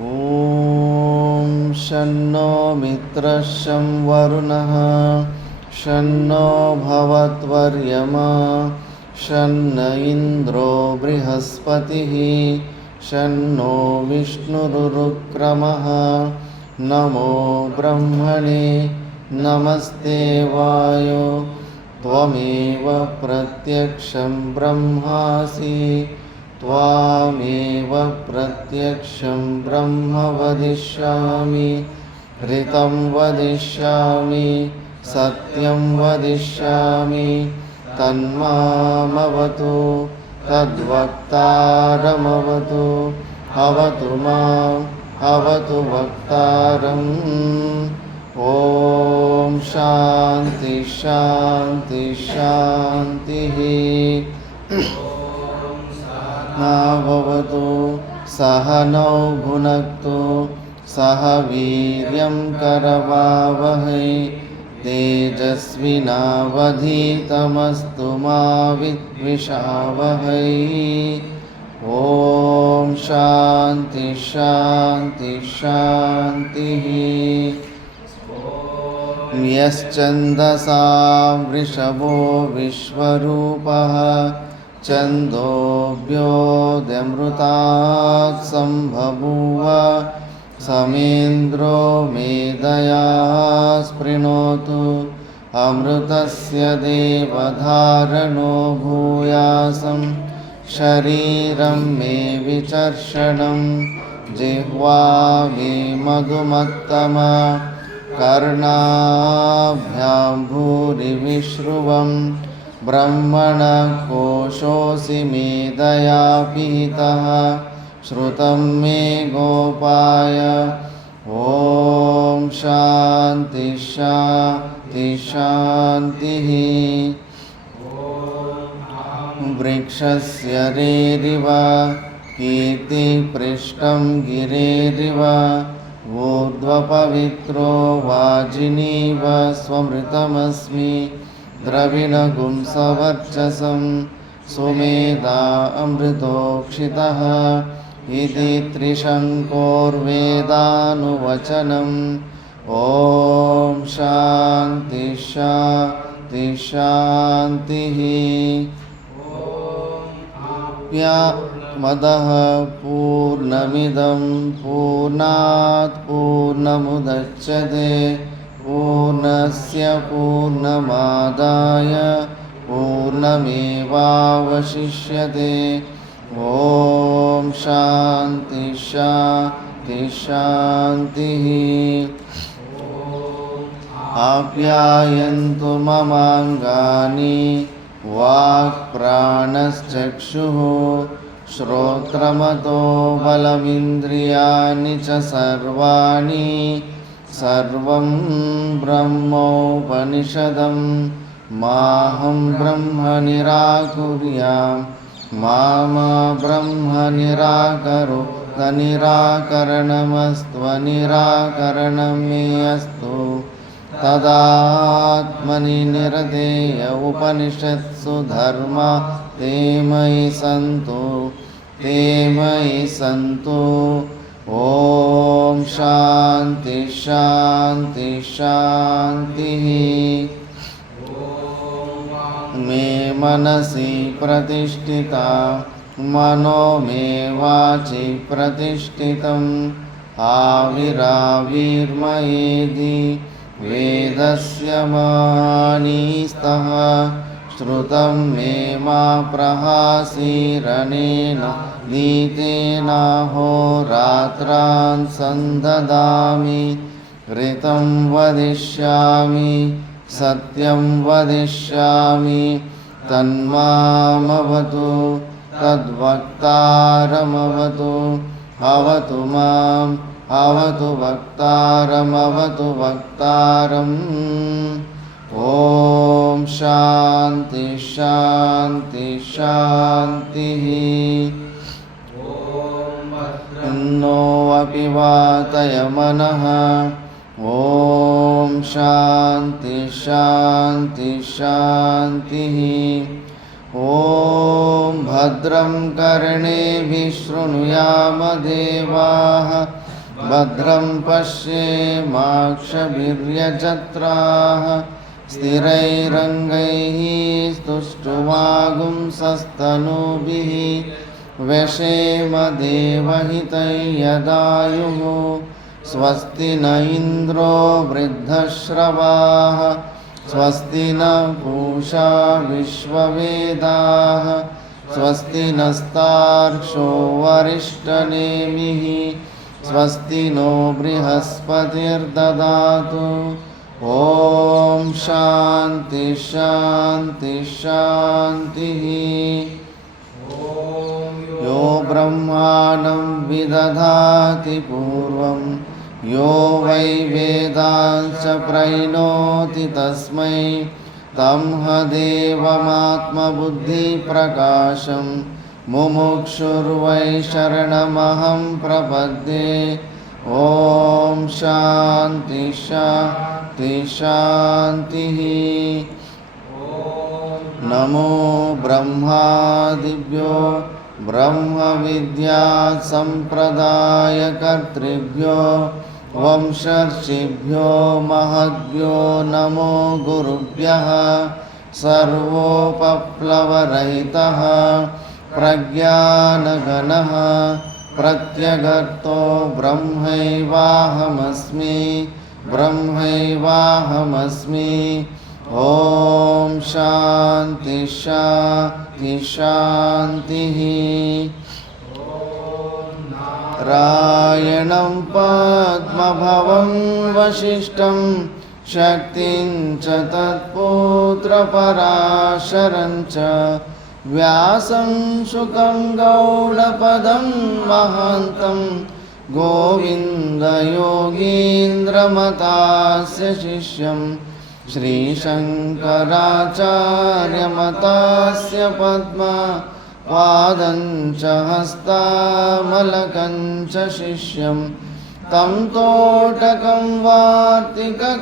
ॐ शन्नो मित्रः शं वरुणः शन्नो भवत्वर्यमा शन्न इन्द्रो बृहस्पतिः शन्नो विष्णुरुक्रमः नमो ब्रह्मणे नमस्ते वायो त्वमेव प्रत्यक्षं ब्रह्मासि त्वामेव प्रत्यक्षं ब्रह्म वदिष्यामि ऋतं वदिष्यामि सत्यं वदिष्यामि तन्मामवतु तद्वक्तारमवतु अवतु माम् अवतु वक्तारम् ॐ शान्ति शान्ति शान्तिः भवतु सहनौ भुनक्तु सह वीर्यं करवावहै तेजस्विनावधीतमस्तु मा विद्विषावहै ॐ शान्ति शान्ति शान्तिः यश्चन्दसां वृषभो विश्वरूपः छन्दोऽभ्योऽमृतात् सम्बभूव समेन्द्रो मेधया स्पृणोतु अमृतस्य देवधारणो भूयासं शरीरं मे विचर्षणं जिह्वा मे मधुमत्तमा कर्णाभ्यां भूरिविश्रुवं ब्रह्मणः कोशोऽसि मेधया पीतः श्रुतं मे गोपाय ॐ शान्ति शान्ति शान्तिः वृक्षस्य रेरिव कीर्तिपृष्ठं गिरेरिव ऊर्ध्वपवित्रो वाजिनीव स्वमृतमस्मि द्रविणगुंसवर्चसं सुमेधा अमृतोक्षितः इति त्रिशङ्कोर्वेदानुवचनम् ॐ शान्ति शान्ति शान्तिः मदः पूर्णमिदं पूर्णात् पूर्णमुदच्यते पूर्णस्य पूर्णमादाय पूर्णमेवावशिष्यते ॐ शान्ति शान्ति शान्तिः आप्यायन्तु ममाङ्गानि वाक्प्राणश्चक्षुः श्रोत्रमतो बलमिन्द्रियाणि च सर्वाणि सर्वं ब्रह्मोपनिषदं माहं ब्रह्म निराकुर्यां मा ब्रह्म निराकरो निराकरणमस्त्वनिराकरणं मे अस्तु तदात्मनि निरतेय उपनिषत्सु धर्मा ते मयि सन्तु ॐ शान्ति शान्ति शान्तिः मे मनसि प्रतिष्ठिता मनो मे वाचि प्रतिष्ठितम् आविराविर्मयेदि वेदस्य मानीस्तः श्रुतं मे मा प्रहासीरणेन नीतेनाहोरात्रान् सन्ददामि ऋतं वदिष्यामि सत्यं वदिष्यामि तन्मामवतु तद्वक्तारमवतु अवतु माम् अवतु वक्तारमवतु वक्तारम् ॐ शान्ति शान्ति शान्तिः नो अपि वातय मनः ॐ शान्ति शान्ति शान्तिः ॐ भद्रं कर्णेभिः शृणुयाम देवाः भद्रं पश्येमाक्षभिर्यजत्राः स्थिरैरङ्गैः स्तुष्टुवागुंसस्तनूभिः व्यशेम देवहितं यदायुः स्वस्ति न इन्द्रो वृद्धश्रवाः स्वस्ति न पूषा विश्ववेदाः स्वस्ति नस्तार्क्ष्यो वरिष्ठनेमिः स्वस्ति नो बृहस्पतिर्ददातु ॐ शान्ति शान्ति शान्तिः। यो ब्रह्माणं विदधाति पूर्वं यो वै वेदांश्च प्रैणोति तस्मै तं देवमात्मबुद्धिप्रकाशं मुमुक्षुर्वै शरणमहं प्रपद्ये। ॐ शान्ति शान्ति शान्तिः। नमो ब्रह्मादिभ्यो ब्रह्मविद्यासम्प्रदायकर्तृभ्यो वंशर्षिभ्यो महद्भ्यो नमो गुरुभ्यः। सर्वोपप्लवरहितः प्रज्ञानघनः प्रत्यगर्तो ब्रह्मैवाहमस्मि ब्रह्मैवाहमस्मि। ॐ शान्ति शान्ति शान्तिः। रायणं पद्मभवं वसिष्ठं शक्तिं च तत्पुत्रपराशरं च व्यासं शुकं गौडपदं महान्तं गोविन्दयोगीन्द्रमतास्य शिष्यं श्रीशङ्कराचार्यमतास्य पद्मपादं च हस्तामलकं च शिष्यं तं तोटकं वार्तिककारमन्या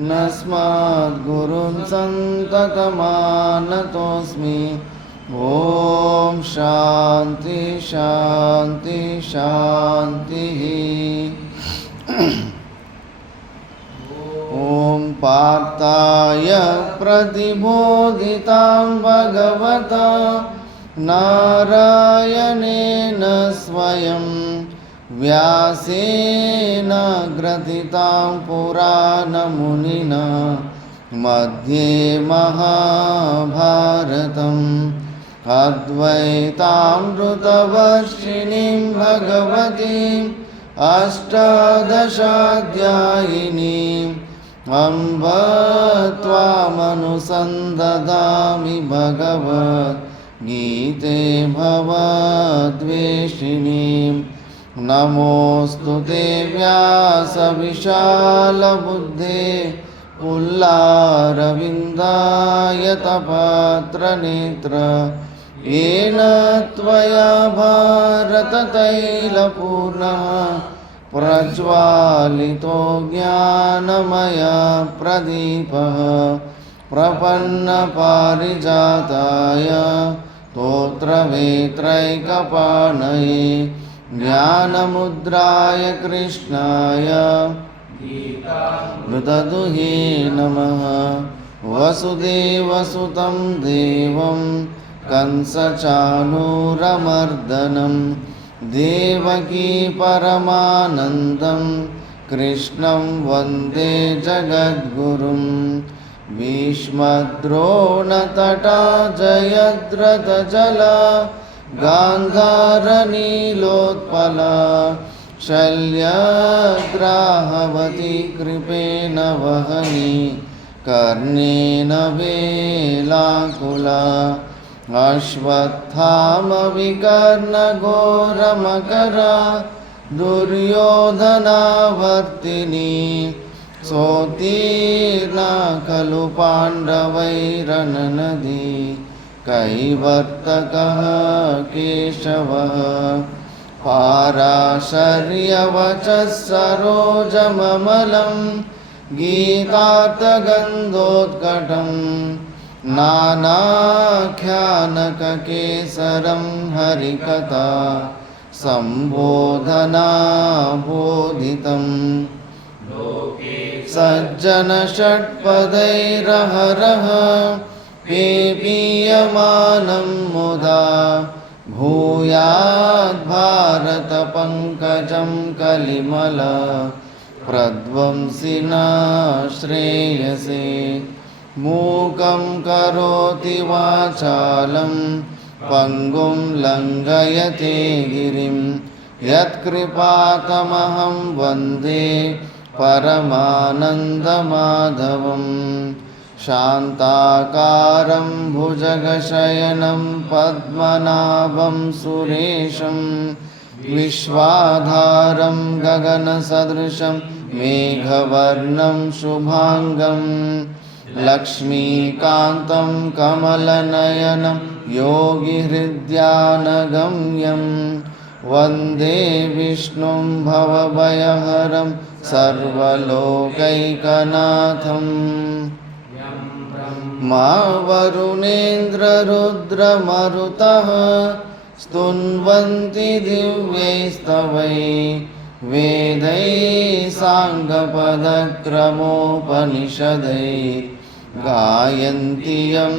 नस्मद्गुरुं सन्ततमानतोऽस्मि। ॐ शान्ति शान्ति शान्तिः। ॐ पार्थाय प्रतिबोधितां भगवता नारायणेन स्वयं व्यासेन ग्रथितां पुराणमुनिना मध्ये महाभारतम् अद्वैतामृतवर्षिणीं भगवतीम् अष्टादशाध्यायिनीम् अम्ब त्वामनुसन्दधामि भगवद्गीते भवद्वेषिणीम्। नमोऽस्तु ते व्यासविशालबुद्धे पुल्लारविन्दायतपत्रनेत्र येन त्वया भारततैलपूर्णः प्रज्वालितो ज्ञानमया प्रदीपः प्रपन्नपारिजाताय स्तोत्रवेत्रैकपाणये ज्ञानमुद्राय कृष्णाय मृतदुहे नमः। वसुदेवसुतं देवं कंसचाणूरमर्दनं देवकी परमानन्दं कृष्णं वन्दे जगद्गुरुं। भीष्मद्रोणतटा जयद्रथजला गान्धारनीलोत्पला शल्यग्राहवती कृपेण वहनी कर्णेन वेलाकुला। अश्वत्थामविकर्णघोरमकरा दुर्योधनावर्तिनी सोत्तीर्णा खलु पाण्डवैरननदी कैवर्तकः केशवः। पाराशर्यवचः सरोजममलं गीतार्थगन्धोत्कटं नानाख्यानककेसरं हरिकथा ಸಂಬೋಧನಾ ಬೋಧಿತಂ ಸಜ್ಜನ ಷಟ್ಪದೈರಹರಃ ಪೀಯಮಾನಂ ಮುದಾ ಭೂಯಾದ್ ಭಾರತ ಪಂಕಜಂ ಕಲಿಮಲ ಪ್ರಧ್ವಂಸಿನಾ ಶ್ರೇಯಸೇ ಮೂಕಂ ಕರೋತಿ ವಾಚಾಲಂ ಪಂಗುಂ ಲಂಘಯತೆ ಗಿರಿಂ ಯತ್ಕೃಪಾತಮಹಂ ವಂದೇ ಪರಮಾನಂದಮಾಧವಂ ಶಾಂತಾಕಾರಂ ಭುಜಗಶಯನಂ ಪದ್ಮನಾಭಂ ಸುರೇಶಂ ವಿಶ್ವಾಧಾರಂ ಗಗನಸದೃಶಂ ಮೇಘವರ್ಣಂ ಶುಭಾಂಗಂ ಲಕ್ಷ್ಮೀಕಾಂತಂ ಕಮಲನಯನಂ ಯೋಗಿಹೃದ್ಯಾನಗಮ್ಯಂ ವಂದೇ ವಿಷ್ಣುಂ ಭವಭಯಹರಂ ಸರ್ವಲೋಕೈಕನಾಥಂ ಮಾ ವರುಣೇಂದ್ರರುದ್ರಮರುತಃ ಸ್ತುನ್ವಂತಿ ದಿವ್ಯೈಸ್ತವೈ ವೇದೈಃ ಸಾಂಗಪದಕ್ರಮೋಪನಿಷದೈಃ ಗಾಯಂತಿ ಯಂ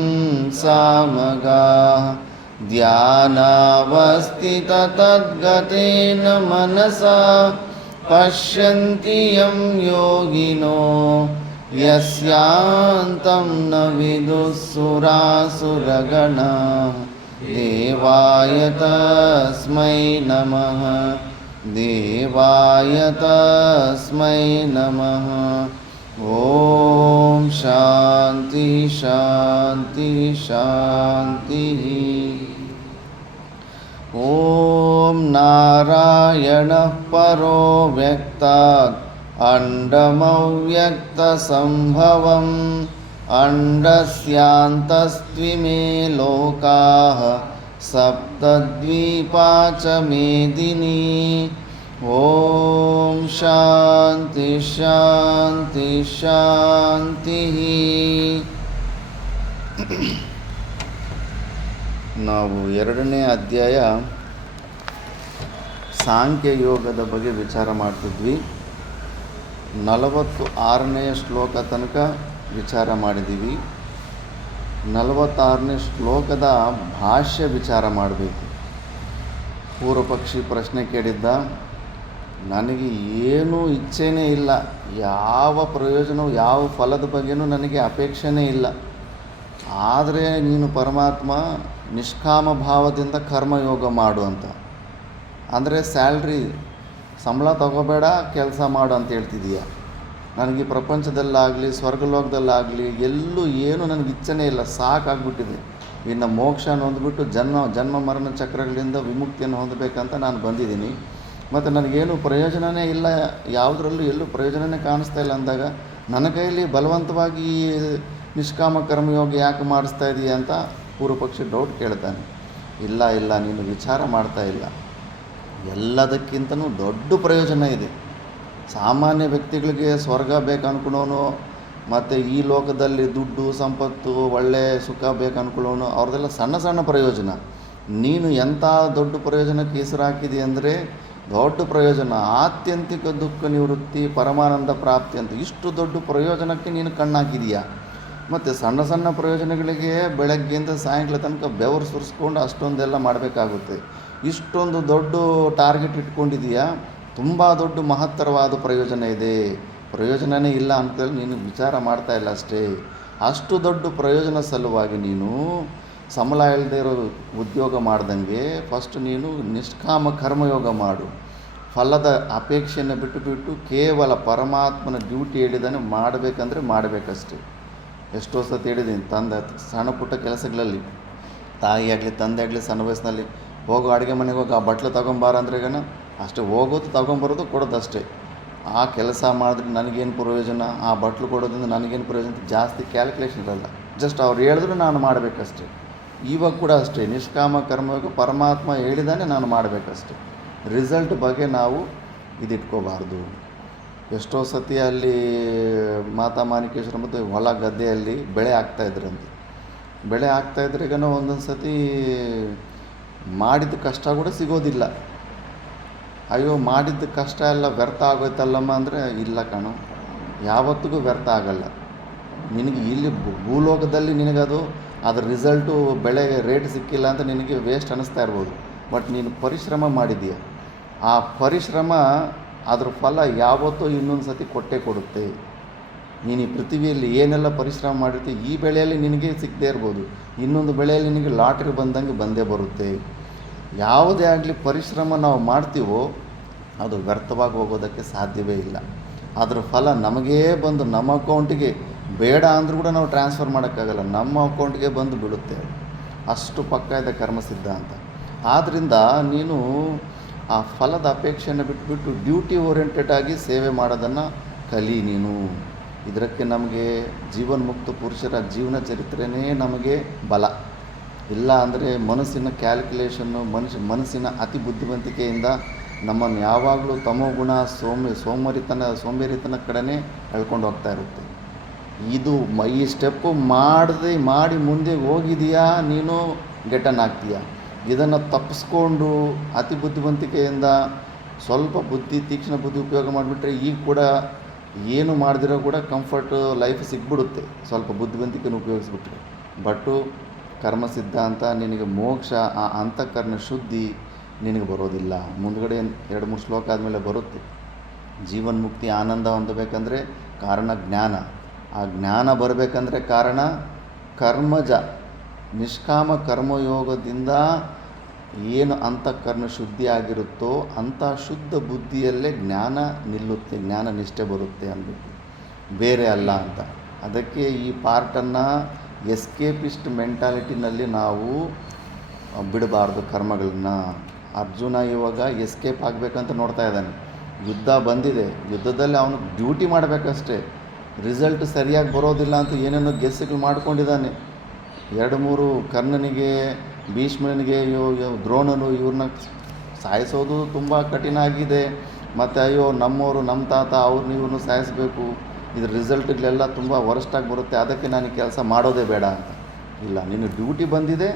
ಸಾಮಗಾಃ ಧ್ಯಾನಾವಸ್ಥಿತತದ್ಗತೇನ ಮನಸಾ ಪಶ್ಯಂತಿ ಯಂ ಯೋಗಿನೋ ಯಸ್ಯಾಂತಂ ನ ವಿದುಃಸುರಾಸುರಗಣಾಃ ದೇವಾಯ ತಸ್ಮೈ ನಮಃ ದೇವಾಯ ತಸ್ಮೈ ನಮಃ ಓಂ ಶಾಂತಿ ಶಾಂತಿ ಶಾಂತಿ ಓಂ ನಾರಾಯಣಃ ಪರೋ ವ್ಯಕ್ತಾತ್ ಅಂಡಮವ್ಯಕ್ತಸಂಭವಂ ಅಂಡಸ್ಯಾಂತಸ್ತ್ವಿಮೇ ಲೋಕಾಃ ಸಪ್ತದ್ವೀಪಾ ಚ ಮೇದಿನಿ ಓಂ ಶಾಂತಿ ಶಾಂತಿ ಶಾಂತಿ. ನಾವು 2ನೇ ಅಧ್ಯಾಯ ಸಾಂಖ್ಯಯೋಗದ ಬಗ್ಗೆ ವಿಚಾರ ಮಾಡ್ತಿದ್ವಿ. 46ನೇ ಶ್ಲೋಕ ತನಕ ವಿಚಾರ ಮಾಡಿದ್ದೀವಿ. 46ನೇ ಶ್ಲೋಕದ ಭಾಷ್ಯ ವಿಚಾರ ಮಾಡಬೇಕು. ಪೂರ್ವಪಕ್ಷಿ ಪ್ರಶ್ನೆ ಕೇಳಿದ್ದ, ನನಗೆ ಏನೂ ಇಚ್ಛೆನೇ ಇಲ್ಲ, ಯಾವ ಪ್ರಯೋಜನವೂ ಯಾವ ಫಲದ ಬಗ್ಗೆನೂ ನನಗೆ ಅಪೇಕ್ಷೆನೇ ಇಲ್ಲ, ಆದರೆ ನೀನು ಪರಮಾತ್ಮ ನಿಷ್ಕಾಮ ಭಾವದಿಂದ ಕರ್ಮಯೋಗ ಮಾಡು ಅಂತ. ಅಂದರೆ ಸ್ಯಾಲ್ರಿ ಸಂಬಳ ತಗೋಬೇಡ, ಕೆಲಸ ಮಾಡು ಅಂತ ಹೇಳ್ತಿದೀಯ. ನನಗೆ ಈ ಪ್ರಪಂಚದಲ್ಲಾಗಲಿ ಸ್ವರ್ಗಲೋಕದಲ್ಲಾಗಲಿ ಎಲ್ಲೂ ಏನೂ ನನಗೆ ಇಚ್ಛೆನೇ ಇಲ್ಲ, ಸಾಕಾಗ್ಬಿಟ್ಟಿದೆ. ಇನ್ನು ಮೋಕ್ಷ ಹೊಂದ್ಬಿಟ್ಟು ಜನ್ಮ ಮರಣ ಚಕ್ರಗಳಿಂದ ವಿಮುಕ್ತಿಯನ್ನು ಹೊಂದಬೇಕಂತ ನಾನು ಬಂದಿದ್ದೀನಿ. ಮತ್ತು ನನಗೇನು ಪ್ರಯೋಜನವೇ ಇಲ್ಲ, ಯಾವುದರಲ್ಲೂ ಎಲ್ಲೂ ಪ್ರಯೋಜನವೇ ಕಾಣಿಸ್ತಾ ಇಲ್ಲ ಅಂದಾಗ ನನ್ನ ಕೈಯಲ್ಲಿ ಬಲವಂತವಾಗಿ ನಿಷ್ಕಾಮ ಕರ್ಮಯೋಗ ಯಾಕೆ ಮಾಡಿಸ್ತಾ ಇದೀಯ ಅಂತ ಪೂರ್ವಪಕ್ಷಿ ಡೌಟ್ ಕೇಳ್ತಾನೆ. ಇಲ್ಲ ಇಲ್ಲ, ನೀನು ವಿಚಾರ ಮಾಡ್ತಾ ಇಲ್ಲ. ಎಲ್ಲದಕ್ಕಿಂತನೂ ದೊಡ್ಡ ಪ್ರಯೋಜನ ಇದೆ. ಸಾಮಾನ್ಯ ವ್ಯಕ್ತಿಗಳಿಗೆ ಸ್ವರ್ಗ ಬೇಕು ಅಂದ್ಕೊಳ್ಳೋನು, ಮತ್ತು ಈ ಲೋಕದಲ್ಲಿ ದುಡ್ಡು ಸಂಪತ್ತು ಒಳ್ಳೆಯ ಸುಖ ಬೇಕು ಅಂದ್ಕೊಳ್ಳೋನು, ಅವ್ರದ್ದೆಲ್ಲ ಸಣ್ಣ ಸಣ್ಣ ಪ್ರಯೋಜನ. ನೀನು ಎಂಥ ದೊಡ್ಡ ಪ್ರಯೋಜನಕ್ಕೆ ಹೆಸರಾಕಿದೆ ಅಂದರೆ ದೊಡ್ಡ ಪ್ರಯೋಜನ, ಆತ್ಯಂತಿಕ ದುಃಖ ನಿವೃತ್ತಿ, ಪರಮಾನಂದ ಪ್ರಾಪ್ತಿ ಅಂತ. ಇಷ್ಟು ದೊಡ್ಡ ಪ್ರಯೋಜನಕ್ಕೆ ನೀನು ಕಣ್ಣಾಕಿದೀಯಾ. ಮತ್ತು ಸಣ್ಣ ಸಣ್ಣ ಪ್ರಯೋಜನಗಳಿಗೆ ಬೆಳಗ್ಗೆಯಿಂದ ಸಾಯಂಕಾಲ ತನಕ ಬೆವರು ಸುರಿಸ್ಕೊಂಡು ಅಷ್ಟೊಂದೆಲ್ಲ ಮಾಡಬೇಕಾಗುತ್ತೆ. ಇಷ್ಟೊಂದು ದೊಡ್ಡ ಟಾರ್ಗೆಟ್ ಇಟ್ಕೊಂಡಿದೀಯಾ, ತುಂಬ ದೊಡ್ಡ ಮಹತ್ತರವಾದ ಪ್ರಯೋಜನ ಇದೆ. ಪ್ರಯೋಜನವೇ ಇಲ್ಲ ಅಂತೇಳಿ ನೀನು ವಿಚಾರ ಮಾಡ್ತಾ ಇಲ್ಲ ಅಷ್ಟೇ. ಅಷ್ಟು ದೊಡ್ಡ ಪ್ರಯೋಜನ ಸಲುವಾಗಿ ನೀನು ಸಂಬಳ ಇಲ್ಲದೆ ಇರೋ ಉದ್ಯೋಗ ಮಾಡ್ದಂಗೆ ಫಸ್ಟ್ ನೀನು ನಿಷ್ಕಾಮ ಕರ್ಮಯೋಗ ಮಾಡು. ಫಲದ ಅಪೇಕ್ಷೆಯನ್ನು ಬಿಟ್ಟು ಕೇವಲ ಪರಮಾತ್ಮನ ಡ್ಯೂಟಿ ಹೇಳಿದಾನೆ ಮಾಡಬೇಕಂದ್ರೆ ಮಾಡಬೇಕಷ್ಟೆ. ಎಷ್ಟೋ ಸತಿ ಹೇಳಿದ್ದೀನಿ, ಸಣ್ಣ ಪುಟ್ಟ ಕೆಲಸಗಳಲ್ಲಿ ತಾಯಿ ಆಗಲಿ ತಂದೆ ಆಗಲಿ ಸಣ್ಣ ವಯಸ್ಸಿನಲ್ಲಿ ಹೋಗೋ ಅಡುಗೆ ಮನೆಗೆ ಹೋಗಿ ಆ ಬಟ್ಲು ತೊಗೊಂಬಾರ ಅಂದ್ರೆ ಅಷ್ಟೇ, ಹೋಗೋದು ತೊಗೊಂಬರೋದು ಕೊಡೋದಷ್ಟೇ. ಆ ಕೆಲಸ ಮಾಡಿದ್ರೆ ನನಗೇನು ಪ್ರಯೋಜನ, ಆ ಬಟ್ಲು ಕೊಡೋದ್ರಿಂದ ನನಗೇನು ಪ್ರಯೋಜನ ಅಂತ ಜಾಸ್ತಿ ಕ್ಯಾಲ್ಕುಲೇಷನ್ ಇರಲ್ಲ. ಜಸ್ಟ್ ಅವ್ರು ಹೇಳಿದ್ರು ನಾನು ಮಾಡಬೇಕಷ್ಟೆ. ಇವಾಗ ಕೂಡ ಅಷ್ಟೇ, ನಿಷ್ಕಾಮ ಕರ್ಮಯೋಗ ಪರಮಾತ್ಮ ಹೇಳಿದಾನೆ ನಾನು ಮಾಡಬೇಕಷ್ಟೆ. ರಿಸಲ್ಟ್ ಬಗ್ಗೆ ನಾವು ಇದಿಟ್ಕೋಬಾರ್ದು. ಎಷ್ಟೋ ಸತಿ ಅಲ್ಲಿ ಮಾತಾ ಮಾಣಿಕೇಶ್ವರ ಮತ್ತು ಹೊಲ ಗದ್ದೆಯಲ್ಲಿ ಬೆಳೆ ಹಾಕ್ತಾಯಿದ್ರಂತೆ. ಬೆಳೆ ಹಾಕ್ತಾಯಿದ್ರೆ ಒಂದೊಂದು ಸತಿ ಮಾಡಿದ ಕಷ್ಟ ಕೂಡ ಸಿಗೋದಿಲ್ಲ. ಅಯ್ಯೋ ಮಾಡಿದ್ದ ಕಷ್ಟ ಎಲ್ಲ ವ್ಯರ್ಥ ಆಗೋಯ್ತಲ್ಲಮ್ಮ ಅಂದರೆ ಇಲ್ಲ ಕಣೋ, ಯಾವತ್ತಿಗೂ ವ್ಯರ್ಥ ಆಗಲ್ಲ. ನಿನಗೆ ಇಲ್ಲಿ ಭೂಲೋಕದಲ್ಲಿ ನಿನಗದು ಅದ್ರ ರಿಸಲ್ಟು ಬೆಳೆಗೆ ರೇಟ್ ಸಿಕ್ಕಿಲ್ಲ ಅಂತ ನಿನಗೆ ವೇಸ್ಟ್ ಅನ್ನಿಸ್ತಾ ಇರ್ಬೋದು. ಬಟ್ ನೀನು ಪರಿಶ್ರಮ ಮಾಡಿದೀಯ, ಆ ಪರಿಶ್ರಮ ಅದ್ರ ಫಲ ಯಾವತ್ತೂ ಇನ್ನೊಂದು ಸತಿ ಕೊಟ್ಟೇ ಕೊಡುತ್ತೆ. ನೀನು ಈ ಪೃಥ್ವಿಯಲ್ಲಿ ಏನೆಲ್ಲ ಪರಿಶ್ರಮ ಮಾಡಿರ್ತೀವಿ, ಈ ಬೆಳೆಯಲ್ಲಿ ನಿನಗೆ ಸಿಗದೇ ಇರ್ಬೋದು, ಇನ್ನೊಂದು ಬೆಳೆಯಲ್ಲಿ ನಿನಗೆ ಲಾಟ್ರಿ ಬಂದಂಗೆ ಬಂದೇ ಬರುತ್ತೆ. ಯಾವುದೇ ಆಗಲಿ ಪರಿಶ್ರಮ ನಾವು ಮಾಡ್ತೀವೋ ಅದು ವ್ಯರ್ಥವಾಗಿ ಹೋಗೋದಕ್ಕೆ ಸಾಧ್ಯವೇ ಇಲ್ಲ. ಅದರ ಫಲ ನಮಗೇ ಬಂದು ನಮ್ಮ ಅಕೌಂಟಿಗೆ ಬೇಡ ಅಂದರೂ ಕೂಡ ನಾವು ಟ್ರಾನ್ಸ್ಫರ್ ಮಾಡೋಕ್ಕಾಗಲ್ಲ, ನಮ್ಮ ಅಕೌಂಟಿಗೆ ಬಂದು ಬೀಳುತ್ತೆ. ಅಷ್ಟು ಪಕ್ಕ ಇದೆ ಕರ್ಮಸಿದ್ಧ ಅಂತ. ಆದ್ದರಿಂದ ನೀನು ಆ ಫಲದ ಅಪೇಕ್ಷೆಯನ್ನು ಬಿಟ್ಬಿಟ್ಟು ಡ್ಯೂಟಿ ಓರಿಯೆಂಟೆಡ್ ಆಗಿ ಸೇವೆ ಮಾಡೋದನ್ನು ಕಲಿ ನೀನು. ಇದಕ್ಕೆ ನಮಗೆ ಜೀವನ್ಮುಕ್ತ ಪುರುಷರ ಜೀವನ ಚರಿತ್ರೆಯೇ ನಮಗೆ ಬಲ. ಇಲ್ಲ ಅಂದರೆ ಮನಸ್ಸಿನ ಕ್ಯಾಲ್ಕುಲೇಷನ್ನು, ಮನಸ್ಸಿನ ಅತಿ ಬುದ್ಧಿವಂತಿಕೆಯಿಂದ ನಮ್ಮನ್ನು ಯಾವಾಗಲೂ ತಮೋಗುಣ ಸೋಂಬೇರಿತನ ಕಡೆನೇ ಎಳ್ಕೊಂಡು ಹೋಗ್ತಾ ಇರುತ್ತೆ. ಈ ಸ್ಟೆಪ್ಪು ಮಾಡಿ ಮುಂದೆ ಹೋಗಿದೆಯಾ ನೀನು ಗೆಟನ್ ಆಗ್ತೀಯ. ಇದನ್ನು ತಪ್ಪಿಸ್ಕೊಂಡು ಅತಿ ಬುದ್ಧಿವಂತಿಕೆಯಿಂದ ಸ್ವಲ್ಪ ತೀಕ್ಷ್ಣ ಬುದ್ಧಿ ಉಪಯೋಗ ಮಾಡಿಬಿಟ್ರೆ ಈಗ ಕೂಡ ಏನು ಮಾಡಿದಿರೋ ಕೂಡ ಕಂಫರ್ಟ್ ಲೈಫ್ ಸಿಗ್ಬಿಡುತ್ತೆ, ಸ್ವಲ್ಪ ಬುದ್ಧಿವಂತಿಕೆಯನ್ನು ಉಪಯೋಗಿಸ್ಬಿಟ್ರೆ. ಬಟ್ಟು ಕರ್ಮಸಿದ್ಧ ಅಂತ ನಿನಗೆ ಮೋಕ್ಷ, ಆ ಅಂತಃಕರಣ ಶುದ್ಧಿ ನಿನಗೆ ಬರೋದಿಲ್ಲ. ಮುಂದ್ಗಡೆ 2-3 ಶ್ಲೋಕ ಆದಮೇಲೆ ಬರುತ್ತೆ. ಜೀವನ್ಮುಕ್ತಿ ಆನಂದ ಹೊಂದಬೇಕಂದ್ರೆ ಕಾರಣ ಜ್ಞಾನ, ಆ ಜ್ಞಾನ ಬರಬೇಕಂದ್ರೆ ಕಾರಣ ಕರ್ಮಜ ನಿಷ್ಕಾಮ ಕರ್ಮಯೋಗದಿಂದ ಏನು ಅಂತಃಕರಣ ಶುದ್ಧಿ ಆಗಿರುತ್ತೋ ಅಂಥ ಶುದ್ಧ ಬುದ್ಧಿಯಲ್ಲೇ ಜ್ಞಾನ ನಿಲ್ಲುತ್ತೆ, ಜ್ಞಾನ ನಿಷ್ಠೆ ಬರುತ್ತೆ ಅಂದ್ಬಿಟ್ಟು, ಬೇರೆ ಅಲ್ಲ ಅಂತ. ಅದಕ್ಕೆ ಈ ಪಾರ್ಟನ್ನು ಎಸ್ಕೇಪಿಸ್ಟ್ ಮೆಂಟಾಲಿಟಿನಲ್ಲಿ ನಾವು ಬಿಡಬಾರ್ದು ಕರ್ಮಗಳನ್ನ. ಅರ್ಜುನ ಇವಾಗ ಎಸ್ಕೇಪ್ ಆಗಬೇಕಂತ ನೋಡ್ತಾ ಇದ್ದಾನೆ. ಯುದ್ಧ ಬಂದಿದೆ, ಯುದ್ಧದಲ್ಲಿ ಅವನು ಡ್ಯೂಟಿ ಮಾಡಬೇಕಷ್ಟೇ, ರಿಸಲ್ಟ್ ಸರಿಯಾಗಿ ಬರೋದಿಲ್ಲ ಅಂತ ಏನೇನೋ ಗೆಸ್ಸುಗಳು ಮಾಡ್ಕೊಂಡಿದ್ದಾನೆ. 2-3 ಕರ್ಣನಿಗೆ, ಭೀಷ್ಮನಿಗೆ, ದ್ರೋಣನು ಇವ್ರನ್ನ ಸಾಯಿಸೋದು ತುಂಬ ಕಠಿಣ ಆಗಿದೆ. ಮತ್ತು ಅಯ್ಯೋ ನಮ್ಮವರು ನಮ್ಮ ತಾತ ಅವ್ರನ್ನ ಇವ್ರನ್ನೂ ಸಾಯಿಸಬೇಕು, ಇದ್ರ ರಿಸಲ್ಟ್ಗಳೆಲ್ಲ ತುಂಬ ವರ್ಸ್ಟಾಗಿ ಬರುತ್ತೆ, ಅದಕ್ಕೆ ನಾನು ಕೆಲಸ ಮಾಡೋದೇ ಬೇಡ ಅಂತ. ಇಲ್ಲ, ನೀನು ಡ್ಯೂಟಿ ಬಂದಿದೆ,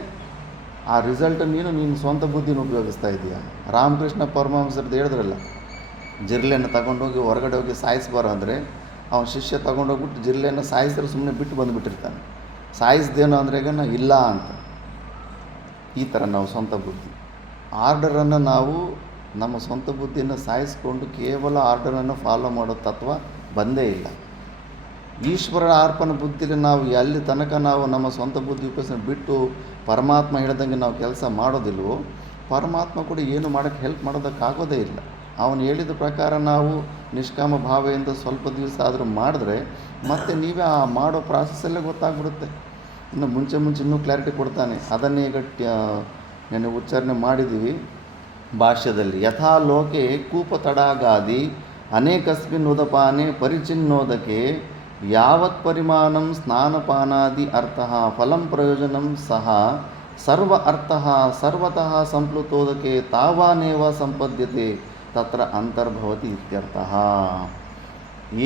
ಆ ರಿಸಲ್ಟ್ ನೀನು ಸ್ವಂತ ಬುದ್ಧಿನ ಉಪಯೋಗಿಸ್ತಾ ಇದೆಯಾ. ರಾಮಕೃಷ್ಣ ಪರಮಹಂಸರದ್ದು ಹೇಳಿದ್ರಲ್ಲ, ಜಿರ್ಲೆಯನ್ನು ತಗೊಂಡೋಗಿ ಹೊರಗಡೆ ಹೋಗಿ ಸಾಯಿಸ್ಬಾರೋ ಅಂದರೆ ಅವನ ಶಿಷ್ಯ ತೊಗೊಂಡೋಗ್ಬಿಟ್ಟು ಜಿರ್ಲೆಯನ್ನು ಸಾಯಿಸಿದ್ರೆ ಸುಮ್ಮನೆ ಬಿಟ್ಟು ಬಂದುಬಿಟ್ಟಿರ್ತಾನೆ. ಸಾಯಿಸ್ದೇನೋ ಅಂದರೆ ಇಲ್ಲ ಅಂತ. ಈ ಥರ ನಾವು ಸ್ವಂತ ಬುದ್ಧಿ ಆರ್ಡರನ್ನು ನಾವು ನಮ್ಮ ಸ್ವಂತ ಬುದ್ಧಿಯನ್ನು ಸಾಯಿಸ್ಕೊಂಡು ಕೇವಲ ಆರ್ಡರನ್ನು ಫಾಲೋ ಮಾಡೋ ತತ್ವ ಬಂದೇ ಇಲ್ಲ. ಈಶ್ವರನ ಅರ್ಪಣ ಬುದ್ಧಿಲಿ ನಾವು ಎಲ್ಲಿ ತನಕ ನಾವು ನಮ್ಮ ಸ್ವಂತ ಬುದ್ಧಿ ಉಪಯೋಗಿಸಿ ಬಿಟ್ಟು ಪರಮಾತ್ಮ ಹೇಳ್ದಂಗೆ ನಾವು ಕೆಲಸ ಮಾಡೋದಿಲ್ವೋ, ಪರಮಾತ್ಮ ಕೂಡ ಏನು ಮಾಡೋಕ್ಕೆ ಹೆಲ್ಪ್ ಮಾಡೋದಕ್ಕಾಗೋದೇ ಇಲ್ಲ. ಅವನು ಹೇಳಿದ ಪ್ರಕಾರ ನಾವು ನಿಷ್ಕಾಮ ಭಾವೆಯಿಂದ ಸ್ವಲ್ಪ ದಿವಸ ಆದರೂ ಮಾಡಿದ್ರೆ ಮತ್ತೆ ನೀವೇ ಆ ಮಾಡೋ ಪ್ರಾಸೆಸ್ಸಲ್ಲೇ ಗೊತ್ತಾಗ್ಬಿಡುತ್ತೆ. ಇನ್ನು ಮುಂಚೆ ಇನ್ನೂ ಕ್ಲಾರಿಟಿ ಕೊಡ್ತಾನೆ. ಅದನ್ನೇ ಈಗ ನೆನ್ನೆ ಉಚ್ಚಾರಣೆ ಮಾಡಿದ್ದೀವಿ ಭಾಷ್ಯದಲ್ಲಿ. ಯಥಾ ಲೋಕೆ ಕೂಪ ತಡಾಗಾದಿ ಅನೇಕಸ್ಮಿನ್ ಉದಪಾನೆ ಪರಿಚಿನ್ನೋದಕ್ಕೆ ಯಾವತ್ ಪರಿಮಾಣಂ ಸ್ನಾನಪಾನಾದಿ ಅರ್ಥಃ ಫಲಂ ಪ್ರಯೋಜನಂ ಸಹ ಸರ್ವ ಅರ್ಥಃ ಸರ್ವತಃ ಸಂಪ್ಲುತೋದಕ್ಕೆ ತಾವಾನೇವ ಸಂಪದ್ಯತೆ ತತ್ರ ಅಂತರ್ಭವತಿ ಇತ್ಯರ್ಥಃ.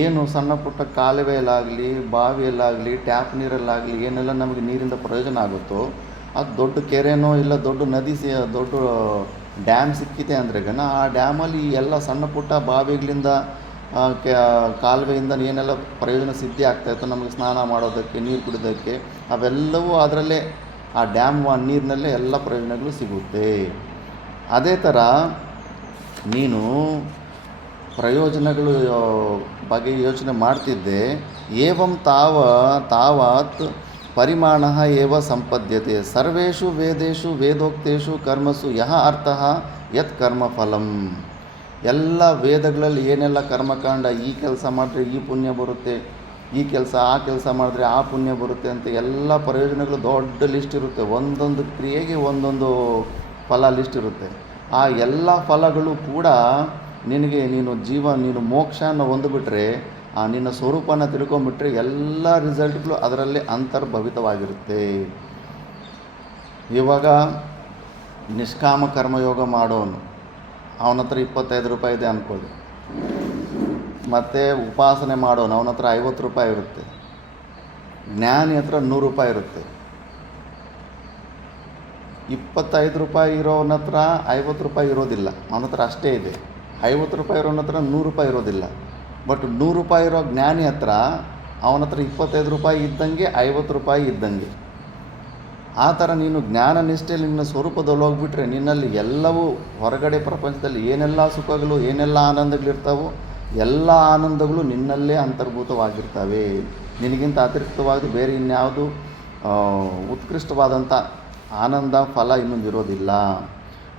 ಏನು ಸಣ್ಣ ಪುಟ್ಟ ಕಾಲುವೆಯಲ್ಲಾಗಲಿ, ಬಾವಿಯಲ್ಲಾಗಲಿ, ಟ್ಯಾಪ್ ನೀರಲ್ಲಾಗಲಿ ಏನೆಲ್ಲ ನಮಗೆ ನೀರಿಂದ ಪ್ರಯೋಜನ ಆಗುತ್ತೋ, ಅದು ದೊಡ್ಡ ಕೆರೆನೋ ಇಲ್ಲ ದೊಡ್ಡ ನದಿ ದೊಡ್ಡ ಡ್ಯಾಮ್ ಸಿಕ್ಕಿದೆ ಅಂದರೆ ಆ ಡ್ಯಾಮಲ್ಲಿ ಎಲ್ಲ ಸಣ್ಣ ಪುಟ್ಟ ಬಾವಿಗಳಿಂದ ಕಾಲುವೆಯಿಂದ ಏನೆಲ್ಲ ಪ್ರಯೋಜನ ಸಿದ್ಧಿ ಆಗ್ತಾಯಿತ್ತು ನಮಗೆ ಸ್ನಾನ ಮಾಡೋದಕ್ಕೆ, ನೀರು ಕುಡಿಯೋದಕ್ಕೆ, ಅವೆಲ್ಲವೂ ಅದರಲ್ಲೇ ಆ ಡ್ಯಾಮ್ ನೀರಿನಲ್ಲೇ ಎಲ್ಲ ಪ್ರಯೋಜನಗಳು ಸಿಗುತ್ತೆ. ಅದೇ ಥರ ನೀನು ಪ್ರಯೋಜನಗಳು ಬಗ್ಗೆ ಯೋಚನೆ ಮಾಡ್ತಿದ್ದೆ. ಏವಂ ತಾವತ್ ಪರಿಮಾಣ ಏವ ಸಂಪದ್ಯತೆ ಸರ್ವೇಷು ವೇದೇಶು ವೇದೋಕ್ತೇಷು ಕರ್ಮಸು ಯಹ ಅರ್ಥಃ ಯತ್ ಕರ್ಮಫಲಂ. ಎಲ್ಲ ವೇದಗಳಲ್ಲಿ ಏನೆಲ್ಲ ಕರ್ಮಕಾಂಡ, ಈ ಕೆಲಸ ಮಾಡಿದ್ರೆ ಈ ಪುಣ್ಯ ಬರುತ್ತೆ, ಈ ಕೆಲಸ ಆ ಕೆಲಸ ಮಾಡಿದ್ರೆ ಆ ಪುಣ್ಯ ಬರುತ್ತೆ ಅಂತ ಎಲ್ಲ ಪ್ರಯೋಜನಗಳು ದೊಡ್ಡ ಲಿಸ್ಟ್ ಇರುತ್ತೆ. ಒಂದೊಂದು ಕ್ರಿಯೆಗೆ ಒಂದೊಂದು ಫಲ ಲಿಸ್ಟ್ ಇರುತ್ತೆ. ಆ ಎಲ್ಲ ಫಲಗಳು ಕೂಡ ನೀನು ಮೋಕ್ಷನ ಹೊಂದಿಬಿಟ್ರೆ, ಆ ನಿನ್ನ ಸ್ವರೂಪನ ತಿಳ್ಕೊಂಬಿಟ್ರೆ ಎಲ್ಲ ರಿಸಲ್ಟ್ಗಳು ಅದರಲ್ಲಿ ಅಂತರ್ಭವಿತವಾಗಿರುತ್ತೆ. ಇವಾಗ ನಿಷ್ಕಾಮ ಕರ್ಮಯೋಗ ಮಾಡೋನು, ಅವನ ಹತ್ರ 25 ರೂಪಾಯಿ ಇದೆ ಅಂದ್ಕೊಳ್ಳಿ. ಮತ್ತು ಉಪಾಸನೆ ಮಾಡೋನು, ಅವನ ಹತ್ರ 50 ರೂಪಾಯಿ ಇರುತ್ತೆ. ಜ್ಞಾನಿ ಹತ್ರ 100 ರೂಪಾಯಿ ಇರುತ್ತೆ. 25 ರೂಪಾಯಿ ಇರೋನ ಹತ್ರ 50 ರೂಪಾಯಿ ಇರೋದಿಲ್ಲ, ಅವನ ಹತ್ರ ಅಷ್ಟೇ ಇದೆ. ₹50 ಇರೋನ ಹತ್ರ ₹100 ಇರೋದಿಲ್ಲ. ಬಟ್ ₹100 ಇರೋ ಜ್ಞಾನಿ ಹತ್ರ ಅವನ ಹತ್ರ ₹25 ಇದ್ದಂಗೆ, ₹50 ಇದ್ದಂಗೆ. ಆ ಥರ ನೀನು ಜ್ಞಾನ ನಿಷ್ಠೆಯಲ್ಲಿ ನಿನ್ನ ಸ್ವರೂಪದಲ್ಲಿ ಹೋಗ್ಬಿಟ್ರೆ ನಿನ್ನಲ್ಲಿ ಎಲ್ಲವೂ ಹೊರಗಡೆ ಪ್ರಪಂಚದಲ್ಲಿ ಏನೆಲ್ಲ ಸುಖಗಳು ಏನೆಲ್ಲ ಆನಂದಗಳಿರ್ತಾವೋ ಎಲ್ಲ ಆನಂದಗಳು ನಿನ್ನಲ್ಲೇ ಅಂತರ್ಭೂತವಾಗಿರ್ತವೆ. ನಿನಗಿಂತ ಅತಿರಿಕ್ತವಾಗಿ ಬೇರೆ ಇನ್ಯಾವುದು ಉತ್ಕೃಷ್ಟವಾದಂಥ ಆನಂದ ಫಲ ಇನ್ನೊಂದು ಇರೋದಿಲ್ಲ.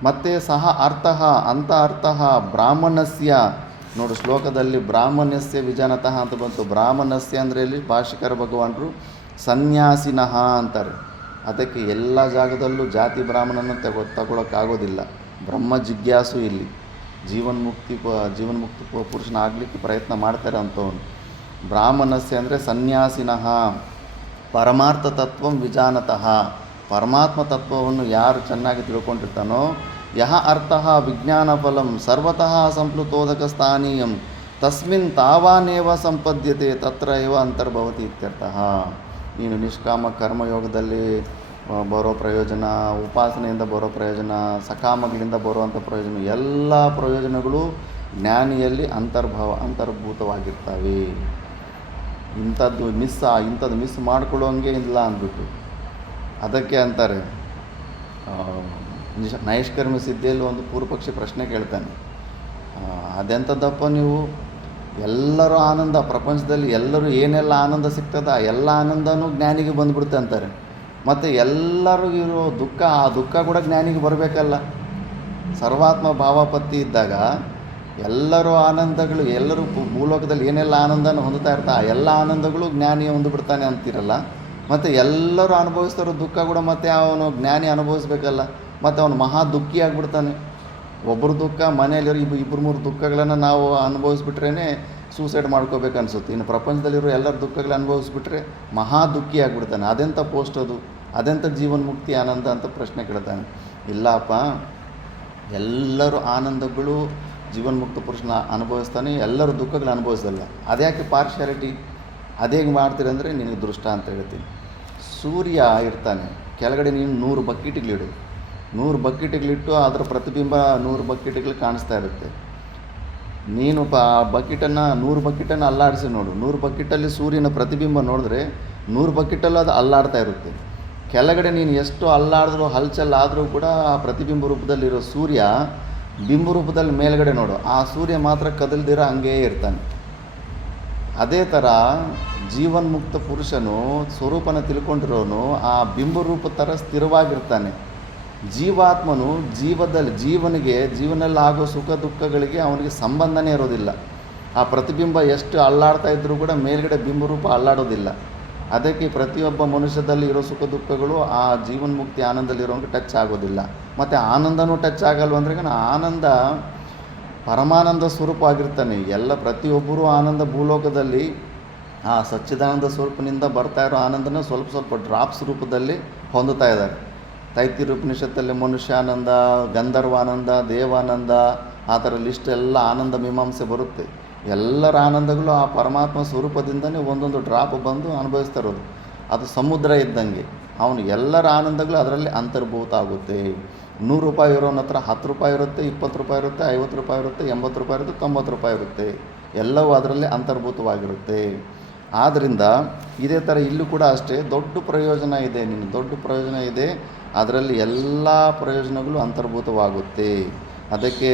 ಮತ್ತು ಸಹ ಅರ್ಥಃ ಅಂತ ಅರ್ಥಃ ಬ್ರಾಹ್ಮಣಸ್ಯ, ನೋಡು ಶ್ಲೋಕದಲ್ಲಿ ಬ್ರಾಹ್ಮಣ್ಯಸ್ಯ ವಿಜಾನತಃ ಅಂತ ಬಂತು. ಬ್ರಾಹ್ಮಣಸ್ಯ ಅಂದರೆ ಇಲ್ಲಿ ಭಾಷ್ಯಕಾರ ಭಗವಾನರು ಸನ್ಯಾಸಿನಃ ಅಂತಾರೆ. ಅದಕ್ಕೆ ಎಲ್ಲ ಜಾಗದಲ್ಲೂ ಜಾತಿ ಬ್ರಾಹ್ಮಣನ ತಗೊಳ್ಳೋಕ್ಕಾಗೋದಿಲ್ಲ. ಬ್ರಹ್ಮ ಜಿಜ್ಞಾಸು ಇಲ್ಲಿ ಜೀವನ್ಮುಕ್ತಿ ಪುರುಷನ ಆಗಲಿಕ್ಕೆ ಪ್ರಯತ್ನ ಮಾಡ್ತಾರೆ ಅಂಥವನು. ಬ್ರಾಹ್ಮಣಸ್ಯ ಅಂದರೆ ಸನ್ಯಾಸಿನಃ ಪರಮಾರ್ಥ ತತ್ವಂ ವಿಜಾನತಃ, ಪರಮಾತ್ಮ ತತ್ವವನ್ನು ಯಾರು ಚೆನ್ನಾಗಿ ತಿಳ್ಕೊಂಡಿರ್ತಾನೋ ಯಹ ಅರ್ಥಃ ವಿಜ್ಞಾನ ಫಲಂ ಸರ್ವತಃ ಸಂಪ್ಲುತೋದಕ ಸ್ಥಾನೀಯಂ ತಸ್ಮಿನ್ ತಾವಾನೇವ ಸಂಪದ್ಯತೆ ತತ್ರ ಏವ ಅಂತರ್ಭವತಿ ಇತ್ಯರ್ಥಃ. ನೀನು ನಿಷ್ಕಾಮ ಕರ್ಮಯೋಗದಲ್ಲಿ ಬರೋ ಪ್ರಯೋಜನ, ಉಪಾಸನೆಯಿಂದ ಬರೋ ಪ್ರಯೋಜನ, ಸಕಾಮಗಳಿಂದ ಬರುವಂಥ ಪ್ರಯೋಜನ, ಎಲ್ಲ ಪ್ರಯೋಜನಗಳು ಜ್ಞಾನಿಯಲ್ಲಿ ಅಂತರ್ಭೂತವಾಗಿರ್ತವೆ. ಇಂಥದ್ದು ಮಿಸ್ ಮಾಡ್ಕೊಳ್ಳೋಂಗೆ ಇಲ್ಲ ಅಂದ್ಬಿಟ್ಟು ಅದಕ್ಕೆ ಅಂತಾರೆ. ನೈಷ್ಕರ್ಮ್ಯ ಸಿದ್ಧಿಯಲ್ಲಿ ಒಂದು ಪೂರ್ವಪಕ್ಷಿ ಪ್ರಶ್ನೆ ಕೇಳ್ತಾನೆ, ಅದೆಂಥದ್ದಪ್ಪ ನೀವು ಎಲ್ಲರೂ ಆನಂದ ಪ್ರಪಂಚದಲ್ಲಿ ಎಲ್ಲರೂ ಏನೆಲ್ಲ ಆನಂದ ಸಿಗ್ತದ ಎಲ್ಲ ಆನಂದನೂ ಜ್ಞಾನಿಗೆ ಬಂದ್ಬಿಡುತ್ತೆ ಅಂತಾರೆ. ಮತ್ತು ಎಲ್ಲರೂ ಇರೋ ದುಃಖ, ಆ ದುಃಖ ಕೂಡ ಜ್ಞಾನಿಗೆ ಬರಬೇಕಲ್ಲ. ಸರ್ವಾತ್ಮ ಭಾವಾಪತ್ತಿ ಇದ್ದಾಗ ಎಲ್ಲರೂ ಆನಂದಗಳು, ಎಲ್ಲರೂ ಭೂಲೋಕದಲ್ಲಿ ಏನೆಲ್ಲ ಆನಂದನ ಹೊಂದುತ್ತಾ ಇರ್ತಾ ಎಲ್ಲ ಆನಂದಗಳು ಜ್ಞಾನಿ ಹೊಂದುಬಿಡ್ತಾನೆ ಅಂತಿರಲ್ಲ. ಮತ್ತು ಎಲ್ಲರೂ ಅನುಭವಿಸ್ತಾರೋ ದುಃಖ ಕೂಡ ಮತ್ತೆ ಅವನು ಜ್ಞಾನಿ ಅನುಭವಿಸ್ಬೇಕಲ್ಲ. ಮತ್ತು ಅವನು ಮಹಾ ದುಃಖಿ ಆಗಿಬಿಡ್ತಾನೆ. ಒಬ್ಬರು ದುಃಖ ಮನೆಯಲ್ಲಿರೋ ಇಬ್ಬರು ಮೂರು ದುಃಖಗಳನ್ನು ನಾವು ಅನುಭವಿಸ್ಬಿಟ್ರೇ ಸೂಸೈಡ್ ಮಾಡ್ಕೋಬೇಕು ಅನಿಸುತ್ತೆ. ಇನ್ನು ಪ್ರಪಂಚದಲ್ಲಿರೋ ಎಲ್ಲರ ದುಃಖಗಳು ಅನುಭವಿಸ್ಬಿಟ್ರೆ ಮಹಾ ದುಃಖಿ ಆಗಿಬಿಡ್ತಾನೆ. ಅದೆಂಥ ಪೋಸ್ಟ್ ಅದು, ಅದೆಂಥ ಜೀವನ್ಮುಕ್ತಿ ಆನಂದ ಅಂತ ಪ್ರಶ್ನೆ ಕೇಳ್ತಾನೆ. ಇಲ್ಲಪ್ಪ, ಎಲ್ಲರೂ ಆನಂದಗಳು ಜೀವನ್ಮುಕ್ತ ಪುರುಷನ ಅನುಭವಿಸ್ತಾನೆ, ಎಲ್ಲರೂ ದುಃಖಗಳು ಅನುಭವಿಸಲ್ಲ. ಅದ್ಯಾಕೆ ಪಾರ್ಶಿಯಾಲಿಟಿ? ಅದೇಗೆ ಮಾಡ್ತೀರಿ ಅಂದರೆ ನಿನಗೆ ದೃಷ್ಟ ಅಂತ ಹೇಳ್ತೀನಿ. ಸೂರ್ಯ ಇರ್ತಾನೆ, ಕೆಳಗಡೆ ನೀನು 100 ಬಕೆಟ್ಗಳಿಡು, 100 ಬಕೆಟ್ಗಳಿಟ್ಟು ಅದರ ಪ್ರತಿಬಿಂಬ 100 ಬಕೆಟ್ಗಳು ಕಾಣಿಸ್ತಾ ಇರುತ್ತೆ. ನೀನು ಬಕೆಟನ್ನು 100 ಬಕೆಟನ್ನು ಅಲ್ಲಾಡಿಸಿ ನೋಡು, 100 ಬಕೆಟಲ್ಲಿ ಸೂರ್ಯನ ಪ್ರತಿಬಿಂಬ ನೋಡಿದ್ರೆ 100 ಬಕೆಟಲ್ಲೂ ಅದು ಅಲ್ಲಾಡ್ತಾ ಇರುತ್ತೆ. ಕೆಳಗಡೆ ನೀನು ಎಷ್ಟು ಅಲ್ಲಾಡಿದ್ರೂ ಹಲ್ಚಲ್ಲಾದರೂ ಕೂಡ ಆ ಪ್ರತಿಬಿಂಬ ರೂಪದಲ್ಲಿರೋ ಸೂರ್ಯ ಬಿಂಬ ರೂಪದಲ್ಲಿ ಮೇಲ್ಗಡೆ ನೋಡು, ಆ ಸೂರ್ಯ ಮಾತ್ರ ಕದಲ್ದಿರ ಹಂಗೇ ಇರ್ತಾನೆ. ಅದೇ ಥರ ಜೀವನ್ಮುಕ್ತ ಪುರುಷನು ಸ್ವರೂಪನ ತಿಳ್ಕೊಂಡಿರೋನು ಆ ಬಿಂಬರೂಪ ಥರ ಸ್ಥಿರವಾಗಿರ್ತಾನೆ. ಜೀವಾತ್ಮನು ಜೀವನಲ್ಲಿ ಆಗೋ ಸುಖ ದುಃಖಗಳಿಗೆ ಅವನಿಗೆ ಸಂಬಂಧನೇ ಇರೋದಿಲ್ಲ. ಆ ಪ್ರತಿಬಿಂಬ ಎಷ್ಟು ಅಲ್ಲಾಡ್ತಾ ಇದ್ದರೂ ಕೂಡ ಮೇಲ್ಗಡೆ ಬಿಂಬರೂಪ ಅಲ್ಲಾಡೋದಿಲ್ಲ. ಅದಕ್ಕೆ ಪ್ರತಿಯೊಬ್ಬ ಮನುಷ್ಯದಲ್ಲಿ ಇರೋ ಸುಖ ದುಃಖಗಳು ಆ ಜೀವನ್ಮುಕ್ತಿ ಆನಂದದಲ್ಲಿರೋನಿಗೆ ಟಚ್ ಆಗೋದಿಲ್ಲ. ಮತ್ತು ಆನಂದನೂ ಟಚ್ ಆಗಲ್ವ ಅಂದರೆ ಆನಂದ ಪರಮಾನಂದ ಸ್ವರೂಪ ಆಗಿರ್ತಾನೆ. ಪ್ರತಿಯೊಬ್ಬರೂ ಆನಂದ ಭೂಲೋಕದಲ್ಲಿ ಆ ಸಚ್ಚಿದಾನಂದ ಸ್ವರೂಪನಿಂದ ಬರ್ತಾ ಇರೋ ಆನಂದನ ಸ್ವಲ್ಪ ಸ್ವಲ್ಪ ಡ್ರಾಪ್ಸ್ ರೂಪದಲ್ಲಿ ಹೊಂದುತ್ತಾ ಇದ್ದಾರೆ. ತೈತ್ತಿರೀಯ ಉಪನಿಷತ್ತಲ್ಲಿ ಮನುಷ್ಯಾನಂದ, ಗಂಧರ್ವಾನಂದ, ದೇವಾನಂದ, ಆ ಥರ ಲಿಸ್ಟ್ ಎಲ್ಲ ಆನಂದ ಮೀಮಾಂಸೆ ಬರುತ್ತೆ. ಎಲ್ಲರ ಆನಂದಗಳು ಆ ಪರಮಾತ್ಮ ಸ್ವರೂಪದಿಂದನೇ ಒಂದೊಂದು ಡ್ರಾಪ್ ಬಂದು ಅನುಭವಿಸ್ತಾ ಇರೋದು. ಅದು ಸಮುದ್ರ ಇದ್ದಂಗೆ, ಅವನು ಎಲ್ಲರ ಆನಂದಗಳು ಅದರಲ್ಲಿ ಅಂತರ್ಭೂತ ಆಗುತ್ತೆ. ₹100 ಇರೋನ ಹತ್ರ ₹10 ಇರುತ್ತೆ, ₹20 ಇರುತ್ತೆ, ₹50 ಇರುತ್ತೆ, ₹80 ಇರುತ್ತೆ, ₹90 ಇರುತ್ತೆ. ಎಲ್ಲವೂ ಅದರಲ್ಲಿ ಅಂತರ್ಭೂತವಾಗಿರುತ್ತೆ. ಆದ್ದರಿಂದ ಇದೇ ಥರ ಇಲ್ಲೂ ಕೂಡ ಅಷ್ಟೇ ದೊಡ್ಡ ಪ್ರಯೋಜನ ಇದೆ, ದೊಡ್ಡ ಪ್ರಯೋಜನ ಇದೆ, ಅದರಲ್ಲಿ ಎಲ್ಲ ಪ್ರಯೋಜನಗಳು ಅಂತರ್ಭೂತವಾಗುತ್ತೆ. ಅದಕ್ಕೆ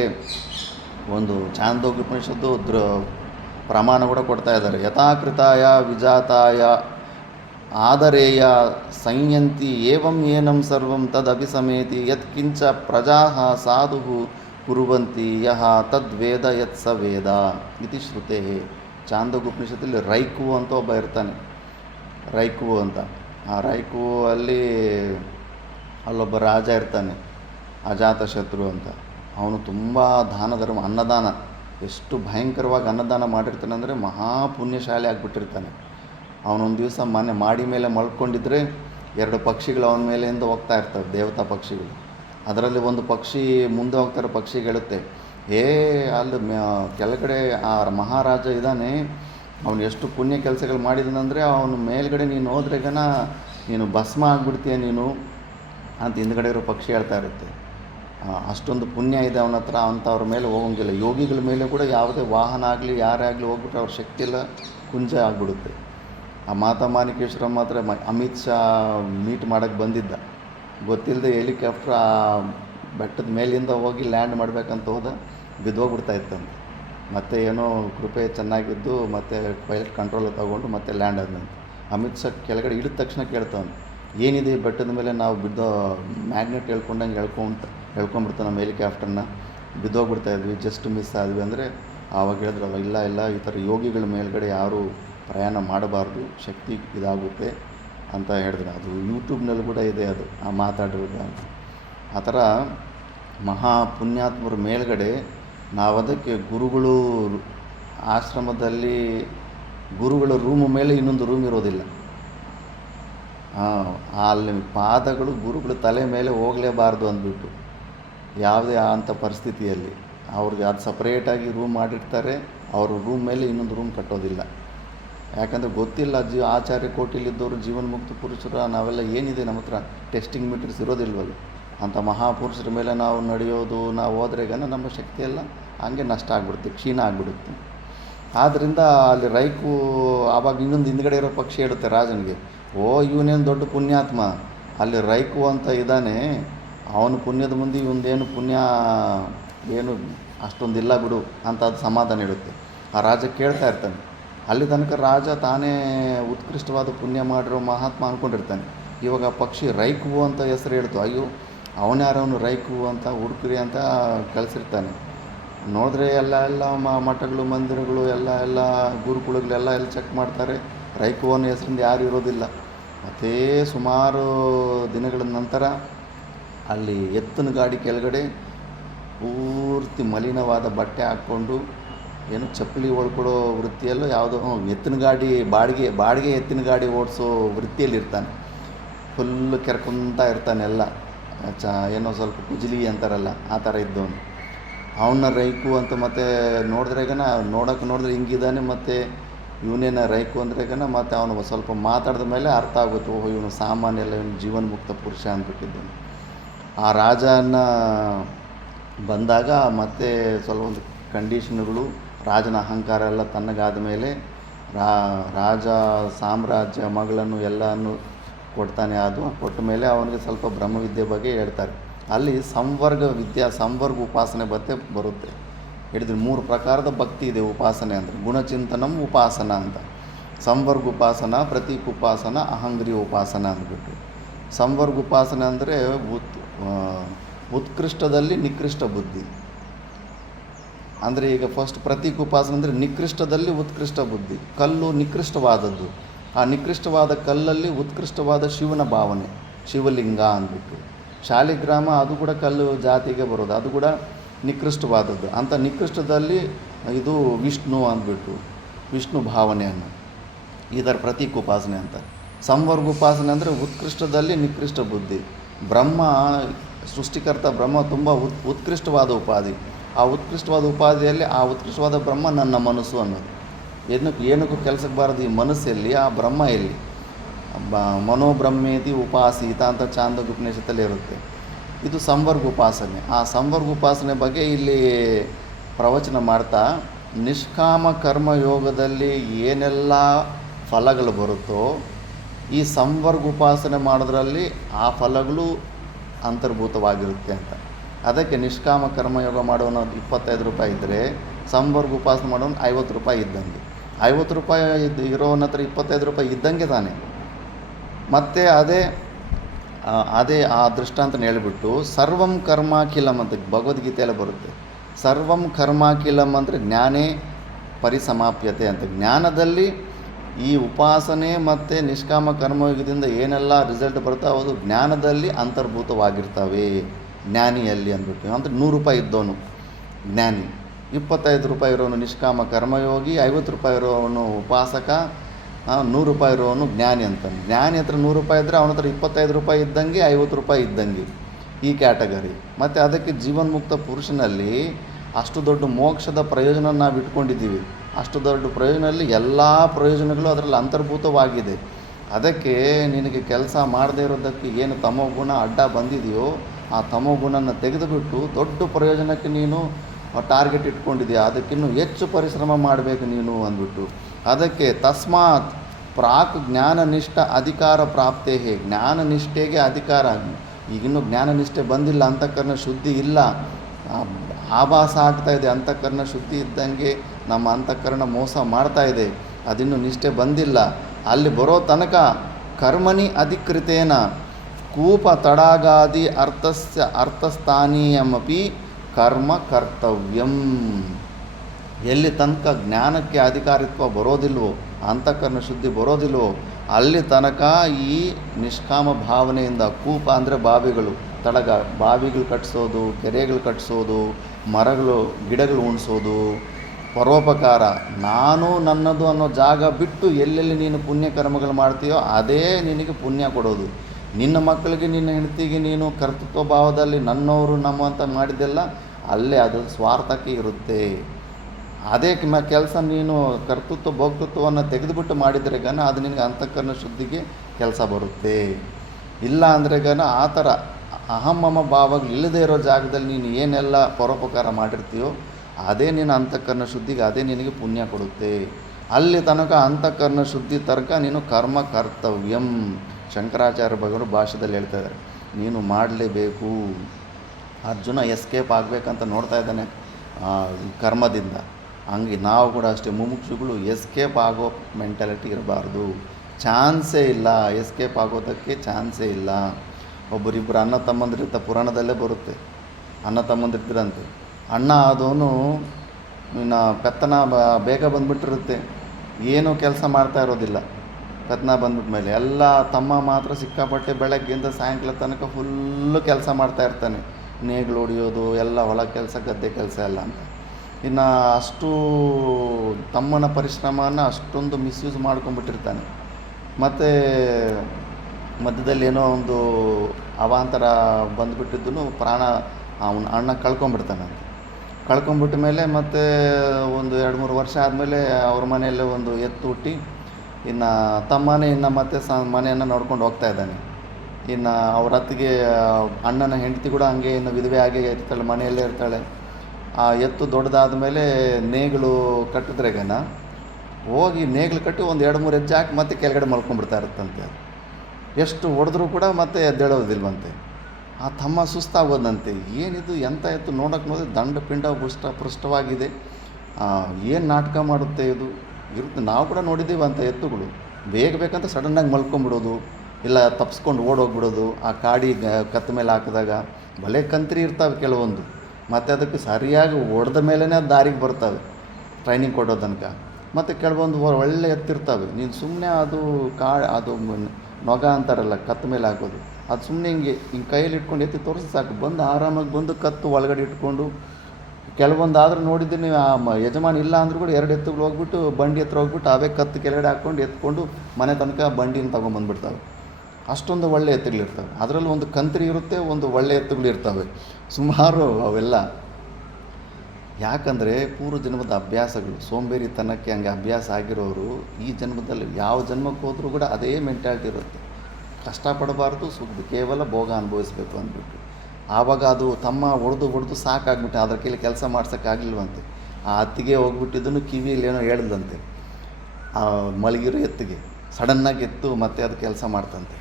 ಒಂದು ಛಾಂದೋಗ್ಯೋಪನಿಷತ್ತು ಪ್ರಮಾಣ ಕೂಡ ಕೊಡ್ತಾ ಇದ್ದಾರೆ. ಯಥಾಕೃತಾಯ ವಿಜಾತಾಯ ಆದರೇಯ ಸಂಯಂತಿ ಏವಂ ಏನಂ ಸರ್ವಂ ತದಭಿಸಮೇತಿ ಯತ್ಕಿಂಚ ಪ್ರಜಾಃ ಸಾಧುಃ ಕುರ್ವಂತಿ ಯಃ ತದ್ವೇದ ಯತ್ ಸ ವೇದ ಇತಿ ಶ್ರುತೇ. ಛಾಂದೋಗ್ಯೋಪನಿಷತ್ತಲ್ಲಿ ರೈಕು ಅಂತ ಒಬ್ಬ ಇರ್ತಾನೆ, ರೈಕು ಅಂತ. ಆ ರೈಕು ಅಲ್ಲೊಬ್ಬ ರಾಜ ಇರ್ತಾನೆ, ಅಜಾತಶತ್ರು ಅಂತ. ಅವನು ತುಂಬ ದಾನ ಧರ್ಮ, ಅನ್ನದಾನ, ಎಷ್ಟು ಭಯಂಕರವಾಗಿ ಅನ್ನದಾನ ಮಾಡಿರ್ತಾನೆ ಅಂದರೆ ಮಹಾಪುಣ್ಯಶಾಲಿ ಆಗಿಬಿಟ್ಟಿರ್ತಾನೆ. ಅವನೊಂದು ದಿವಸ ಮಾಡಿ ಮೇಲೆ ಮಲ್ಕೊಂಡಿದ್ರೆ 2 ಪಕ್ಷಿಗಳು ಅವನ ಮೇಲೆಯಿಂದ ಹೋಗ್ತಾ ಇರ್ತವೆ, ದೇವತಾ ಪಕ್ಷಿಗಳು. ಅದರಲ್ಲಿ ಒಂದು ಪಕ್ಷಿ ಮುಂದೆ ಹೋಗ್ತಾರೆ, ಪಕ್ಷಿ ಹೇಳುತ್ತೆ, ಅಲ್ಲಿ ಕೆಳಗಡೆ ಆ ಮಹಾರಾಜ ಇದ್ದಾನೆ, ಅವನು ಎಷ್ಟು ಪುಣ್ಯ ಕೆಲಸಗಳು ಮಾಡಿದನಂದರೆ ಅವನ ಮೇಲ್ಗಡೆ ನೀನು ಹೋದ್ರೆಗನ ನೀನು ಭಸ್ಮ ಆಗಿಬಿಡ್ತೀಯ ನೀನು ಅಂತ ಹಿಂದ್ಗಡೆ ಇರೋ ಪಕ್ಷಿ ಹೇಳ್ತಾ ಇರುತ್ತೆ. ಅಷ್ಟೊಂದು ಪುಣ್ಯ ಇದೆ ಅವನ ಹತ್ರ, ಅಂಥವ್ರ ಮೇಲೆ ಹೋಗಂಗಿಲ್ಲ. ಯೋಗಿಗಳ ಮೇಲೆ ಕೂಡ ಯಾವುದೇ ವಾಹನ ಆಗಲಿ ಯಾರೇ ಆಗಲಿ ಹೋಗ್ಬಿಟ್ರೆ ಅವ್ರ ಶಕ್ತಿ ಎಲ್ಲ ಕುಂಚ ಆಗಿಬಿಡುತ್ತೆ. ಆ ಮಾತಾ ಮಾಣಿಕೇಶ್ವರ ಮಾತ್ರ ಅಮಿತ್ ಶಾ ಮೀಟ್ ಮಾಡೋಕ್ಕೆ ಬಂದಿದ್ದ, ಗೊತ್ತಿಲ್ಲದೆ ಹೆಲಿಕಾಪ್ಟ್ರ್ ಆ ಬೆಟ್ಟದ ಮೇಲಿಂದ ಹೋಗಿ ಲ್ಯಾಂಡ್ ಮಾಡಬೇಕಂತ ಹೋದ, ಬಿದ್ದೋಗ್ಬಿಡ್ತಾ ಇತ್ತಂತೆ. ಮತ್ತು ಏನೋ ಕೃಪೆ ಚೆನ್ನಾಗಿದ್ದು ಮತ್ತು ಪೈಲಟ್ ಕಂಟ್ರೋಲ್ ತೊಗೊಂಡು ಮತ್ತೆ ಲ್ಯಾಂಡ್ ಆದಂತೆ. ಅಮಿತ್ ಶಾ ಕೆಳಗಡೆ ಇಳಿದ ತಕ್ಷಣ ಕೇಳ್ತಾವನು, ಏನಿದೆ ಈ ಬೆಟ್ಟದ ಮೇಲೆ ನಾವು ಬಿದ್ದೋ ಮ್ಯಾಗ್ನೆಟ್ ಹೇಳ್ಕೊಂಡಂಗೆ ಹೇಳ್ಕೊಂಬಿಡ್ತಾನೆ ನಮ್ಮ ಹೆಲಿಕಾಪ್ಟರ್ನ, ಬಿದ್ದೋಗ್ಬಿಡ್ತಾ ಇದ್ವಿ, ಜಸ್ಟ್ ಮಿಸ್ ಆದ್ವಿ ಅಂದರೆ. ಆವಾಗ ಹೇಳಿದ್ರಲ್ಲ, ಇಲ್ಲ ಈ ಥರ ಯೋಗಿಗಳ ಮೇಲ್ಗಡೆ ಯಾರೂ ಪ್ರಯಾಣ ಮಾಡಬಾರ್ದು, ಶಕ್ತಿ ಇದಾಗುತ್ತೆ ಅಂತ ಹೇಳಿದ್ರು. ಅದು ಯೂಟ್ಯೂಬ್ನಲ್ಲಿ ಕೂಡ ಇದೆ, ಅದು ಆ ಮಾತಾಡಿರೋದು ಅಂತ. ಆ ಥರ ಮಹಾ ಪುಣ್ಯಾತ್ಮರ ಮೇಲ್ಗಡೆ ನಾವು ಅದಕ್ಕೆ ಗುರುಗಳು ಆಶ್ರಮದಲ್ಲಿ ಗುರುಗಳ ರೂಮ್ ಮೇಲೆ ಇನ್ನೊಂದು ರೂಮ್ ಇರೋದಿಲ್ಲ. ಅಲ್ಲಿ ಪಾದಗಳು ಗುರುಗಳ ತಲೆ ಮೇಲೆ ಹೋಗಲೇಬಾರ್ದು ಅಂದ್ಬಿಟ್ಟು, ಯಾವುದೇ ಅಂಥ ಪರಿಸ್ಥಿತಿಯಲ್ಲಿ ಅವ್ರಿಗೆ ಅದು ಸಪ್ರೇಟಾಗಿ ರೂಮ್ ಮಾಡಿರ್ತಾರೆ. ಅವರು ರೂಮ್ ಮೇಲೆ ಇನ್ನೊಂದು ರೂಮ್ ಕಟ್ಟೋದಿಲ್ಲ. ಯಾಕಂದರೆ ಗೊತ್ತಿಲ್ಲ, ಆಚಾರ್ಯ ಕೋಟಿಲಿದ್ದವರು ಜೀವನ್ಮುಕ್ತ ಪುರುಷರು ನಾವೆಲ್ಲ ಏನಿದೆ ನಮ್ಮ ಹತ್ರ ಟೆಸ್ಟಿಂಗ್ ಮೀಟರ್ಸ್ ಇರೋದಿಲ್ವಲ್ಲ. ಅಂಥ ಮಹಾಪುರುಷರ ಮೇಲೆ ನಾವು ನಡೆಯೋದು, ನಾವು ಹೋದ್ರೆಗನ ನಮ್ಮ ಶಕ್ತಿಯೆಲ್ಲ ಹಂಗೆ ನಷ್ಟ ಆಗಿಬಿಡುತ್ತೆ, ಕ್ಷೀಣ ಆಗಿಬಿಡುತ್ತೆ. ಆದ್ದರಿಂದ ಅಲ್ಲಿ ರೈಕು ಆವಾಗ ಇನ್ನೊಂದು ಹಿಂದ್ಗಡೆ ಇರೋ ಪಕ್ಷಿ ಹೇಳುತ್ತೆ ರಾಜನಿಗೆ, ಓ ಇವನೇನು ದೊಡ್ಡ ಪುಣ್ಯಾತ್ಮ, ಅಲ್ಲಿ ರೈಕು ಅಂತ ಇದ್ದಾನೆ, ಅವನು ಪುಣ್ಯದ ಮುಂದೆ ಇವಂದೇನು ಪುಣ್ಯ ಏನು ಅಷ್ಟೊಂದಿಲ್ಲ ಬಿಡು ಅಂತ ಅದು ಸಮಾಧಾನ ಇಡುತ್ತೆ. ಆ ರಾಜ ಕೇಳ್ತಾ ಇರ್ತಾನೆ. ಅಲ್ಲಿ ತನಕ ರಾಜ ತಾನೇ ಉತ್ಕೃಷ್ಟವಾದ ಪುಣ್ಯ ಮಾಡಿರೋ ಮಹಾತ್ಮ ಅಂದ್ಕೊಂಡಿರ್ತಾನೆ. ಇವಾಗ ಪಕ್ಷಿ ರೈಕು ಅಂತ ಹೆಸರು ಹೇಳ್ತು, ಅಯ್ಯೋ ಅವನ್ಯಾರವನು ರೈಕು ಅಂತ ಹುಡುಕ್ರಿ ಅಂತ ಕಳಿಸಿರ್ತಾನೆ. ನೋಡಿದ್ರೆ ಎಲ್ಲ ಮಠಗಳು ಮಂದಿರಗಳು ಎಲ್ಲ ಗುರುಕುಲಗಳೆಲ್ಲ ಚೆಕ್ ಮಾಡ್ತಾರೆ, ರೈಕು ಅನ್ನೋ ಹೆಸರಿಂದ ಯಾರು ಇರೋದಿಲ್ಲ. ಮತ್ತು ಸುಮಾರು ದಿನಗಳ ನಂತರ ಅಲ್ಲಿ ಎತ್ತಿನ ಗಾಡಿ ಕೆಳಗಡೆ ಪೂರ್ತಿ ಮಲಿನವಾದ ಬಟ್ಟೆ ಹಾಕ್ಕೊಂಡು, ಏನು ಚಪ್ಪಲಿ ಹೊಳ್ಕೊಡೋ ವೃತ್ತಿಯಲ್ಲೂ ಯಾವುದೋ ಎತ್ತಿನ ಗಾಡಿ ಬಾಡಿಗೆ ಎತ್ತಿನ ಗಾಡಿ ಓಡಿಸೋ ವೃತ್ತಿಯಲ್ಲಿರ್ತಾನೆ. ಫುಲ್ಲು ಕೆರ್ಕೊಂತ ಇರ್ತಾನೆ, ಎಲ್ಲ ಏನೋ ಸ್ವಲ್ಪ ಕುಜಲಿ ಅಂತಾರಲ್ಲ ಆ ಥರ ಇದ್ದವನು. ಅವನ್ನ ರೈಕು ಅಂತ ಮತ್ತೆ ನೋಡಿದ್ರೆ ಹಿಂಗಿದ್ದಾನೆ, ಮತ್ತು ಇವನೇನ ರೈಕು ಅಂದ್ರೆಗನ ಮತ್ತು ಅವನು ಸ್ವಲ್ಪ ಮಾತಾಡಿದ ಮೇಲೆ ಅರ್ಥ ಆಗುತ್ತೆ, ಓಹೋ ಇವನು ಸಾಮಾನ್ಯ ಎಲ್ಲ, ಇವನು ಜೀವನ್ಮುಕ್ತ ಪುರುಷ ಅಂದ್ಬಿಟ್ಟಿದ್ದಾನೆ. ಆ ರಾಜನ ಬಂದಾಗ ಮತ್ತೆ ಸ್ವಲ್ಪ ಒಂದು ಕಂಡೀಷನ್ಗಳು, ರಾಜನ ಅಹಂಕಾರ ಎಲ್ಲ ತನ್ನಗಾದ ಮೇಲೆ ರಾಜ ಸಾಮ್ರಾಜ್ಯ ಮಗಳನ್ನು ಎಲ್ಲನೂ ಕೊಡ್ತಾನೆ. ಅದು ಕೊಟ್ಟ ಮೇಲೆ ಅವನಿಗೆ ಸ್ವಲ್ಪ ಬ್ರಹ್ಮವಿದ್ಯೆ ಬಗ್ಗೆ ಹೇಳ್ತಾರೆ. ಅಲ್ಲಿ ಸಂವರ್ಗ ಉಪಾಸನೆ ಬರುತ್ತೆ. ಹೇಳಿದ್ರೆ 3 ಪ್ರಕಾರದ ಭಕ್ತಿ ಇದೆ ಉಪಾಸನೆ ಅಂದರೆ. ಗುಣಚಿಂತನಂ ಉಪಾಸನ ಅಂತ, ಸಂವರ್ಗ ಉಪಾಸನ, ಪ್ರತೀಕ ಉಪಾಸನ, ಅಹಂಗ್ರಿ ಉಪಾಸನ ಅಂದ್ಬಿಟ್ಟು. ಸಂವರ್ಗ ಉಪಾಸನೆ ಅಂದರೆ ಉತ್ಕೃಷ್ಟದಲ್ಲಿ ನಿಕೃಷ್ಟ ಬುದ್ಧಿ ಅಂದರೆ. ಈಗ ಫಸ್ಟ್ ಪ್ರತೀಕ ಉಪಾಸನೆ ಅಂದರೆ ನಿಕೃಷ್ಟದಲ್ಲಿ ಉತ್ಕೃಷ್ಟ ಬುದ್ಧಿ. ಕಲ್ಲು ನಿಕೃಷ್ಟವಾದದ್ದು, ಆ ನಿಕೃಷ್ಟವಾದ ಕಲ್ಲಲ್ಲಿ ಉತ್ಕೃಷ್ಟವಾದ ಶಿವನ ಭಾವನೆ, ಶಿವಲಿಂಗ ಅಂದ್ಬಿಟ್ಟು. ಶಾಲಿಗ್ರಾಮ ಅದು ಕೂಡ ಕಲ್ಲು ಜಾತಿಗೆ ಬರೋದು, ಅದು ಕೂಡ ನಿಕೃಷ್ಟವಾದದ್ದು. ಅಂಥ ನಿಕೃಷ್ಟದಲ್ಲಿ ಇದು ವಿಷ್ಣು ಅಂದ್ಬಿಟ್ಟು, ವಿಷ್ಣು ಭಾವನೆಯನ್ನು ಈ ಥರ ಪ್ರತೀಕ ಉಪಾಸನೆ ಅಂತ. ಸಂವರ್ಗ ಉಪಾಸನೆ ಅಂದರೆ ಉತ್ಕೃಷ್ಟದಲ್ಲಿ ನಿಕೃಷ್ಟ ಬುದ್ಧಿ. ಬ್ರಹ್ಮ ಸೃಷ್ಟಿಕರ್ತ ಬ್ರಹ್ಮ ತುಂಬ ಉತ್ಕೃಷ್ಟವಾದ ಉಪಾಧಿ. ಆ ಉತ್ಕೃಷ್ಟವಾದ ಉಪಾಧಿಯಲ್ಲಿ ಆ ಉತ್ಕೃಷ್ಟವಾದ ಬ್ರಹ್ಮ ನನ್ನ ಮನಸ್ಸು ಅನ್ನೋದು. ಏನಕ್ಕೂ ಕೆಲಸಕ್ಕೆ ಬಾರದು ಈ ಮನಸ್ಸಲ್ಲಿ, ಆ ಬ್ರಹ್ಮ ಎಲ್ಲಿ? ಮನೋಬ್ರಹ್ಮೇತಿ ಉಪಾಸೀತ ಅಂತ ಚಾಂದೋಗ್ಯ ಉಪನಿಷತ್ತಲ್ಲಿ ಇರುತ್ತೆ. ಇದು ಸಂವರ್ಗ ಉಪಾಸನೆ. ಆ ಸಂವರ್ಗ ಉಪಾಸನೆ ಬಗ್ಗೆ ಇಲ್ಲಿ ಪ್ರವಚನ ಮಾಡ್ತಾ, ನಿಷ್ಕಾಮ ಕರ್ಮಯೋಗದಲ್ಲಿ ಏನೆಲ್ಲ ಫಲಗಳು ಬರುತ್ತೋ ಈ ಸಂವರ್ಗ ಉಪಾಸನೆ ಮಾಡೋದ್ರಲ್ಲಿ ಆ ಫಲಗಳು ಅಂತರ್ಭೂತವಾಗಿರುತ್ತೆ ಅಂತ. ಅದಕ್ಕೆ ನಿಷ್ಕಾಮ ಕರ್ಮಯೋಗ ಮಾಡೋನು 25 ರೂಪಾಯಿ ಇದ್ದರೆ, ಸಂವರ್ಗ ಉಪಾಸನೆ ಮಾಡೋನು 50 ರೂಪಾಯಿ ಇದ್ದಂಗೆ. 50 ರೂಪಾಯಿ ಇರೋನ ಹತ್ರ 25 ರೂಪಾಯಿ ಇದ್ದಂಗೆ ತಾನೆ. ಮತ್ತು ಅದೇ ಆ ದೃಷ್ಟಾಂತನ ಹೇಳಿಬಿಟ್ಟು, ಸರ್ವಂ ಕರ್ಮಾಖಿಲಂ ಅಂತ ಭಗವದ್ಗೀತೆಯಲ್ಲಿ ಬರುತ್ತೆ. ಸರ್ವಂ ಕರ್ಮಾಖಿಲಂ ಅಂದರೆ ಜ್ಞಾನೇ ಪರಿಸಮಾಪ್ಯತೆ ಅಂತ. ಜ್ಞಾನದಲ್ಲಿ ಈ ಉಪಾಸನೆ ಮತ್ತು ನಿಷ್ಕಾಮ ಕರ್ಮಯೋಗದಿಂದ ಏನೆಲ್ಲ ರಿಸಲ್ಟ್ ಬರುತ್ತೋ ಅದು ಜ್ಞಾನದಲ್ಲಿ ಅಂತರ್ಭೂತವಾಗಿರ್ತವೆ, ಜ್ಞಾನಿಯಲ್ಲಿ ಅಂದ್ಬಿಟ್ಟು. ಅಂದರೆ 100 ರೂಪಾಯಿ ಇದ್ದವನು ಜ್ಞಾನಿ, 25 ರೂಪಾಯಿ ಇರೋನು ನಿಷ್ಕಾಮ ಕರ್ಮಯೋಗಿ, 50 ರೂಪಾಯಿ ಇರೋವನು ಉಪಾಸಕ, 100 ರೂಪಾಯಿ ಇರೋವನು ಜ್ಞಾನಿ ಅಂತ. ಜ್ಞಾನಿ ಹತ್ರ 100 ರೂಪಾಯಿ ಇದ್ದರೆ ಅವನ ಹತ್ರ 25 ರೂಪಾಯಿ ಇದ್ದಂಗೆ, 50 ರೂಪಾಯಿ ಇದ್ದಂಗೆ, ಈ ಕ್ಯಾಟಗರಿ. ಮತ್ತು ಅದಕ್ಕೆ ಜೀವನ್ಮುಕ್ತ ಪುರುಷನಲ್ಲಿ ಅಷ್ಟು ದೊಡ್ಡ ಮೋಕ್ಷದ ಪ್ರಯೋಜನ ನಾವು ಇಟ್ಕೊಂಡಿದ್ದೀವಿ. ಅಷ್ಟು ದೊಡ್ಡ ಪ್ರಯೋಜನದಲ್ಲಿ ಎಲ್ಲ ಪ್ರಯೋಜನಗಳು ಅದರಲ್ಲಿ ಅಂತರ್ಭೂತವಾಗಿದೆ. ಅದಕ್ಕೆ ನಿನಗೆ ಕೆಲಸ ಮಾಡದೇ ಇರೋದಕ್ಕೆ ಏನು ತಮೋಗುಣ ಅಡ್ಡ ಬಂದಿದೆಯೋ ಆ ತಮೋಗುಣನ ತೆಗೆದುಬಿಟ್ಟು ದೊಡ್ಡ ಪ್ರಯೋಜನಕ್ಕೆ ನೀನು ಟಾರ್ಗೆಟ್ ಇಟ್ಕೊಂಡಿದೆಯಾ, ಅದಕ್ಕಿನ್ನೂ ಹೆಚ್ಚು ಪರಿಶ್ರಮ ಮಾಡಬೇಕು ನೀನು ಅಂದ್ಬಿಟ್ಟು. ಅದಕ್ಕೆ ತಸ್ಮಾತ್ ಪ್ರಾಕ್ ಜ್ಞಾನನಿಷ್ಠ ಅಧಿಕಾರ ಪ್ರಾಪ್ತೇ, ಜ್ಞಾನನಿಷ್ಠೆಗೆ ಅಧಿಕಾರ. ಈಗಿನ್ನೂ ಜ್ಞಾನನಿಷ್ಠೆ ಬಂದಿಲ್ಲ, ಅಂತಃಕರಣ ಶುದ್ಧಿ ಇಲ್ಲ, ಆಭಾಸ ಆಗ್ತಾ ಇದೆ. ಅಂತಃಕರಣ ಶುದ್ಧಿ ಇದ್ದಂಗೆ ನಮ್ಮ ಅಂತಃಕರಣ ಮೋಸ ಮಾಡ್ತಾ ಇದೆ, ಅದಿನ್ನೂ ನಿಷ್ಠೆ ಬಂದಿಲ್ಲ. ಅಲ್ಲಿ ಬರೋ ತನಕ ಕರ್ಮಣಿ ಅಧಿಕೃತೇನ ಕೂಪ ತಡಾಗಾದಿ ಅರ್ಥಸ್ಥಾನೀಯಮಪಿ ಕರ್ಮ ಕರ್ತವ್ಯಂ. ಎಲ್ಲಿ ತನಕ ಜ್ಞಾನಕ್ಕೆ ಅಧಿಕಾರಿತ್ವ ಬರೋದಿಲ್ವೋ, ಅಂತಃಕರಣ ಶುದ್ಧಿ ಬರೋದಿಲ್ವೋ, ಅಲ್ಲಿ ತನಕ ಈ ನಿಷ್ಕಾಮ ಭಾವನೆಯಿಂದ, ಕೂಪ ಅಂದರೆ ಬಾವಿಗಳು, ತಡಗ ಬಾವಿಗಳು ಕಟ್ಟಿಸೋದು, ಕೆರೆಗಳು ಕಟ್ಟಿಸೋದು, ಮರಗಳು ಗಿಡಗಳು ಉಣಿಸೋದು, ಪರೋಪಕಾರ, ನಾನು ನನ್ನದು ಅನ್ನೋ ಜಾಗ ಬಿಟ್ಟು ಎಲ್ಲೆಲ್ಲಿ ನೀನು ಪುಣ್ಯ ಕರ್ಮಗಳು ಮಾಡ್ತೀಯೋ ಅದೇ ನಿನಗೆ ಪುಣ್ಯ ಕೊಡೋದು. ನಿನ್ನ ಮಕ್ಕಳಿಗೆ, ನಿನ್ನ ಹೆಂಡತಿಗೆ ನೀನು ಕರ್ತೃತ್ವ ಭಾವದಲ್ಲಿ ನನ್ನವರು ನಮ್ಮ ಅಂತ ಮಾಡಿದ್ದೆಲ್ಲ ಅಲ್ಲೇ ಅದು ಸ್ವಾರ್ಥಕ್ಕೆ ಇರುತ್ತೆ. ಅದೇ ಕೆಲಸ ನೀನು ಕರ್ತೃತ್ವ ಭೋಕ್ತೃತ್ವವನ್ನು ತೆಗೆದುಬಿಟ್ಟು ಮಾಡಿದರೆ ಅದು ನಿನಗೆ ಅಂತಃಕರಣ ಶುದ್ಧಿಗೆ ಕೆಲಸ ಬರುತ್ತೆ. ಇಲ್ಲ ಅಂದರೆ ಆ ಥರ ಅಹಮ್ಮಮ ಭಾವಗಳು ಇಲ್ಲದೇ ಇರೋ ಜಾಗದಲ್ಲಿ ನೀನು ಏನೆಲ್ಲ ಪರೋಪಕಾರ ಮಾಡಿರ್ತೀಯೋ ಅದೇ ನಿನ್ನ ಅಂತಃಕರಣ ಶುದ್ಧಿಗೆ, ಅದೇ ನಿನಗೆ ಪುಣ್ಯ ಕೊಡುತ್ತೆ. ಅಲ್ಲಿ ತನಕ ಅಂತಃಕರಣ ಶುದ್ಧಿ ತನಕ ನೀನು ಕರ್ಮ ಕರ್ತವ್ಯಂ. ಶಂಕರಾಚಾರ್ಯ ಭಗವಾನ್ ಭಾಷೆದಲ್ಲಿ ಹೇಳ್ತಾ ಇದ್ದಾರೆ, ನೀನು ಮಾಡಲೇಬೇಕು. ಅರ್ಜುನ ಎಸ್ಕೇಪ್ ಆಗಬೇಕಂತ ನೋಡ್ತಾ ಇದ್ದಾನೆ ಕರ್ಮದಿಂದ. ಹಂಗೆ ನಾವು ಕೂಡ ಅಷ್ಟೇ, ಮುಮುಕ್ಷುಗಳು ಎಸ್ಕೇಪ್ ಆಗೋ ಮೆಂಟಾಲಿಟಿ ಇರಬಾರ್ದು. ಚಾನ್ಸೇ ಇಲ್ಲ, ಎಸ್ಕೇಪ್ ಆಗೋದಕ್ಕೆ ಚಾನ್ಸೇ ಇಲ್ಲ. ಒಬ್ಬರಿಬ್ಬರು ಅಣ್ಣ ತಮ್ಮಂದಿರ್ತ, ಪುರಾಣದಲ್ಲೇ ಬರುತ್ತೆ, ಅಣ್ಣ ತಮ್ಮಂದಿರ್ತಿರಂತೆ. ಅಣ್ಣ ಆದವನು ಇನ್ನು ಪೆತ್ತನ ಬೇಗ ಬಂದುಬಿಟ್ಟಿರುತ್ತೆ, ಏನೂ ಕೆಲಸ ಮಾಡ್ತಾ ಇರೋದಿಲ್ಲ. ಪೆತ್ತನ ಬಂದ್ಬಿಟ್ಟ ಮೇಲೆ ಎಲ್ಲ ತಮ್ಮ ಮಾತ್ರ ಸಿಕ್ಕಾಪಟ್ಟೆ ಬೆಳಗ್ಗೆಯಿಂದ ಸಾಯಂಕಾಲ ತನಕ ಫುಲ್ಲು ಕೆಲಸ ಮಾಡ್ತಾ ಇರ್ತಾನೆ, ನೇಗಿಲು ಹೊಡಿಯೋದು ಎಲ್ಲ, ಹೊಲ ಕೆಲಸ, ಗದ್ದೆ ಕೆಲಸ ಎಲ್ಲ ಅಂತ. ಇನ್ನು ಅಷ್ಟು ತಮ್ಮನ ಪರಿಶ್ರಮನ ಅಷ್ಟೊಂದು ಮಿಸ್ಯೂಸ್ ಮಾಡ್ಕೊಂಡ್ಬಿಟ್ಟಿರ್ತಾನೆ. ಮತ್ತು ಮಧ್ಯದಲ್ಲಿ ಏನೋ ಒಂದು ಅವಾಂತರ ಬಂದುಬಿಟ್ಟಿದ್ದು ಪ್ರಾಣ ಅವನ ಅಣ್ಣ ಕಳ್ಕೊಂಬಿಡ್ತಾನಂತೆ. ಕಳ್ಕೊಂಬಿಟ್ಟ ಮೇಲೆ ಮತ್ತೆ ಒಂದು 2-3 ವರ್ಷ ಆದಮೇಲೆ ಅವ್ರ ಮನೆಯಲ್ಲೇ ಒಂದು ಎತ್ತು ಹುಟ್ಟಿ, ಇನ್ನು ತಮ್ಮನೇ ಇನ್ನು ಮತ್ತೆ ಮನೆಯನ್ನು ನೋಡ್ಕೊಂಡು ಹೋಗ್ತಾ ಇದ್ದಾನೆ. ಇನ್ನು ಅವ್ರ ಅತ್ತಿಗೆ ಅಣ್ಣನ ಹೆಂಡತಿ ಕೂಡ ಹಂಗೆ ಇನ್ನು ವಿಧವೆ ಆಗೇ ಇರ್ತಾಳೆ, ಮನೆಯಲ್ಲೇ ಇರ್ತಾಳೆ. ಆ ಎತ್ತು ದೊಡ್ಡದಾದ ಮೇಲೆ ನೇಗಿಲು ಕಟ್ಟಿದ್ರೆಗನ ಹೋಗಿ ನೇಗಿಲು ಕಟ್ಟಿ ಒಂದು 2-3 ಹೆಜ್ಜೆ ಹಾಕಿ ಮತ್ತೆ ಕೆಳಗಡೆ ಮಲ್ಕೊಂಡ್ಬಿಡ್ತಾ ಇರುತ್ತಂತೆ. ಎಷ್ಟು ಹೊಡೆದ್ರೂ ಕೂಡ ಮತ್ತೆ ಎದ್ದೇಳೋದಿಲ್ವಂತೆ. ಆ ತಮ್ಮ ಸುಸ್ತಾಗೋದಂತೆ. ಏನಿದು, ಎಂಥ ಎತ್ತು, ನೋಡೋಕೆ ನೋಡಿದ್ರೆ ದಂಡ ಪಿಂಡ ಪೃಷ್ಟವಾಗಿದೆ, ಏನು ನಾಟಕ ಮಾಡುತ್ತೆ ಇದು ಇರುತ್ತೆ. ನಾವು ಕೂಡ ನೋಡಿದ್ದೀವಿ ಅಂಥ ಎತ್ತುಗಳು ಬೇಗ ಬೇಕಂತ ಸಡನ್ನಾಗಿ ಮಲ್ಕೊಂಬಿಡೋದು, ಇಲ್ಲ ತಪ್ಪಿಸ್ಕೊಂಡು ಓಡೋಗ್ಬಿಡೋದು. ಆ ಕಾಡಿ ಕತ್ತ ಮೇಲೆ ಹಾಕಿದಾಗ ಭಲೆ ಕಂತ್ರಿ ಇರ್ತವೆ ಕೆಲವೊಂದು, ಮತ್ತು ಅದಕ್ಕೆ ಸರಿಯಾಗಿ ಹೊಡೆದ ಮೇಲೇ ಅದು ದಾರಿಗೆ ಬರ್ತವೆ ಟ್ರೈನಿಂಗ್ ಕೊಡೋ ತನಕ. ಮತ್ತು ಕೆಲವೊಂದು ಒಳ್ಳೆ ಎತ್ತಿರ್ತವೆ, ನೀನು ಸುಮ್ಮನೆ ಅದು ಅದು ನೊಗ ಅಂತಾರಲ್ಲ ಕತ್ತ ಮೇಲೆ ಹಾಕೋದು, ಅದು ಸುಮ್ಮನೆ ಹಿಂಗೆ ಕೈಯಲ್ಲಿ ಇಟ್ಕೊಂಡು ಎತ್ತಿ ತೋರಿಸಿ ಸಾಕು, ಬಂದು ಆರಾಮಾಗಿ ಬಂದು ಕತ್ತು ಒಳಗಡೆ ಇಟ್ಕೊಂಡು. ಕೆಲವೊಂದು ಆದರೂ ನೋಡಿದ್ದೀನಿ, ಆ ಯಜಮಾನ ಇಲ್ಲ ಅಂದರೂ ಕೂಡ 2 ಎತ್ತುಗಳು ಹೋಗ್ಬಿಟ್ಟು ಬಂಡಿ ಹತ್ರ ಹೋಗ್ಬಿಟ್ಟು ಅವೇ ಕತ್ತು ಕೆಳಗಡೆ ಹಾಕ್ಕೊಂಡು ಎತ್ಕೊಂಡು ಮನೆ ತನಕ ಬಂಡಿನ ತೊಗೊಂಬಂದ್ಬಿಡ್ತವೆ. ಅಷ್ಟೊಂದು ಒಳ್ಳೆ ಎತ್ತುಗಳಿರ್ತವೆ. ಅದರಲ್ಲೂ ಒಂದು ಕಂತ್ರಿ ಇರುತ್ತೆ, ಒಂದು ಒಳ್ಳೆ ಎತ್ತುಗಳಿರ್ತವೆ ಸುಮಾರು ಅವೆಲ್ಲ. ಯಾಕಂದರೆ ಪೂರ್ವ ಜನ್ಮದ ಅಭ್ಯಾಸಗಳು, ಸೋಂಬೇರಿತನಕ್ಕೆ ಹಂಗೆ ಅಭ್ಯಾಸ ಆಗಿರೋರು ಈ ಜನ್ಮದಲ್ಲಿ ಯಾವ ಜನ್ಮಕ್ಕೆ ಹೋದರೂ ಕೂಡ ಅದೇ ಮೆಂಟಾಲಿಟಿ ಇರುತ್ತೆ. ಕಷ್ಟಪಡಬಾರ್ದು, ಕೇವಲ ಭೋಗ ಅನುಭವಿಸ್ಬೇಕು ಅಂದ್ಬಿಟ್ಟು. ಆವಾಗ ಅದು ತಮ್ಮ ಹೊಡೆದು ಸಾಕಾಗ್ಬಿಟ್ಟು ಅದ್ರ ಕೈಲಿ ಕೆಲಸ ಮಾಡ್ಸೋಕ್ಕಾಗಲಿಲ್ವಂತೆ. ಆ ಅತ್ತಿಗೆ ಹೋಗ್ಬಿಟ್ಟಿದ್ದನ್ನು ಕಿವಿಯಲ್ಲಿ ಏನೋ ಹೇಳಿದಂತೆ, ಆ ಮಲಗಿರೋ ಎತ್ತಿಗೆ ಸಡನ್ನಾಗಿ ಎತ್ತು ಮತ್ತೆ ಅದು ಕೆಲಸ ಮಾಡ್ತಂತೆ.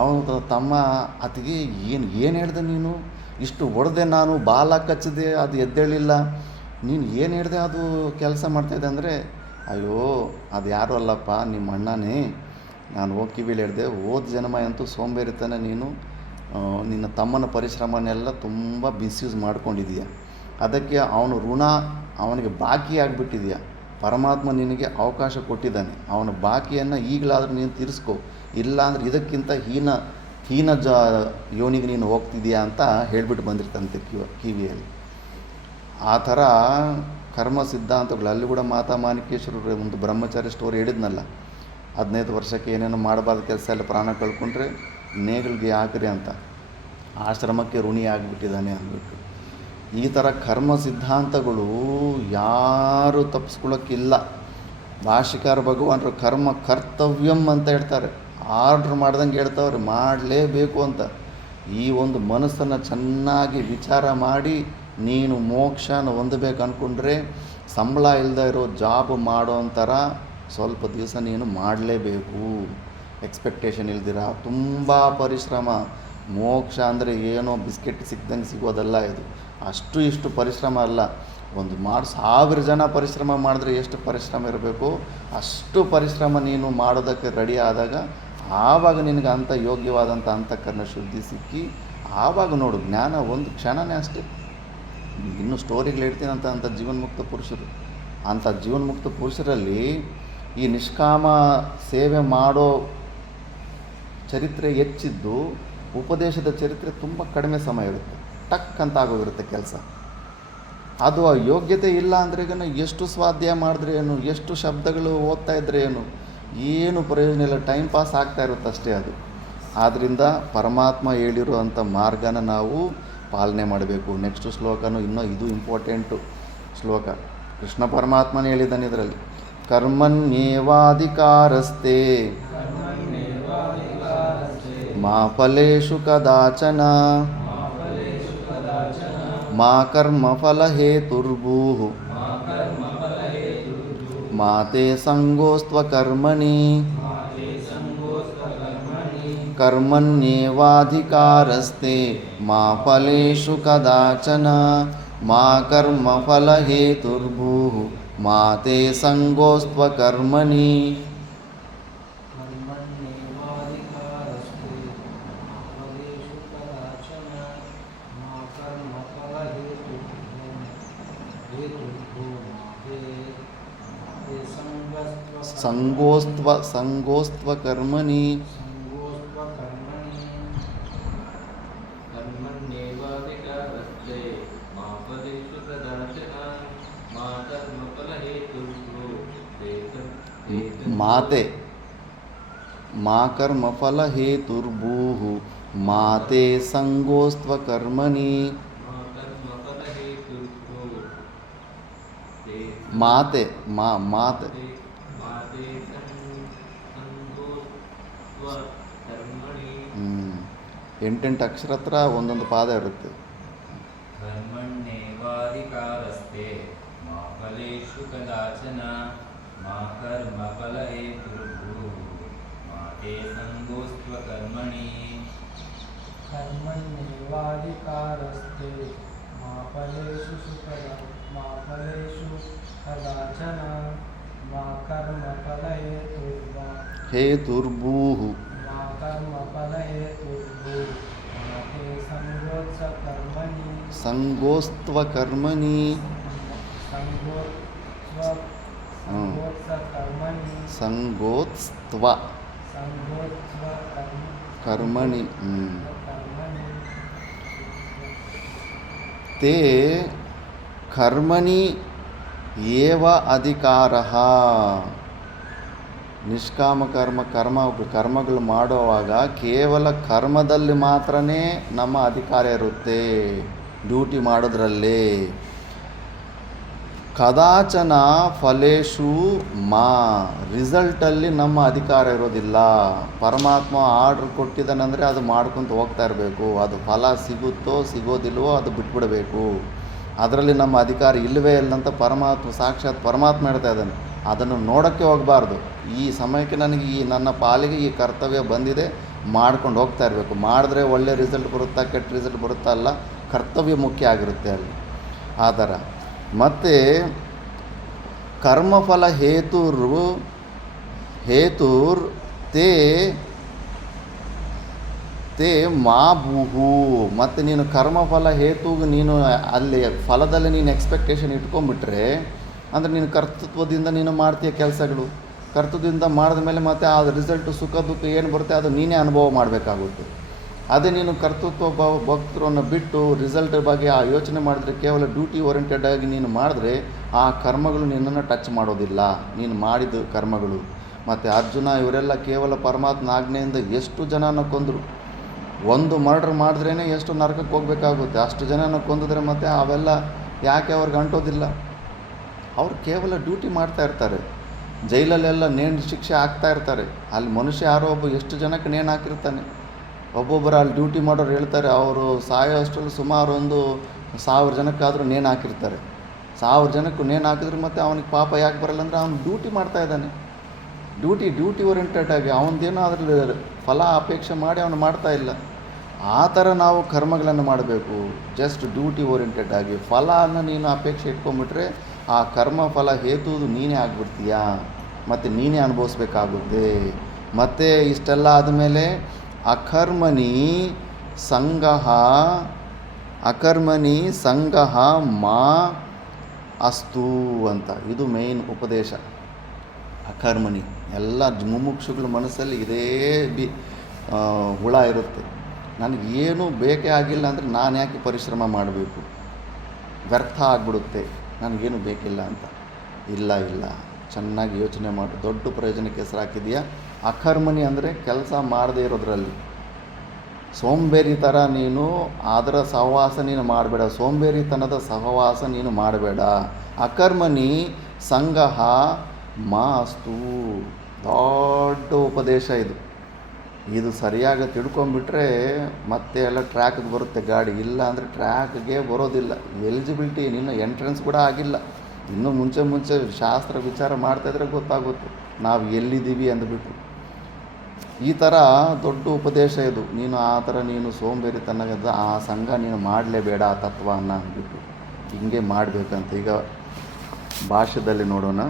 ಅವನು ತಮ್ಮ ಅತ್ತಿಗೆ ಏನು ಹೇಳ್ದೆ ನೀನು, ಇಷ್ಟು ಹೊಡೆದೆ ನಾನು, ಬಾಲ ಕಚ್ಚಿದೆ, ಅದು ಎದ್ದೇಳಿಲ್ಲ, ನೀನು ಏನು ಹೇಳಿದೆ ಅದು ಕೆಲಸ ಮಾಡ್ತಾಯಿದ್ದೆ ಅಂದರೆ, ಅಯ್ಯೋ ಅದು ಯಾರೂ ಅಲ್ಲಪ್ಪ, ನಿಮ್ಮ ಅಣ್ಣನೇ, ನಾನು ಹೋಗಿ ಕಿವಿಲಿ ಹೇಳಿದೆ, ಹೋದ ಜನ್ಮ ಅಂತೂ ಸೋಂಬೇರಿತನ ನೀನು ನಿನ್ನ ತಮ್ಮನ ಪರಿಶ್ರಮನೆಲ್ಲ ತುಂಬ ಮಿಸ್ಯೂಸ್ ಮಾಡ್ಕೊಂಡಿದೀಯ, ಅದಕ್ಕೆ ಅವನು ಋಣ ಅವನಿಗೆ ಬಾಕಿ ಆಗಿಬಿಟ್ಟಿದೆಯಾ. ಪರಮಾತ್ಮ ನಿನಗೆ ಅವಕಾಶ ಕೊಟ್ಟಿದ್ದಾನೆ, ಅವನ ಬಾಕಿಯನ್ನು ಈಗಲಾದರೂ ನೀನು ತೀರಿಸ್ಕೊ, ಇಲ್ಲಾಂದ್ರೆ ಇದಕ್ಕಿಂತ ಹೀನ ಯೋನಿಗೆ ನೀನು ಹೋಗ್ತಿದೆಯಾ ಅಂತ ಹೇಳಿಬಿಟ್ಟು ಬಂದಿರ್ತಂತೆ ಕಿವಿಯಲ್ಲಿ. ಆ ಥರ ಕರ್ಮ ಸಿದ್ಧಾಂತಗಳು. ಅಲ್ಲಿ ಕೂಡ ಮಾತಾ ಮಾಣಿಕೇಶ್ವರರು ಒಂದು ಬ್ರಹ್ಮಚಾರಿ ಸ್ಟೋರಿ ಹೇಳಿದ್ನಲ್ಲ, 15 ವರ್ಷಕ್ಕೆ ಏನೇನೋ ಮಾಡಬಾರ್ದು ಕೆಲಸ ಎಲ್ಲ ಪ್ರಾಣ ಕಳ್ಕೊಂಡ್ರೆ ನೇಗಿಲಿಗೆ ಹಾಕ್ರಿ ಅಂತ, ಆಶ್ರಮಕ್ಕೆ ಋಣಿ ಆಗಿಬಿಟ್ಟಿದ್ದಾನೆ ಅಂದ್ಬಿಟ್ಟು. ಈ ಥರ ಕರ್ಮ ಸಿದ್ಧಾಂತಗಳು ಯಾರು ತಪ್ಪಿಸ್ಕೊಳ್ಳೋಕ್ಕಿಲ್ಲ. ಭಾಷಿಕಾರ ಭಗವಾನರು ಕರ್ಮ ಕರ್ತವ್ಯಂ ಅಂತ ಹೇಳ್ತಾರೆ, ಆರ್ಡ್ರ್ ಮಾಡ್ದಂಗೆ ಹೇಳ್ತಾವ್ರೆ, ಮಾಡಲೇಬೇಕು ಅಂತ. ಈ ಒಂದು ಮನಸ್ಸನ್ನು ಚೆನ್ನಾಗಿ ವಿಚಾರ ಮಾಡಿ ನೀನು ಮೋಕ್ಷನ ಹೊಂದಬೇಕು ಅಂದ್ಕೊಂಡ್ರೆ ಸಂಬಳ ಇಲ್ಲದೆ ಇರೋ ಜಾಬ್ ಮಾಡೋ ಥರ ಸ್ವಲ್ಪ ದಿವಸ ನೀನು ಮಾಡಲೇಬೇಕು. ಎಕ್ಸ್ಪೆಕ್ಟೇಷನ್ ಇಲ್ದಿರ ತುಂಬ ಪರಿಶ್ರಮ. ಮೋಕ್ಷ ಅಂದರೆ ಏನೋ ಬಿಸ್ಕೆಟ್ ಸಿಕ್ದಂಗೆ ಸಿಗೋದಲ್ಲ ಇದು. ಅಷ್ಟು ಇಷ್ಟು ಪರಿಶ್ರಮ ಅಲ್ಲ. ಒಂದು 1000 ಜನ ಪರಿಶ್ರಮ ಮಾಡಿದ್ರೆ ಎಷ್ಟು ಪರಿಶ್ರಮ ಇರಬೇಕು, ಅಷ್ಟು ಪರಿಶ್ರಮ ನೀನು ಮಾಡೋದಕ್ಕೆ ರೆಡಿ ಆದಾಗ ಆವಾಗ ನಿನಗೆ ಅಂಥ ಯೋಗ್ಯವಾದಂಥ ಅಂತಃಕರಣ ಶುದ್ಧಿ ಸಿಕ್ಕಿ ಆವಾಗ ನೋಡು ಜ್ಞಾನ ಒಂದು ಕ್ಷಣನೇ ಅಷ್ಟೇ. ಇನ್ನೂ ಸ್ಟೋರಿಗಳು ಹೇಳ್ತೀನಿ ಅಂಥ ಜೀವನ್ಮುಕ್ತ ಪುರುಷರು. ಅಂಥ ಜೀವನ್ಮುಕ್ತ ಪುರುಷರಲ್ಲಿ ಈ ನಿಷ್ಕಾಮ ಸೇವೆ ಮಾಡೋ ಚರಿತ್ರೆ ಹೆಚ್ಚಿದ್ದು, ಉಪದೇಶದ ಚರಿತ್ರೆ ತುಂಬ ಕಡಿಮೆ ಸಮಯ ಇರುತ್ತೆ. ಟಕ್ ಅಂತ ಆಗೋಗಿರುತ್ತೆ ಕೆಲಸ. ಅದು ಆ ಯೋಗ್ಯತೆ ಇಲ್ಲ ಅಂದರೆ ಎಷ್ಟು ಸ್ವಾಧ್ಯಾಯ ಮಾಡಿದ್ರೆ ಏನು, ಎಷ್ಟು ಶಬ್ದಗಳು ಓದ್ತಾ ಇದ್ದರೆ ಏನು ಪ್ರಯೋಜನ ಇಲ್ಲ, ಟೈಮ್ ಪಾಸ್ ಆಗ್ತಾ ಇರುತ್ತೆ ಅಷ್ಟೇ ಅದು. ಆದ್ದರಿಂದ ಪರಮಾತ್ಮ ಹೇಳಿರುವಂಥ ಮಾರ್ಗನ ನಾವು ಪಾಲನೆ ಮಾಡಬೇಕು. ನೆಕ್ಸ್ಟ್ ಶ್ಲೋಕನೂ ಇನ್ನೂ ಇದು ಇಂಪಾರ್ಟೆಂಟು ಶ್ಲೋಕ. ಕೃಷ್ಣ ಪರಮಾತ್ಮನೇ ಹೇಳಿದ್ದಾನೆ ಇದರಲ್ಲಿ, ಕರ್ಮಣ್ಯೇವಾಧಿಕಾರಸ್ತೆ ಮಾ ಫಲೇಷು ಕದಾಚನ ಮಾ ಕರ್ಮಫಲ ಹೇತುರ್ಭೂಃ ಮಾ ತೇ ಸಂಗೋಸ್ತ್ವ ಕರ್ಮಣಿ ಕರ್ಮಣ್ಯೇವಾಧಿಕಾರಸ್ತೆ ಮಾ ಫಲೇಷು ಕದಾಚನ ಮಾ ಕರ್ಮಫಲ ಹೇತುರ್ಭೂಃ ಮಾ ತೇ ಸಂಗೋಸ್ತ್ವ ಕರ್ಮಣಿ. ಸಂಗೋಸ್ತ್ವ ಕರ್ಮಣಿ. ಮಾತೆ ಮಾ ಕರ್ಮಫಲ ಹೇತುರ್ಭೂಃ ಮಾ ತೇ ಸಂಗೋಸ್ತ್ವ ಕರ್ಮಣಿ. ಮಾತೆ ಮಾತೆ ಎಂಟೆಂಟು ಅಕ್ಷರ ಹತ್ರ ಒಂದೊಂದು ಪಾದ ಇರುತ್ತೆ. ಕರ್ಮಣ್ಯೇವಾಧಿಕಾರಸ್ತೆ ಮಾ ಫಲೇಷು ಕದಾಚನ ಮಾ ಕರ್ಮಫಲ ಹೇತುರ್ಭೂಃ ಮಾ ತೇ ಸಂಗೋಸ್ತ್ವ ಕರ್ಮಣಿ. ಕರ್ಮಣ್ಯೇವಾಧಿಕಾರಸ್ತೆ ಮಾ ಫಲೇಷು ಕದಾಚನ ಮಾ ಕರ್ಮಫಲ ಹೇತುರ್ಭೂಃ ಮಾ ಕರ್ಮಫಲ ಹೇತುರ್ಭೂಃ ಮಾ ತೇ ಸಂಗೋಸ್ತ್ವ ಕರ್ಮಣಿ. ಸಂಗೋತ್ಸ್ತ್ವ ಕರ್ಮಣಿ. ತೇ ಕರ್ಮಣಿ ಏವ ಅಧಿಕಾರಃ. ನಿಷ್ಕಾಮ ಕರ್ಮಗಳು ಮಾಡುವಾಗ ಕೇವಲ ಕರ್ಮದಲ್ಲಿ ಮಾತ್ರನೇ ನಮ್ಮ ಅಧಿಕಾರ ಇರುತ್ತೆ, ಡ್ಯೂಟಿ ಮಾಡೋದ್ರಲ್ಲೇ. ಕದಾಚನ ಫಲೇಶು ಮಾ, ರಿಸಲ್ಟಲ್ಲಿ ನಮ್ಮ ಅಧಿಕಾರ ಇರೋದಿಲ್ಲ. ಪರಮಾತ್ಮ ಆರ್ಡ್ರ್ ಕೊಟ್ಟಿದ್ದಾನಂದರೆ ಅದು ಮಾಡ್ಕೊತ ಹೋಗ್ತಾ ಇರಬೇಕು. ಅದು ಫಲ ಸಿಗುತ್ತೋ ಸಿಗೋದಿಲ್ವೋ ಅದು ಬಿಟ್ಬಿಡಬೇಕು. ಅದರಲ್ಲಿ ನಮ್ಮ ಅಧಿಕಾರ ಇಲ್ಲವೇ ಇಲ್ಲ ಅಂತ ಸಾಕ್ಷಾತ್ ಪರಮಾತ್ಮ ಹೇಳ್ತಾ ಇದ್ದಾನೆ. ಅದನ್ನು ನೋಡೋಕ್ಕೆ ಹೋಗಬಾರ್ದು. ಈ ಸಮಯಕ್ಕೆ ನನಗೆ ನನ್ನ ಪಾಲಿಗೆ ಈ ಕರ್ತವ್ಯ ಬಂದಿದೆ, ಮಾಡ್ಕೊಂಡು ಹೋಗ್ತಾ ಇರಬೇಕು. ಮಾಡಿದ್ರೆ ಒಳ್ಳೆ ರಿಸಲ್ಟ್ ಬರುತ್ತಾ ಕೆಟ್ಟ ರಿಸಲ್ಟ್ ಬರುತ್ತಾ ಅಲ್ಲ, ಕರ್ತವ್ಯ ಮುಖ್ಯ ಆಗಿರುತ್ತೆ ಅಲ್ಲಿ ಆ ಥರ. ಮತ್ತು ಕರ್ಮಫಲ ಹೇತುರ್ ತೇ ಮಾ ಭೂಹು. ಮತ್ತು ನೀನು ಕರ್ಮಫಲ ಹೇತುಗೆ ನೀನು ಅಲ್ಲಿ ಫಲದಲ್ಲಿ ನೀನು ಎಕ್ಸ್ಪೆಕ್ಟೇಷನ್ ಇಟ್ಕೊಂಡ್ಬಿಟ್ರೆ, ಅಂದರೆ ನೀನು ಕರ್ತೃತ್ವದಿಂದ ನೀನು ಮಾಡ್ತೀಯ ಕೆಲಸಗಳು. ಕರ್ತೃತ್ವದಿಂದ ಮಾಡಿದ ಮೇಲೆ ಮತ್ತು ಆ ರಿಸಲ್ಟು ಸುಖ ದುಃಖ ಏನು ಬರುತ್ತೆ ಅದು ನೀನೇ ಅನುಭವ ಮಾಡಬೇಕಾಗುತ್ತೆ. ಅದೇ ನೀನು ಕರ್ತೃತ್ವ ಭಕ್ತರನ್ನು ಬಿಟ್ಟು ರಿಸಲ್ಟ್ ಬಗ್ಗೆ ಆ ಯೋಚನೆ ಮಾಡಿದ್ರೆ, ಕೇವಲ ಡ್ಯೂಟಿ ಓರಿಯೆಂಟೆಡ್ ಆಗಿ ನೀನು ಮಾಡಿದ್ರೆ ಆ ಕರ್ಮಗಳು ನಿನ್ನನ್ನು ಟಚ್ ಮಾಡೋದಿಲ್ಲ, ನೀನು ಮಾಡಿದ ಕರ್ಮಗಳು. ಮತ್ತು ಅರ್ಜುನ ಇವರೆಲ್ಲ ಕೇವಲ ಪರಮಾತ್ಮ ಆಜ್ಞೆಯಿಂದ ಎಷ್ಟು ಜನನ ಕೊಂದರು. ಒಂದು ಮರ್ಡರ್ ಮಾಡಿದ್ರೇ ಎಷ್ಟು ನರಕಕ್ಕೆ ಹೋಗಬೇಕಾಗುತ್ತೆ. ಅಷ್ಟು ಜನನ ಕೊಂದಿದ್ರೆ ಮತ್ತು ಅವೆಲ್ಲ ಯಾಕೆ ಅವ್ರಿಗೆ ಅಂಟೋದಿಲ್ಲ? ಅವ್ರು ಕೇವಲ ಡ್ಯೂಟಿ ಮಾಡ್ತಾ ಇರ್ತಾರೆ. ಜೈಲಲ್ಲೆಲ್ಲ ನೇಣು ಶಿಕ್ಷೆ ಹಾಕ್ತಾ ಇರ್ತಾರೆ. ಅಲ್ಲಿ ಮನುಷ್ಯ ಯಾರೋ ಒಬ್ಬ ಎಷ್ಟು ಜನಕ್ಕೆ ನೇಣು ಹಾಕಿರ್ತಾನೆ. ಒಬ್ಬೊಬ್ಬರು ಅಲ್ಲಿ ಡ್ಯೂಟಿ ಮಾಡೋರು ಹೇಳ್ತಾರೆ, ಅವರು ಸಾಯೋ ಅಷ್ಟರಲ್ಲಿ ಸುಮಾರು ಒಂದು 1000 ಜನಕ್ಕಾದರೂ ನೇಣು ಹಾಕಿರ್ತಾರೆ. 1000 ಜನಕ್ಕೂ ನೇಣು ಹಾಕಿದ್ರೆ ಮತ್ತೆ ಅವನಿಗೆ ಪಾಪ ಯಾಕೆ ಬರಲ್ಲ ಅಂದರೆ ಅವನು ಡ್ಯೂಟಿ ಮಾಡ್ತಾ ಇದ್ದಾನೆ. ಡ್ಯೂಟಿ ಓರಿಯೆಂಟೆಡ್ ಆಗಿ ಅವನದೇನೋ ಅದರಲ್ಲಿ ಫಲ ಅಪೇಕ್ಷೆ ಮಾಡಿ ಅವನು ಮಾಡ್ತಾ ಇಲ್ಲ. ಆ ಥರ ನಾವು ಕರ್ಮಗಳನ್ನು ಮಾಡಬೇಕು. ಜಸ್ಟ್ ಡ್ಯೂಟಿ ಓರಿಯೆಂಟೆಡ್ ಆಗಿ ಫಲನ ನೀನು ಅಪೇಕ್ಷೆ ಇಟ್ಕೊಂಡ್ಬಿಟ್ರೆ ಆ ಕರ್ಮ ಫಲ ಹೇತುವುದು ನೀನೇ ಆಗ್ಬಿಡ್ತೀಯಾ, ಮತ್ತು ನೀನೇ ಅನುಭವಿಸ್ಬೇಕಾಗುತ್ತೆ. ಮತ್ತು ಇಷ್ಟೆಲ್ಲ ಆದಮೇಲೆ ಅಕರ್ಮಣಿ ಸಂಗಃ ಮಾ ಅಸ್ತು ಅಂತ, ಇದು ಮೇಯ್ನ್ ಉಪದೇಶ. ಅಕರ್ಮಣಿ ಎಲ್ಲ ಮುಮುಕ್ಷುಗಳ ಮನಸ್ಸಲ್ಲಿ ಇದೇ ಹುಳ ಇರುತ್ತೆ. ನನಗೇನು ಬೇಕೇ ಆಗಿಲ್ಲ ಅಂದರೆ ನಾನು ಯಾಕೆ ಪರಿಶ್ರಮ ಮಾಡಬೇಕು, ವ್ಯರ್ಥ ಆಗಿಬಿಡುತ್ತೆ, ನನಗೇನು ಬೇಕಿಲ್ಲ ಅಂತ. ಇಲ್ಲ, ಚೆನ್ನಾಗಿ ಯೋಚನೆ ಮಾಡು. ದೊಡ್ಡ ಪ್ರಯೋಜನಕ್ಕೆ ಹೆಸರು ಹಾಕಿದೆಯಾ. ಅಕರ್ಮಣಿ ಅಂದರೆ ಕೆಲಸ ಮಾಡದೇ ಇರೋದ್ರಲ್ಲಿ. ಸೋಂಬೇರಿ ಥರ ನೀನು ಅದರ ಸಹವಾಸ ನೀನು ಮಾಡಬೇಡ, ಸೋಂಬೇರಿತನದ ಸಹವಾಸ ನೀನು ಮಾಡಬೇಡ. ಅಕರ್ಮಣಿ ಸಂಗಃ ಮಾ ಅಸ್ತು, ದೊಡ್ಡ ಉಪದೇಶ ಇದು ಸರಿಯಾಗಿ ತಿಳ್ಕೊಂಬಿಟ್ರೆ ಮತ್ತೆ ಎಲ್ಲ ಟ್ರ್ಯಾಕ್ಗೆ ಬರುತ್ತೆ ಗಾಡಿ. ಇಲ್ಲ ಅಂದರೆ ಟ್ರ್ಯಾಕ್ಗೆ ಬರೋದಿಲ್ಲ. ಎಲಿಜಿಬಿಲಿಟಿ ನಿನ್ನ ಎಂಟ್ರೆನ್ಸ್ ಕೂಡ ಆಗಿಲ್ಲ. ಇನ್ನೂ ಮುಂಚೆ ಶಾಸ್ತ್ರ ವಿಚಾರ ಮಾಡ್ತಾಯಿದ್ರೆ ಗೊತ್ತಾಗುತ್ತೆ ನಾವು ಎಲ್ಲಿದ್ದೀವಿ ಅಂದ್ಬಿಟ್ಟು. ಈ ಥರ ದೊಡ್ಡ ಉಪದೇಶ ಇದು. ನೀನು ಆ ಥರ ನೀನು ಸೋಂಬೇರಿತನದ ಆ ಸಂಘ ನೀನು ಮಾಡಲೇಬೇಡ ಆ ತತ್ವವನ್ನು ಅಂದ್ಬಿಟ್ಟು ಹಿಂಗೆ ಮಾಡಬೇಕಂತ. ಈಗ ಭಾಷ್ಯದಲ್ಲಿ ನೋಡೋಣ.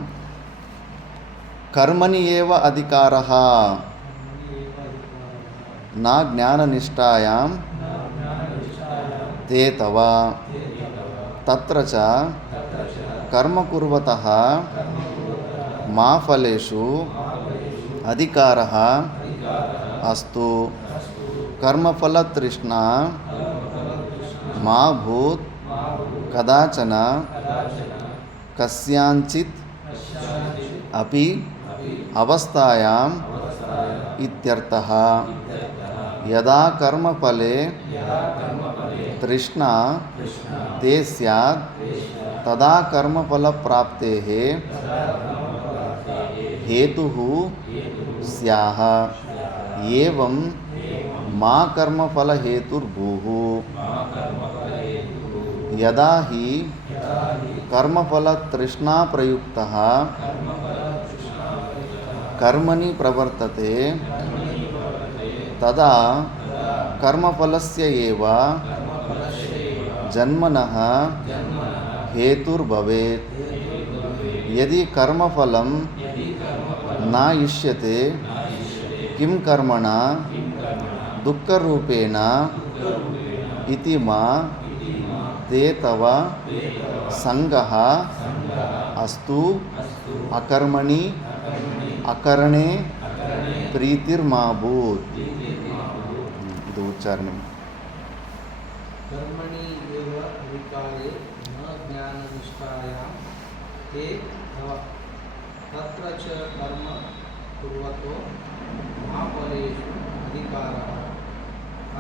ಕರ್ಮಣಿ ಏವ ಅಧಿಕಾರಃ ನ ಜ್ಞಾನನಿಷ್ಠಾಯಾಂ ತೇ ತವ ತತ್ರ ಚ ಕರ್ಮ ಕುರ್ವತಃ ಮಾ ಫಲೇಷು ಅಧಿಕಾರಃ ಅಸ್ತು. ಕರ್ಮಫಲತೃಷ್ಣಾ ಮಾ ಭೂತ್ ಕದಾಚನ ಕಸ್ಯಾಂಚಿತ್ ಅಪಿ ಅವಸ್ಥಾಯಾಂ ಇತ್ಯರ್ಥಃ. ಯದಾ ಕರ್ಮಫಲೆ ತೃಷ್ಣಾ ತೇ ಸ್ಯಾತ್ ತದಾ ಕರ್ಮಫಲಪ್ರಾಪ್ತೇಃ ಹೇತುಃ ಸ್ಯಾಹ. ಏವಂ ಮಾ ಕರ್ಮಫಲಹೇತುರ್ಭೂಃ. ಯದಾ ಹಿ ಕರ್ಮಫಲತೃಷ್ಣಾ ಪ್ರಯುಕ್ತಃ ಕರ್ಮಣಿ ಪ್ರವರ್ತತೆ ತದಾ ಕರ್ಮಫಲಸ್ಯ ಏವ ಜನ್ಮನಃ ಹೇತುರ್ಭವೇತ್. ಯದಿ ಕರ್ಮಫಲಂ ನ ಇಷ್ಯತೆ ಕಿಂ ಕರ್ಮಣ ದುಃಖರೂಪೇಣ ಇತಿ ಮಾ ತೇ ತವ ಸಂಗಃ ಅಸ್ತು. ಅಕರ್ಮಣಿ ಅಕರಣೆ ಪ್ರೀತಿರ್ಮಾ ಭೂತ್. ಇದು ಉಚ್ಚಾರಣೆ. कर्मणि एव अधिकारे न ज्ञाननिष्ठायां ते तव तत्र च कर्म कुर्वतो मा फलेषु अधिकारः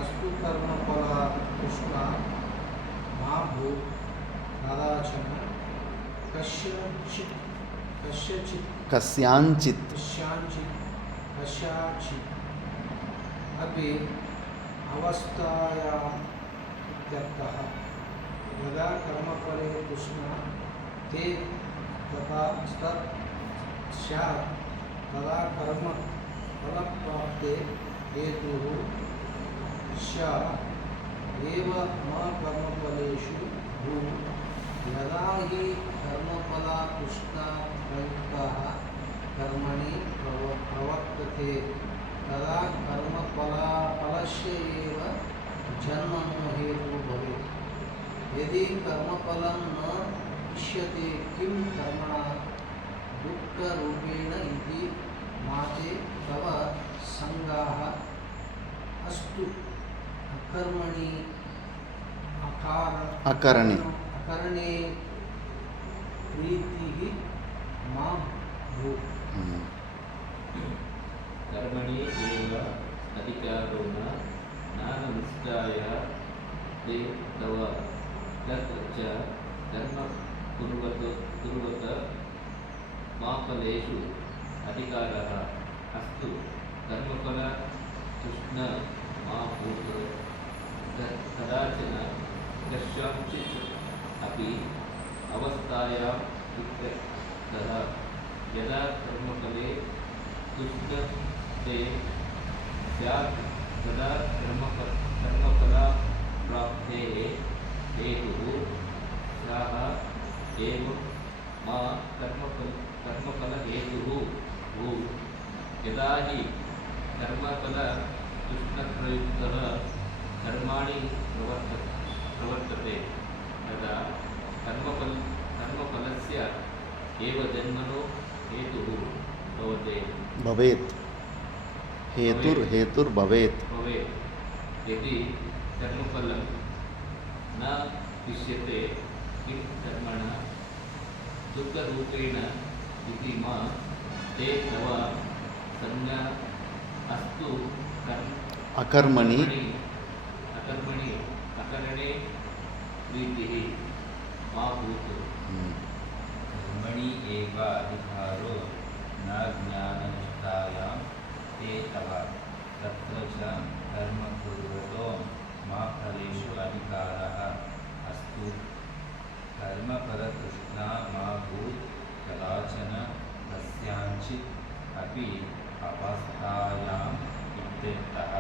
अस्तु. कर्मफलतृष्णा मा भूत् कदाचन कस्यांचित् अपि अवस्थायाम् इत्यर्थः. यदा कर्मफले तृष्णा ते तथा तत् स्यात् तदा कर्मफलप्राप्ते हेतुः स्यात्. एव मा कर्मफलेषु भूत्. यदा हि कर्मफलतृष्णा प्रयुक्तः कर्मणि प्रवर्तते तदा कर्मफलस्य एव जन्मनो हेतुः भवेत्. यदि कर्मफलं न इष्यते किं कर्मणा दुःखरूपेण इति माते तव संगाः अस्तु. अकर्मणि अकरणे प्रीतिः मा भूत्. कर्मणि एव अधिकारो न ज्ञाननिष्ठायां ते तव तत्र च कर्म कुर्वत मा फलेषु अधिकारः अस्तु. कर्मफलतृष्णा मा भूत् कदाचन कस्याञ्चित् अपि अवस्थायाम् इत्यर्थः यदा कर्मफले तुष्टते स्यात् तदा कर्मफलप्राप्तेः हेतुः सः एव मा कर्मफलहेतुः भूत् यदा हि कर्मफलतुष्टप्रयुक्तः कर्माणि प्रवर्तते तदा कर्मफलस्य एव जन्मनो हेतुः भवेत् हेतुर्भवेत् भवेत् यदि कर्मफलं न इष्यते किं कर्मणः दुःखरूपेण इति मा ते तव संज्ञा अस्तु अकर्मणि अकरणे प्रीतिः मा भूत् कर्मणि एव अधिकारो न ज्ञाननिष्ठायां ते तव तत्र च कर्म कुर्वतो मा फलेषु अधिकारः अस्तु कर्मफलतृष्णा मा भूत् कदाचन कस्याञ्चित् अपि अवस्थायाम् इत्यर्थः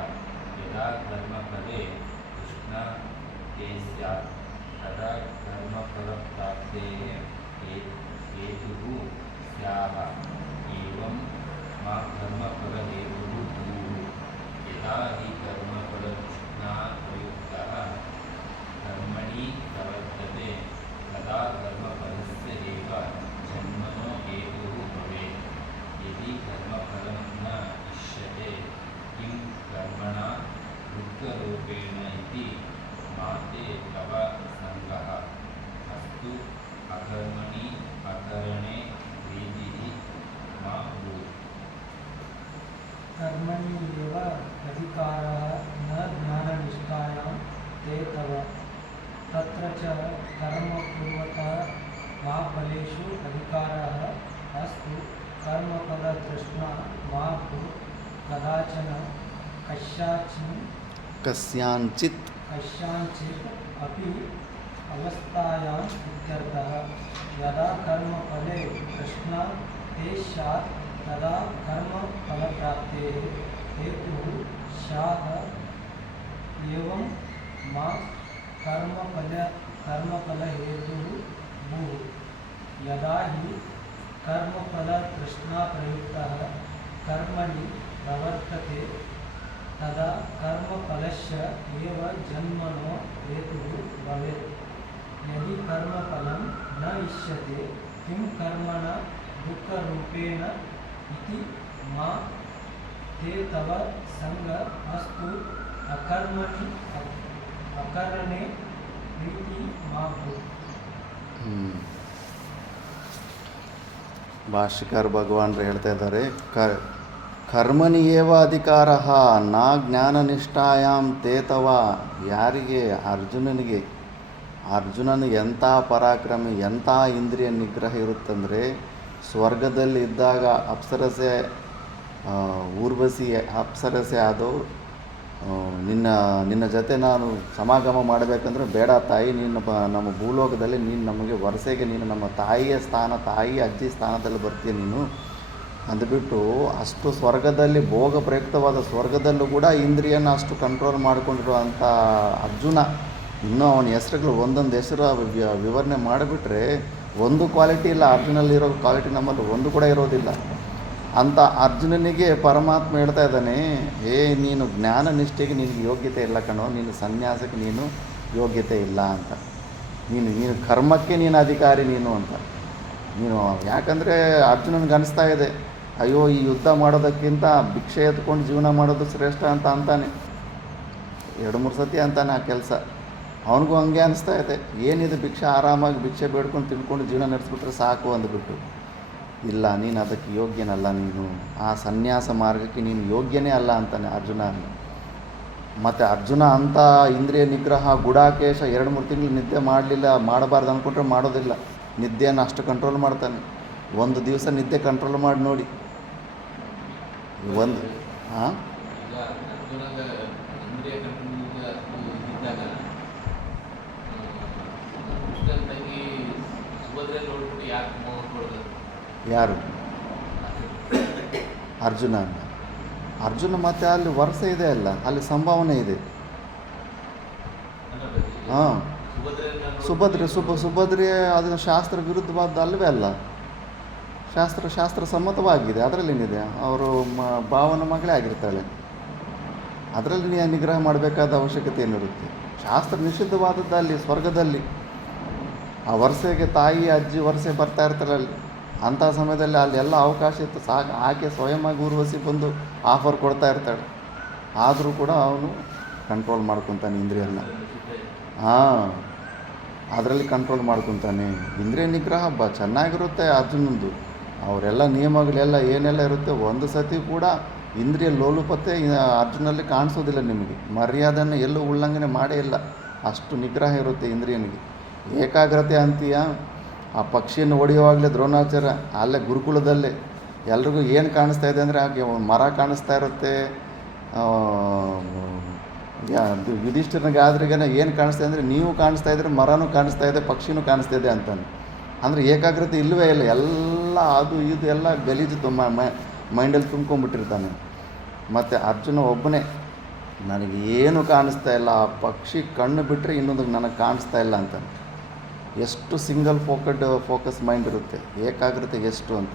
यदा कर्मफले तृष्णा ते स्यात् तदा कर्मफलप्राप्तेः हेतुः स्याः एवं मा कर्मफलहेतुः भूः यदा हि कर्मफलतृष्णा प्रयुक्तः कर्मणि प्रवर्तते तदा कर्मफलस्य एव जन्मनो हेतुः भवेत् यदि कर्मफलं न इष्यते किं कर्मणा दुःखरूपेण इति माते तव संगः अस्तु अकर्मणि अकरणे प्रीतिः मा भूत् कर्मणि एव अधिकारः न ज्ञाननिष्ठायां ते तव तत्र च कर्म कुर्वतः मा फलेषु अधिकारः अस्तु कर्मफलतृष्णा मा भूत् कदाचन कस्याञ्चित् अपि अवस्थायाम् इत्यर्थः यदा कर्मफले तृष्णा ते स्यात् तदा कर्मफलप्राप्तेः हेतुः स्यात् एवं मा कर्मफलहेतुः भूः यदा हि कर्मफलतृष्णाप्रयुक्तः कर्मणि प्रवर्तते तदा कर्मफलस्य एव जन्मनो हेतुः भवेत् यदि कर्मफलं न इष्यते किं कर्मणा दुःखरूपेण इति मा ते तव संग अस्तु अकरणे प्रीति मा भूत् ಭಾಷ್ಯಕಾರ ಭಗವಾನರು ಹೇಳ್ತಾ ಇದ್ದಾರೆ ಕರ್ಮಣಿಯೇವ ಅಧಿಕಾರ ನ ಜ್ಞಾನನಿಷ್ಠಾಯಾಮ್ ತೇತವ ಯಾರಿಗೆ ಅರ್ಜುನನು ಎಂಥ ಪರಾಕ್ರಮಿ ಎಂಥ ಇಂದ್ರಿಯ ನಿಗ್ರಹ ಇರುತ್ತಂದರೆ ಸ್ವರ್ಗದಲ್ಲಿ ಇದ್ದಾಗ ಅಪ್ಸರಸೆ ಊರ್ವಶಿ ಅಪ್ಸರಸೆ ಆದವು ನಿನ್ನ ಜೊತೆ ನಾನು ಸಮಾಗಮ ಮಾಡಬೇಕಂದ್ರೆ ಬೇಡ ತಾಯಿ ನೀನು ನಮ್ಮ ಭೂಲೋಕದಲ್ಲಿ ನೀನು ನಮಗೆ ವರಸೆಗೆ ನೀನು ನಮ್ಮ ತಾಯಿಯ ತಾಯಿ ಅಜ್ಜಿ ಸ್ಥಾನದಲ್ಲಿ ಬರ್ತೀಯ ನೀನು ಅಂದುಬಿಟ್ಟು ಅಷ್ಟು ಸ್ವರ್ಗದಲ್ಲಿ ಭೋಗ ಪ್ರಯುಕ್ತವಾದ ಸ್ವರ್ಗದಲ್ಲೂ ಕೂಡ ಇಂದ್ರಿಯನ ಅಷ್ಟು ಕಂಟ್ರೋಲ್ ಮಾಡಿಕೊಂಡಿರುವಂಥ ಅರ್ಜುನ ಇನ್ನೂ ಅವನ ಹೆಸರುಗಳು ಒಂದೊಂದು ಹೆಸರು ವಿವರಣೆ ಮಾಡಿಬಿಟ್ರೆ ಒಂದು ಕ್ವಾಲಿಟಿ ಇಲ್ಲ ಅರ್ಜುನಲ್ಲಿರೋ ಕ್ವಾಲಿಟಿ ನಮ್ಮಲ್ಲಿ ಒಂದು ಕೂಡ ಇರೋದಿಲ್ಲ. ಅಂಥ ಅರ್ಜುನನಿಗೆ ಪರಮಾತ್ಮ ಹೇಳ್ತಾ ಇದ್ದಾನೆ, ನೀನು ಜ್ಞಾನ ನಿಷ್ಠೆಗೆ ನಿನಗೆ ಯೋಗ್ಯತೆ ಇಲ್ಲ ಕಣೋ, ನೀನು ಸನ್ಯಾಸಕ್ಕೆ ನೀನು ಯೋಗ್ಯತೆ ಇಲ್ಲ ಅಂತ, ನೀನು ಕರ್ಮಕ್ಕೆ ನೀನು ಅಧಿಕಾರಿ ನೀನು ಅಂತ. ನೀನು ಯಾಕಂದರೆ ಅರ್ಜುನನಿಗೆ ಅನಿಸ್ತಾ ಇದೆ, ಅಯ್ಯೋ ಈ ಯುದ್ಧ ಮಾಡೋದಕ್ಕಿಂತ ಭಿಕ್ಷೆ ಎತ್ಕೊಂಡು ಜೀವನ ಮಾಡೋದು ಶ್ರೇಷ್ಠ ಅಂತ ಅಂತಾನೆ. 2-3 ಸತಿ ಅಂತಾನೆ ಆ ಕೆಲಸ. ಅವನಿಗೂ ಹಂಗೆ ಅನಿಸ್ತಾ ಇದೆ, ಏನಿದೆ ಭಿಕ್ಷೆ, ಆರಾಮಾಗಿ ಭಿಕ್ಷೆ ಬೇಡ್ಕೊಂಡು ತಿನ್ಕೊಂಡು ಜೀವನ ನಡೆಸ್ಬಿಟ್ರೆ ಸಾಕು ಅಂದ್ಬಿಟ್ಟು. ಇಲ್ಲ, ನೀನು ಅದಕ್ಕೆ ಯೋಗ್ಯನಲ್ಲ, ನೀನು ಆ ಸನ್ಯಾಸ ಮಾರ್ಗಕ್ಕೆ ನೀನು ಯೋಗ್ಯನೇ ಅಲ್ಲ ಅಂತಾನೆ ಅರ್ಜುನ. ಮತ್ತು ಅರ್ಜುನ ಅಂಥ ಇಂದ್ರಿಯ ನಿಗ್ರಹ ಗುಡಾಕೇಶ 2-3 ತಿಂಗಳು ನಿದ್ದೆ ಮಾಡಬಾರ್ದು ಅಂದ್ಕೊಂಡ್ರೆ ಮಾಡೋದಿಲ್ಲ. ನಿದ್ದೆಯನ್ನು ಅಷ್ಟು ಕಂಟ್ರೋಲ್ ಮಾಡ್ತಾನೆ. ಒಂದು ದಿವಸ ನಿದ್ದೆ ಕಂಟ್ರೋಲ್ ಮಾಡಿ ನೋಡಿ. ಈಗ ಅರ್ಜುನದ ಇಂದ್ರಿಯ ಕಂಟ್ರೋಲ್ ಇದ್ದಾಗ ಕೃಷ್ಣನ ತಂಗಿ ಸುಭದ್ರೆ ನೋಡ್ಬಿಟ್ಟು ಯಾಕೆ ನೋಡ್ಕೊಳ್ತಾರೆ ಯಾರು? ಅರ್ಜುನ ಅಲ್ಲ. ಅರ್ಜುನ ಮತ್ತೆ ಅಲ್ಲಿ ವರ್ಷ ಇದೆ ಅಲ್ಲ, ಅಲ್ಲಿ ಸಂಭಾವನೆ ಇದೆ. ಹಾಂ, ಸುಭದ್ರೆ ಅದನ್ನು ಶಾಸ್ತ್ರ ವಿರುದ್ಧವಾದ ಅಲ್ಲವೇ ಅಲ್ಲ, ಶಾಸ್ತ್ರ ಸಮ್ಮತವಾಗಿದೆ. ಅದರಲ್ಲೇನಿದೆ, ಅವರು ಭಾವನ ಮಗಳೇ ಆಗಿರ್ತಾಳೆ. ಅದರಲ್ಲಿ ನೀವು ನಿಗ್ರಹ ಮಾಡಬೇಕಾದ ಅವಶ್ಯಕತೆ ಏನಿರುತ್ತೆ? ಶಾಸ್ತ್ರ ನಿಷಿದ್ಧವಾದದ್ದು ಅಲ್ಲಿ ಸ್ವರ್ಗದಲ್ಲಿ. ಆ ವರ್ಷಕ್ಕೆ ತಾಯಿ ಅಜ್ಜಿ ವರ್ಷ ಬರ್ತಾ ಇರ್ತಾರೆ ಅಲ್ಲಿ. ಅಂಥ ಸಮಯದಲ್ಲಿ ಅಲ್ಲಿ ಎಲ್ಲ ಅವಕಾಶ ಇತ್ತು, ಆಕೆ ಸ್ವಯಂವಾಗಿ ಊರ್ವಶಿ ಬಂದು ಆಫರ್ ಕೊಡ್ತಾ ಇರ್ತಾಳೆ. ಆದರೂ ಕೂಡ ಅವನು ಕಂಟ್ರೋಲ್ ಮಾಡ್ಕೊತಾನೆ ಇಂದ್ರಿಯನ್ನ. ಹಾಂ, ಅದರಲ್ಲಿ ಕಂಟ್ರೋಲ್ ಮಾಡ್ಕೊತಾನೆ. ಇಂದ್ರಿಯ ನಿಗ್ರಹ ಚೆನ್ನಾಗಿರುತ್ತೆ ಅರ್ಜುನಂದು. ಅವರೆಲ್ಲ ನಿಯಮಗಳೆಲ್ಲ ಏನೆಲ್ಲ ಇರುತ್ತೆ, ಒಂದು ಸತಿ ಕೂಡ ಇಂದ್ರಿಯ ಲೋಲುಪತೆ ಅರ್ಜುನಲ್ಲಿ ಕಾಣಿಸೋದಿಲ್ಲ ನಿಮಗೆ. ಮರ್ಯಾದೆಯನ್ನು ಎಲ್ಲೂ ಉಲ್ಲಂಘನೆ ಮಾಡೇ ಇಲ್ಲ, ಅಷ್ಟು ನಿಗ್ರಹ ಇರುತ್ತೆ ಇಂದ್ರಿಯನಿಗೆ. ಏಕಾಗ್ರತೆ ಅಂತೀಯ, ಆ ಪಕ್ಷಿಯನ್ನು ಹೊಡೆಯುವಾಗಲೇ ದ್ರೋಣಾಚಾರ್ಯ ಅಲ್ಲೇ ಗುರುಕುಲದಲ್ಲೇ ಎಲ್ರಿಗೂ ಏನು ಕಾಣಿಸ್ತಾ ಇದೆ ಅಂದರೆ, ಹಾಗೆ ಮರ ಕಾಣಿಸ್ತಾ ಇರುತ್ತೆ. ಯುಧಿಷ್ಠಿರನಿಗೆ ಆದ್ರಿಗೇನೆ ಏನು ಕಾಣಿಸ್ತಾ ಅಂದರೆ, ನೀವು ಕಾಣಿಸ್ತಾ ಇದ್ರೆ ಮರನೂ ಕಾಣಿಸ್ತಾ ಇದೆ, ಪಕ್ಷಿನೂ ಕಾಣಿಸ್ತಾ ಇದೆ ಅಂತಾನೆ. ಅಂದರೆ ಏಕಾಗ್ರತೆ ಇಲ್ಲವೇ ಇಲ್ಲ, ಎಲ್ಲ ಅದು ಇದು ಎಲ್ಲ ಗಲೀಜು ಮೈಂಡಲ್ಲಿ ತುಂಬ್ಕೊಂಡ್ಬಿಟ್ಟಿರ್ತಾನೆ. ಮತ್ತು ಅರ್ಜುನ ಒಬ್ಬನೇ, ನನಗೆ ಏನು ಕಾಣಿಸ್ತಾ ಇಲ್ಲ, ಆ ಪಕ್ಷಿ ಕಣ್ಣು ಬಿಟ್ಟರೆ ಇನ್ನೊಂದು ನನಗೆ ಕಾಣಿಸ್ತಾ ಇಲ್ಲ ಅಂತಾನೆ. ಎಷ್ಟು ಸಿಂಗಲ್ ಫೋಕಸ್ ಮೈಂಡ್ ಇರುತ್ತೆ, ಏಕಾಗ್ರತೆ ಎಷ್ಟು ಅಂತ.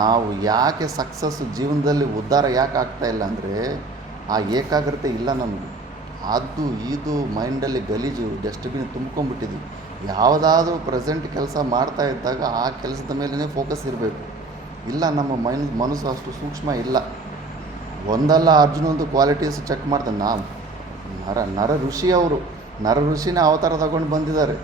ನಾವು ಯಾಕೆ ಸಕ್ಸಸ್ಸು ಜೀವನದಲ್ಲಿ ಉದ್ಧಾರ ಯಾಕೆ ಆಗ್ತಾ ಇಲ್ಲ ಅಂದರೆ, ಆ ಏಕಾಗ್ರತೆ ಇಲ್ಲ ನಮಗೆ. ಅದು ಇದು ಮೈಂಡಲ್ಲಿ ಗಲೀಜು ಡಸ್ಟ್ಬಿನ್ ತುಂಬ್ಕೊಂಡ್ಬಿಟ್ಟಿದ್ವಿ. ಯಾವುದಾದ್ರೂ ಪ್ರೆಸೆಂಟ್ ಕೆಲಸ ಮಾಡ್ತಾ ಇದ್ದಾಗ ಆ ಕೆಲಸದ ಮೇಲೇ ಫೋಕಸ್ ಇರಬೇಕು. ಇಲ್ಲ, ನಮ್ಮ ಮನಸ್ಸು ಅಷ್ಟು ಸೂಕ್ಷ್ಮ ಇಲ್ಲ. ಒಂದಲ್ಲ ಅರ್ಜುನೊಂದು ಕ್ವಾಲಿಟೀಸ್ ಚೆಕ್ ಮಾಡ್ತಾನೆ. ನರ ಋಷಿನೇ ಅವತಾರ ತಗೊಂಡು ಬಂದಿದ್ದಾರೆ.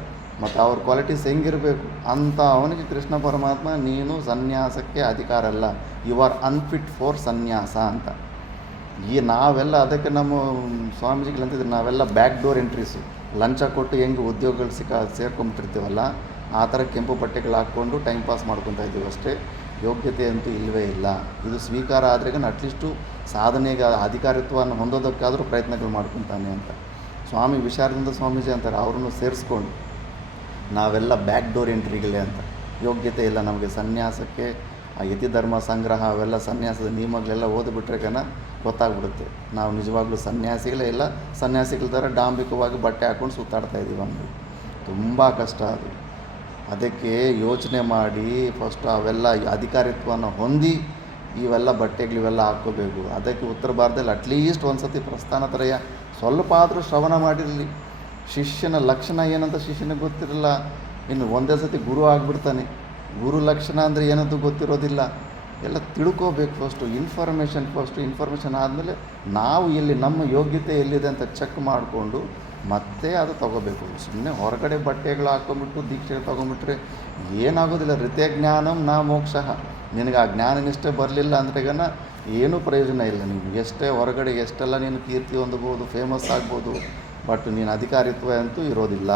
ಮತ್ತು ಅವ್ರ ಕ್ವಾಲಿಟೀಸ್ ಹೆಂಗಿರಬೇಕು ಅಂತ ಅವನಿಗೆ ಕೃಷ್ಣ ಪರಮಾತ್ಮ, ನೀನು ಸನ್ಯಾಸಕ್ಕೆ ಅಧಿಕಾರ ಅಲ್ಲ, ಯು ಆರ್ ಅನ್ಫಿಟ್ ಫಾರ್ ಸನ್ಯಾಸ ಅಂತ. ನಾವೆಲ್ಲ ಅದಕ್ಕೆ ನಮ್ಮ ಸ್ವಾಮೀಜಿಗಳು ಅಂತಿದ್ರು, ನಾವೆಲ್ಲ ಬ್ಯಾಕ್ ಡೋರ್ ಎಂಟ್ರೀಸು. ಲಂಚ ಕೊಟ್ಟು ಹೆಂಗೆ ಉದ್ಯೋಗಗಳು ಸೇರ್ಕೊಂಬಿಟ್ಟಿರ್ತೀವಲ್ಲ, ಆ ಥರ ಕೆಂಪು ಬಟ್ಟೆಗಳು ಹಾಕ್ಕೊಂಡು ಟೈಮ್ ಪಾಸ್ ಮಾಡ್ಕೊತಾ ಇದ್ದೀವಿ ಅಷ್ಟೇ. ಯೋಗ್ಯತೆ ಅಂತೂ ಇಲ್ಲವೇ ಇಲ್ಲ. ಇದು ಸ್ವೀಕಾರ ಆದ್ರೆಗ ಅಟ್ಲೀಸ್ಟು ಸಾಧನೆಗೆ ಅಧಿಕಾರಿತ್ವವನ್ನು ಹೊಂದೋದಕ್ಕಾದರೂ ಪ್ರಯತ್ನಗಳು ಮಾಡ್ಕೊತಾನೆ ಅಂತ ಸ್ವಾಮಿ ವಿಶಾರದಿಂದ ಸ್ವಾಮೀಜಿ ಅಂತಾರೆ. ಅವ್ರನ್ನೂ ಸೇರಿಸ್ಕೊಂಡು ನಾವೆಲ್ಲ ಬ್ಯಾಕ್ ಡೋರ್ ಎಂಟ್ರಿಗಳೇ ಅಂತ. ಯೋಗ್ಯತೆ ಇಲ್ಲ ನಮಗೆ ಸನ್ಯಾಸಕ್ಕೆ. ಆ ಯತಿಧರ್ಮ ಸಂಗ್ರಹ ಅವೆಲ್ಲ ಸನ್ಯಾಸದ ನಿಯಮಗಳೆಲ್ಲ ಓದಿಬಿಟ್ರೆ ಗೊತ್ತಾಗ್ಬಿಡುತ್ತೆ ನಾವು ನಿಜವಾಗ್ಲೂ ಸನ್ಯಾಸಿಗಳೇ ಇಲ್ಲ, ಸನ್ಯಾಸಿಗಳ ಥರ ಡಾಂಬಿಕವಾಗಿ ಬಟ್ಟೆ ಹಾಕ್ಕೊಂಡು ಸುತ್ತಾಡ್ತಾ ಇದ್ದೀವಿ ಅಂದರು. ತುಂಬ ಕಷ್ಟ ಅದು. ಅದಕ್ಕೆ ಯೋಚನೆ ಮಾಡಿ ಫಸ್ಟ್ ಅವೆಲ್ಲ ಅಧಿಕಾರಿತ್ವವನ್ನು ಹೊಂದಿ ಇವೆಲ್ಲ ಬಟ್ಟೆಗಳಿವೆಲ್ಲ ಹಾಕ್ಕೋಬೇಕು. ಅದಕ್ಕೆ ಉತ್ತರ ಭಾರತದಲ್ಲಿ ಅಟ್ಲೀಸ್ಟ್ ಒಂದು ಸತಿ ಪ್ರಸ್ಥಾನತ್ರಯ ಸ್ವಲ್ಪ ಆದರೂ ಶ್ರವಣ ಮಾಡಿರಲಿ. ಶಿಷ್ಯನ ಲಕ್ಷಣ ಏನಂತ ಶಿಷ್ಯನಿಗೆ ಗೊತ್ತಿರಲ್ಲ, ಇನ್ನು ಒಂದೇ ಸತಿ ಗುರು ಆಗಿಬಿಡ್ತಾನೆ. ಗುರು ಲಕ್ಷಣ ಅಂದರೆ ಏನಂತೂ ಗೊತ್ತಿರೋದಿಲ್ಲ. ಎಲ್ಲ ತಿಳ್ಕೋಬೇಕು ಇನ್ಫಾರ್ಮೇಷನ್ ಆದಮೇಲೆ ನಾವು ಎಲ್ಲಿ ನಮ್ಮ ಯೋಗ್ಯತೆ ಎಲ್ಲಿದೆ ಅಂತ ಚೆಕ್ ಮಾಡಿಕೊಂಡು ಮತ್ತೆ ಅದು ತೊಗೋಬೇಕು. ಸುಮ್ಮನೆ ಹೊರಗಡೆ ಬಟ್ಟೆಗಳು ಹಾಕ್ಕೊಂಬಿಟ್ಟು ದೀಕ್ಷೆ ತೊಗೊಂಬಿಟ್ರೆ ಏನಾಗೋದಿಲ್ಲ. ಋತ್ಯಜ್ಞಾನಂ ನಾ ಮೋಕ್ಷ. ನಿನಗೆ ಆ ಜ್ಞಾನ ನಿಷ್ಠೆ ಬರಲಿಲ್ಲ ಅಂದ್ರೆ ಏನೂ ಪ್ರಯೋಜನ ಇಲ್ಲ. ನೀವು ಎಷ್ಟೇ ಹೊರಗಡೆ ಎಷ್ಟೆಲ್ಲ ನೀನು ಕೀರ್ತಿ ಹೊಂದಬಹುದು, ಫೇಮಸ್ ಆಗ್ಬೋದು, ಬಟ್ ನೀನು ಅಧಿಕಾರಿತ್ವ ಅಂತೂ ಇರೋದಿಲ್ಲ.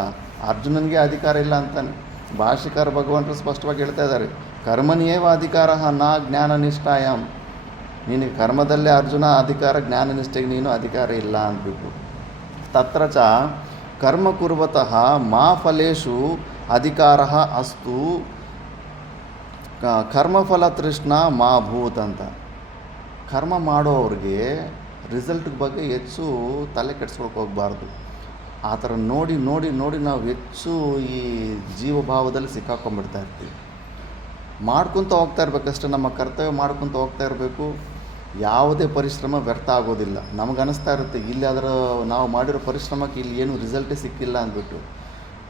ಅರ್ಜುನನಿಗೆ ಅಧಿಕಾರ ಇಲ್ಲ ಅಂತಾನೆ ಭಾಷಿಕಾರ ಭಗವಂತರು ಸ್ಪಷ್ಟವಾಗಿ ಹೇಳ್ತಾ ಇದ್ದಾರೆ. ಕರ್ಮನಿಯೇವ ಅಧಿಕಾರ ನಾ ಜ್ಞಾನ ನಿಷ್ಠಾಯಾಮ್. ನಿನಗೆ ಕರ್ಮದಲ್ಲೇ ಅರ್ಜುನ ಅಧಿಕಾರ, ಜ್ಞಾನ ನಿಷ್ಠೆಗೆ ನೀನು ಅಧಿಕಾರ ಇಲ್ಲ ಅಂದ್ಬಿಟ್ಟು. ತತ್ರ ಚ ಕರ್ಮ ಕುರ್ವತಃ ಮಾ ಫಲೇಶು ಅಧಿಕಾರ ಅಸ್ತು ಕರ್ಮಫಲ ತೃಷ್ಣ ಮಾ ಭೂತ್ ಅಂತ. ಕರ್ಮ ಮಾಡೋವ್ರಿಗೆ ರಿಸಲ್ಟ್ ಬಗ್ಗೆ ಹೆಚ್ಚು ತಲೆ ಕೆಡ್ಸ್ಕೊಳಕ್ಕೆ ಹೋಗಬಾರ್ದು. ಆ ಥರ ನೋಡಿ ನೋಡಿ ನೋಡಿ ನಾವು ಹೆಚ್ಚು ಈ ಜೀವಭಾವದಲ್ಲಿ ಸಿಕ್ಕಾಕೊಂಡ್ಬಿಡ್ತಾ ಇರ್ತೀವಿ. ಮಾಡ್ಕೊತ ಹೋಗ್ತಾ ಇರಬೇಕಷ್ಟೇ, ನಮ್ಮ ಕರ್ತವ್ಯ ಮಾಡ್ಕೊತ ಹೋಗ್ತಾ ಇರಬೇಕು. ಯಾವುದೇ ಪರಿಶ್ರಮ ವ್ಯರ್ಥ ಆಗೋದಿಲ್ಲ. ನಮಗನ್ನಿಸ್ತಾ ಇರುತ್ತೆ ಇಲ್ಲಾದರೂ ನಾವು ಮಾಡಿರೋ ಪರಿಶ್ರಮಕ್ಕೆ ಇಲ್ಲಿ ಏನೂ ರಿಸಲ್ಟೇ ಸಿಕ್ಕಿಲ್ಲ ಅಂದ್ಬಿಟ್ಟು.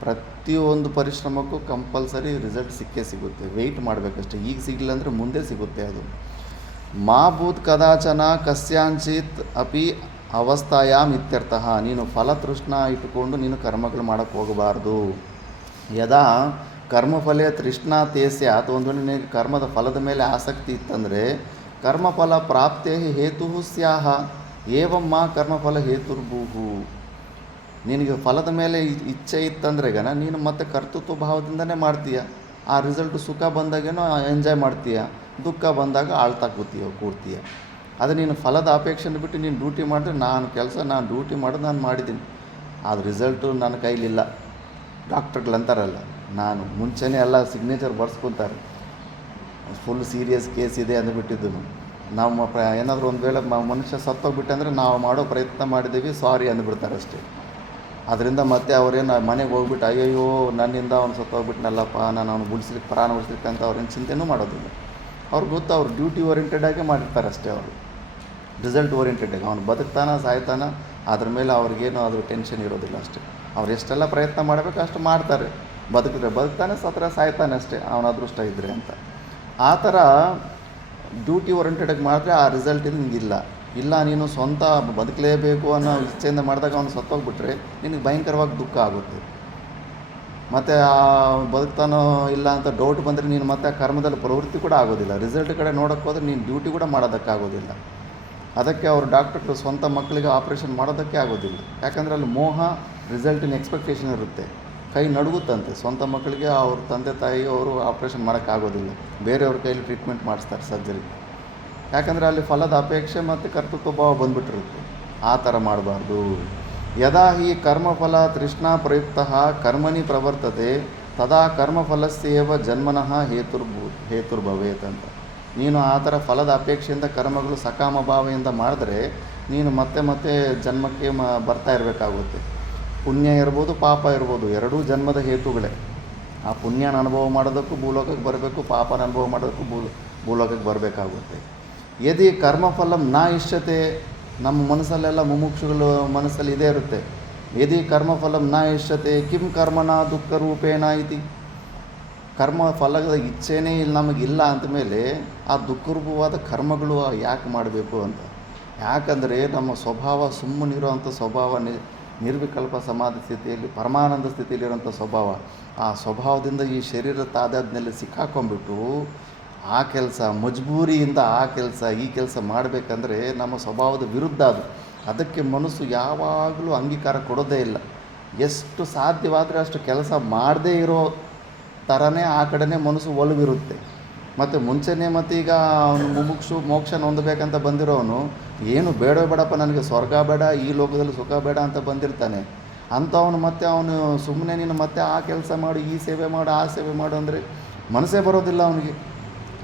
ಪ್ರತಿಯೊಂದು ಪರಿಶ್ರಮಕ್ಕೂ ಕಂಪಲ್ಸರಿ ರಿಸಲ್ಟ್ ಸಿಕ್ಕೇ ಸಿಗುತ್ತೆ. ವೆಯ್ಟ್ ಮಾಡಬೇಕಷ್ಟೆ. ಈಗ ಸಿಗಲಿಲ್ಲ ಅಂದರೆ ಮುಂದೆ ಸಿಗುತ್ತೆ. ಅದು ಮಾ ಭೂತ್ ಕದಾಚನ ಕಸ್ಯಾಂಚಿತ್ ಅಪಿ ಅವಸ್ಥಾಯಾಮ್ ಇತ್ಯರ್ಥಃ. ನೀನು ಫಲತೃಷ್ಣ ಇಟ್ಟುಕೊಂಡು ನೀನು ಕರ್ಮಗಳು ಮಾಡೋಕ್ಕೆ ಹೋಗಬಾರ್ದು. ಯದಾ ಕರ್ಮಫಲ ತೃಷ್ಣಾ ತೇ ಸ್ಯಾತ್. ಒಂದು ವೇಳೆ ನಿನಗೆ ಕರ್ಮದ ಫಲದ ಮೇಲೆ ಆಸಕ್ತಿ ಇತ್ತಂದರೆ ಕರ್ಮಫಲ ಪ್ರಾಪ್ತೇ ಹೇತು ಸ್ಯಾಹ ಏವಂ ಮಾ ಕರ್ಮಫಲ ಹೇತುರ್ಭೂಹು. ನಿನಗೆ ಫಲದ ಮೇಲೆ ಇಚ್ಛೆ ಇತ್ತಂದ್ರೆ ನೀನು ಮತ್ತೆ ಕರ್ತೃತ್ವ ಭಾವದಿಂದನೇ ಮಾಡ್ತೀಯ. ಆ ರಿಸಲ್ಟು ಸುಖ ಬಂದಾಗೇನೋ ಎಂಜಾಯ್ ಮಾಡ್ತೀಯ, ದುಃಖ ಬಂದಾಗ ಆಳ್ತಾ ಕೂಡ್ತೀಯ. ಅದು ನೀನು ಫಲದ ಅಪೇಕ್ಷೆನ ಬಿಟ್ಟು ನೀನು ಡ್ಯೂಟಿ ಮಾಡಿದ್ರೆ ನಾನು ಡ್ಯೂಟಿ ಮಾಡೋದು ನಾನು ಮಾಡಿದ್ದೀನಿ, ಅದು ರಿಸಲ್ಟು ನನ್ನ ಕೈಲಿಲ್ಲ. ಡಾಕ್ಟ್ರುಗಳಂತಾರಲ್ಲ, ನಾನು ಮುಂಚೆನೇ ಎಲ್ಲ ಸಿಗ್ನೇಚರ್ ಬರ್ಸ್ಕೊತಾರೆ, ಫುಲ್ ಸೀರಿಯಸ್ ಕೇಸ್ ಇದೆ ಅಂದುಬಿಟ್ಟಿದ್ದು. ನಮ್ಮ ಏನಾದರೂ ಒಂದು ವೇಳೆ ಮನುಷ್ಯ ಸತ್ತೋಗ್ಬಿಟ್ಟಂದರೆ ನಾವು ಮಾಡೋ ಪ್ರಯತ್ನ ಮಾಡಿದ್ದೀವಿ, ಸಾರಿ ಅಂದುಬಿಡ್ತಾರೆ ಅಷ್ಟೇ. ಅದರಿಂದ ಮತ್ತೆ ಅವರೇನು ಮನೆಗೆ ಹೋಗ್ಬಿಟ್ಟು ಅಯ್ಯಯ್ಯೋ ನನ್ನಿಂದ ಅವ್ನು ಸತ್ತೋಗ್ಬಿಟ್ನಲ್ಲಪ್ಪ, ನಾನು ಅವ್ನು ಉಳಿಸ್ಲಿಕ್ಕೆ ಪ್ರಾಣ ಉಳಿಸ್ಲಿಕ್ಕೆ ಅಂತ ಅವ್ರೇನು ಚಿಂತೆನೂ ಮಾಡೋದಿಲ್ಲ. ಅವ್ರಿಗೆ ಗೊತ್ತು, ಅವ್ರು ಡ್ಯೂಟಿ ಓರಿಯೆಂಟೆಡಾಗೆ ಮಾಡಿರ್ತಾರೆ ಅಷ್ಟೇ. ಅವರು ರಿಸಲ್ಟ್ ಓರಿಯೆಂಟೆಡಾಗಿ ಅವ್ನು ಬದುಕ್ತಾನ ಸಾಯ್ತಾನ ಅದ್ರ ಮೇಲೆ ಅವ್ರಿಗೇನು ಅದ್ರ ಟೆನ್ಷನ್ ಇರೋದಿಲ್ಲ ಅಷ್ಟೇ. ಅವ್ರು ಎಷ್ಟೆಲ್ಲ ಪ್ರಯತ್ನ ಮಾಡಬೇಕು ಅಷ್ಟು ಮಾಡ್ತಾರೆ. ಬದುಕ್ತಾನೆ ಸತ್ರ ಸಾಯ್ತಾನೆ ಅಷ್ಟೇ, ಅವನ ಅದೃಷ್ಟ ಇದ್ದರೆ ಅಂತ. ಆ ಥರ ಡ್ಯೂಟಿ ಓರಿಯೆಂಟೆಡಾಗಿ ಮಾಡಿದ್ರೆ ಆ ರಿಸಲ್ಟ್ ಇಲ್ಲ ನೀನು ಸ್ವಂತ ಬದುಕಲೇಬೇಕು ಅನ್ನೋ ಇಚ್ಛೆಯಿಂದ ಮಾಡಿದಾಗ ಅವನು ಸತ್ತೋಗ್ಬಿಟ್ರೆ ನಿನಗೆ ಭಯಂಕರವಾಗಿ ದುಃಖ ಆಗುತ್ತೆ. ಮತ್ತು ಬದುಕ್ತಾನೋ ಇಲ್ಲ ಅಂತ ಡೌಟ್ ಬಂದರೆ ನೀನು ಮತ್ತೆ ಆ ಕರ್ಮದಲ್ಲಿ ಪ್ರವೃತ್ತಿ ಕೂಡ ಆಗೋದಿಲ್ಲ. ರಿಸಲ್ಟ್ ಕಡೆ ನೋಡೋಕ್ಕೆ ಹೋದರೆ ನೀನು ಡ್ಯೂಟಿ ಕೂಡ ಮಾಡೋದಕ್ಕಾಗೋದಿಲ್ಲ. ಅದಕ್ಕೆ ಅವರು ಡಾಕ್ಟರ್ಗಳು ಸ್ವಂತ ಮಕ್ಕಳಿಗೆ ಆಪ್ರೇಷನ್ ಮಾಡೋದಕ್ಕೆ ಆಗೋದಿಲ್ಲ. ಯಾಕಂದರೆ ಅಲ್ಲಿ ಮೋಹ, ರಿಸಲ್ಟಿನ ಎಕ್ಸ್ಪೆಕ್ಟೇಷನ್ ಇರುತ್ತೆ. ಕೈ ನಡುಗುತ್ತಂತೆ. ಸ್ವಂತ ಮಕ್ಕಳಿಗೆ ಅವ್ರ ತಂದೆ ತಾಯಿ ಅವರು ಆಪ್ರೇಷನ್ ಮಾಡೋಕ್ಕಾಗೋದಿಲ್ಲ, ಬೇರೆಯವ್ರ ಕೈಲಿ ಟ್ರೀಟ್ಮೆಂಟ್ ಮಾಡಿಸ್ತಾರೆ, ಸರ್ಜರಿ. ಯಾಕಂದರೆ ಅಲ್ಲಿ ಫಲದ ಅಪೇಕ್ಷೆ ಮತ್ತು ಕರ್ತೃತ್ವ ಭಾವ ಬಂದುಬಿಟ್ಟಿರುತ್ತೆ. ಆ ಥರ ಮಾಡಬಾರ್ದು. ಯದಾ ಹಿ ಕರ್ಮಫಲ ತೃಷ್ಣಾ ಪ್ರಯುಕ್ತ ಕರ್ಮಣಿ ಪ್ರವರ್ತತೆ ತದಾ ಕರ್ಮಫಲಸ್ಯೇವ ಜನ್ಮನಃ ಹೇತುರ್ಭವೇತ್ ಅಂತ. ನೀನು ಆ ಥರ ಫಲದ ಅಪೇಕ್ಷೆಯಿಂದ ಕರ್ಮಗಳು ಸಕಾಮ ಭಾವೆಯಿಂದ ಮಾಡಿದ್ರೆ ನೀನು ಮತ್ತೆ ಜನ್ಮಕ್ಕೆ ಬರ್ತಾ ಇರಬೇಕಾಗುತ್ತೆ. ಪುಣ್ಯ ಇರ್ಬೋದು, ಪಾಪ ಇರ್ಬೋದು, ಎರಡೂ ಜನ್ಮದ ಹೇತುಗಳೇ. ಆ ಪುಣ್ಯನ ಅನುಭವ ಮಾಡೋದಕ್ಕೂ ಭೂಲೋಕಕ್ಕೆ ಬರಬೇಕು, ಪಾಪನ ಅನುಭವ ಮಾಡೋದಕ್ಕೂ ಭೂಲೋಕಕ್ಕೆ ಬರಬೇಕಾಗುತ್ತೆ. ಯದಿ ಕರ್ಮಫಲಂ ನ ಇಷ್ಯತೆ, ನಮ್ಮ ಮನಸ್ಸಲ್ಲೆಲ್ಲ ಮುಮುಕ್ಷುಗಳು ಮನಸ್ಸಲ್ಲಿ ಇದೇ ಇರುತ್ತೆ. ಯದಿ ಕರ್ಮಫಲಂ ನ ಇಷ್ಯತೆ ಕಿಂ ಕರ್ಮನ ದುಃಖ ರೂಪೇಣ ಇತಿ. ಕರ್ಮ ಫಲದ ಇಚ್ಛೆನೇ ಇಲ್ಲಿ ನಮಗಿಲ್ಲ ಅಂದಮೇಲೆ ಆ ದುಃಖರೂಪವಾದ ಕರ್ಮಗಳು ಯಾಕೆ ಮಾಡಬೇಕು ಅಂತ. ಯಾಕಂದರೆ ನಮ್ಮ ಸ್ವಭಾವ ಸುಮ್ಮನಿರೋವಂಥ ಸ್ವಭಾವ, ನಿರ್ವಿಕಲ್ಪ ಸಮಾಧಿ ಸ್ಥಿತಿಯಲ್ಲಿ ಪರಮಾನಂದ ಸ್ಥಿತಿಯಲ್ಲಿರೋಂಥ ಸ್ವಭಾವ. ಆ ಸ್ವಭಾವದಿಂದ ಈ ಶರೀರ ತಾದಾದ್ಮೇಲೆ ಸಿಕ್ಕಾಕೊಂಡ್ಬಿಟ್ಟು ಆ ಕೆಲಸ ಮಜ್ಬೂರಿಯಿಂದ ಈ ಕೆಲಸ ಮಾಡಬೇಕಂದ್ರೆ ನಮ್ಮ ಸ್ವಭಾವದ ವಿರುದ್ಧ ಅದು. ಅದಕ್ಕೆ ಮನಸ್ಸು ಯಾವಾಗಲೂ ಅಂಗೀಕಾರ ಕೊಡೋದೇ ಇಲ್ಲ. ಎಷ್ಟು ಸಾಧ್ಯವಾದರೆ ಅಷ್ಟು ಕೆಲಸ ಮಾಡದೇ ಇರೋ ಥರನೇ ಆ ಕಡೆನೇ ಮನಸ್ಸು ಒಲವಿರುತ್ತೆ. ಮತ್ತು ಮುಂಚೆನೇ ಈಗ ಅವನು ಮುಮುಕ್ಷು ಮೋಕ್ಷನ ಹೊಂದಬೇಕಂತ ಬಂದಿರೋನು ಏನು ಬೇಡಪ್ಪ, ನನಗೆ ಸ್ವರ್ಗ ಬೇಡ, ಈ ಲೋಕದಲ್ಲಿ ಸುಖ ಬೇಡ ಅಂತ ಬಂದಿರ್ತಾನೆ. ಅಂಥವನು ಅವನು ಸುಮ್ಮನೆ ನೀನು ಮತ್ತೆ ಆ ಕೆಲಸ ಮಾಡು, ಈ ಸೇವೆ ಮಾಡು, ಆ ಸೇವೆ ಮಾಡು ಅಂದರೆ ಮನಸ್ಸೇ ಬರೋದಿಲ್ಲ ಅವನಿಗೆ.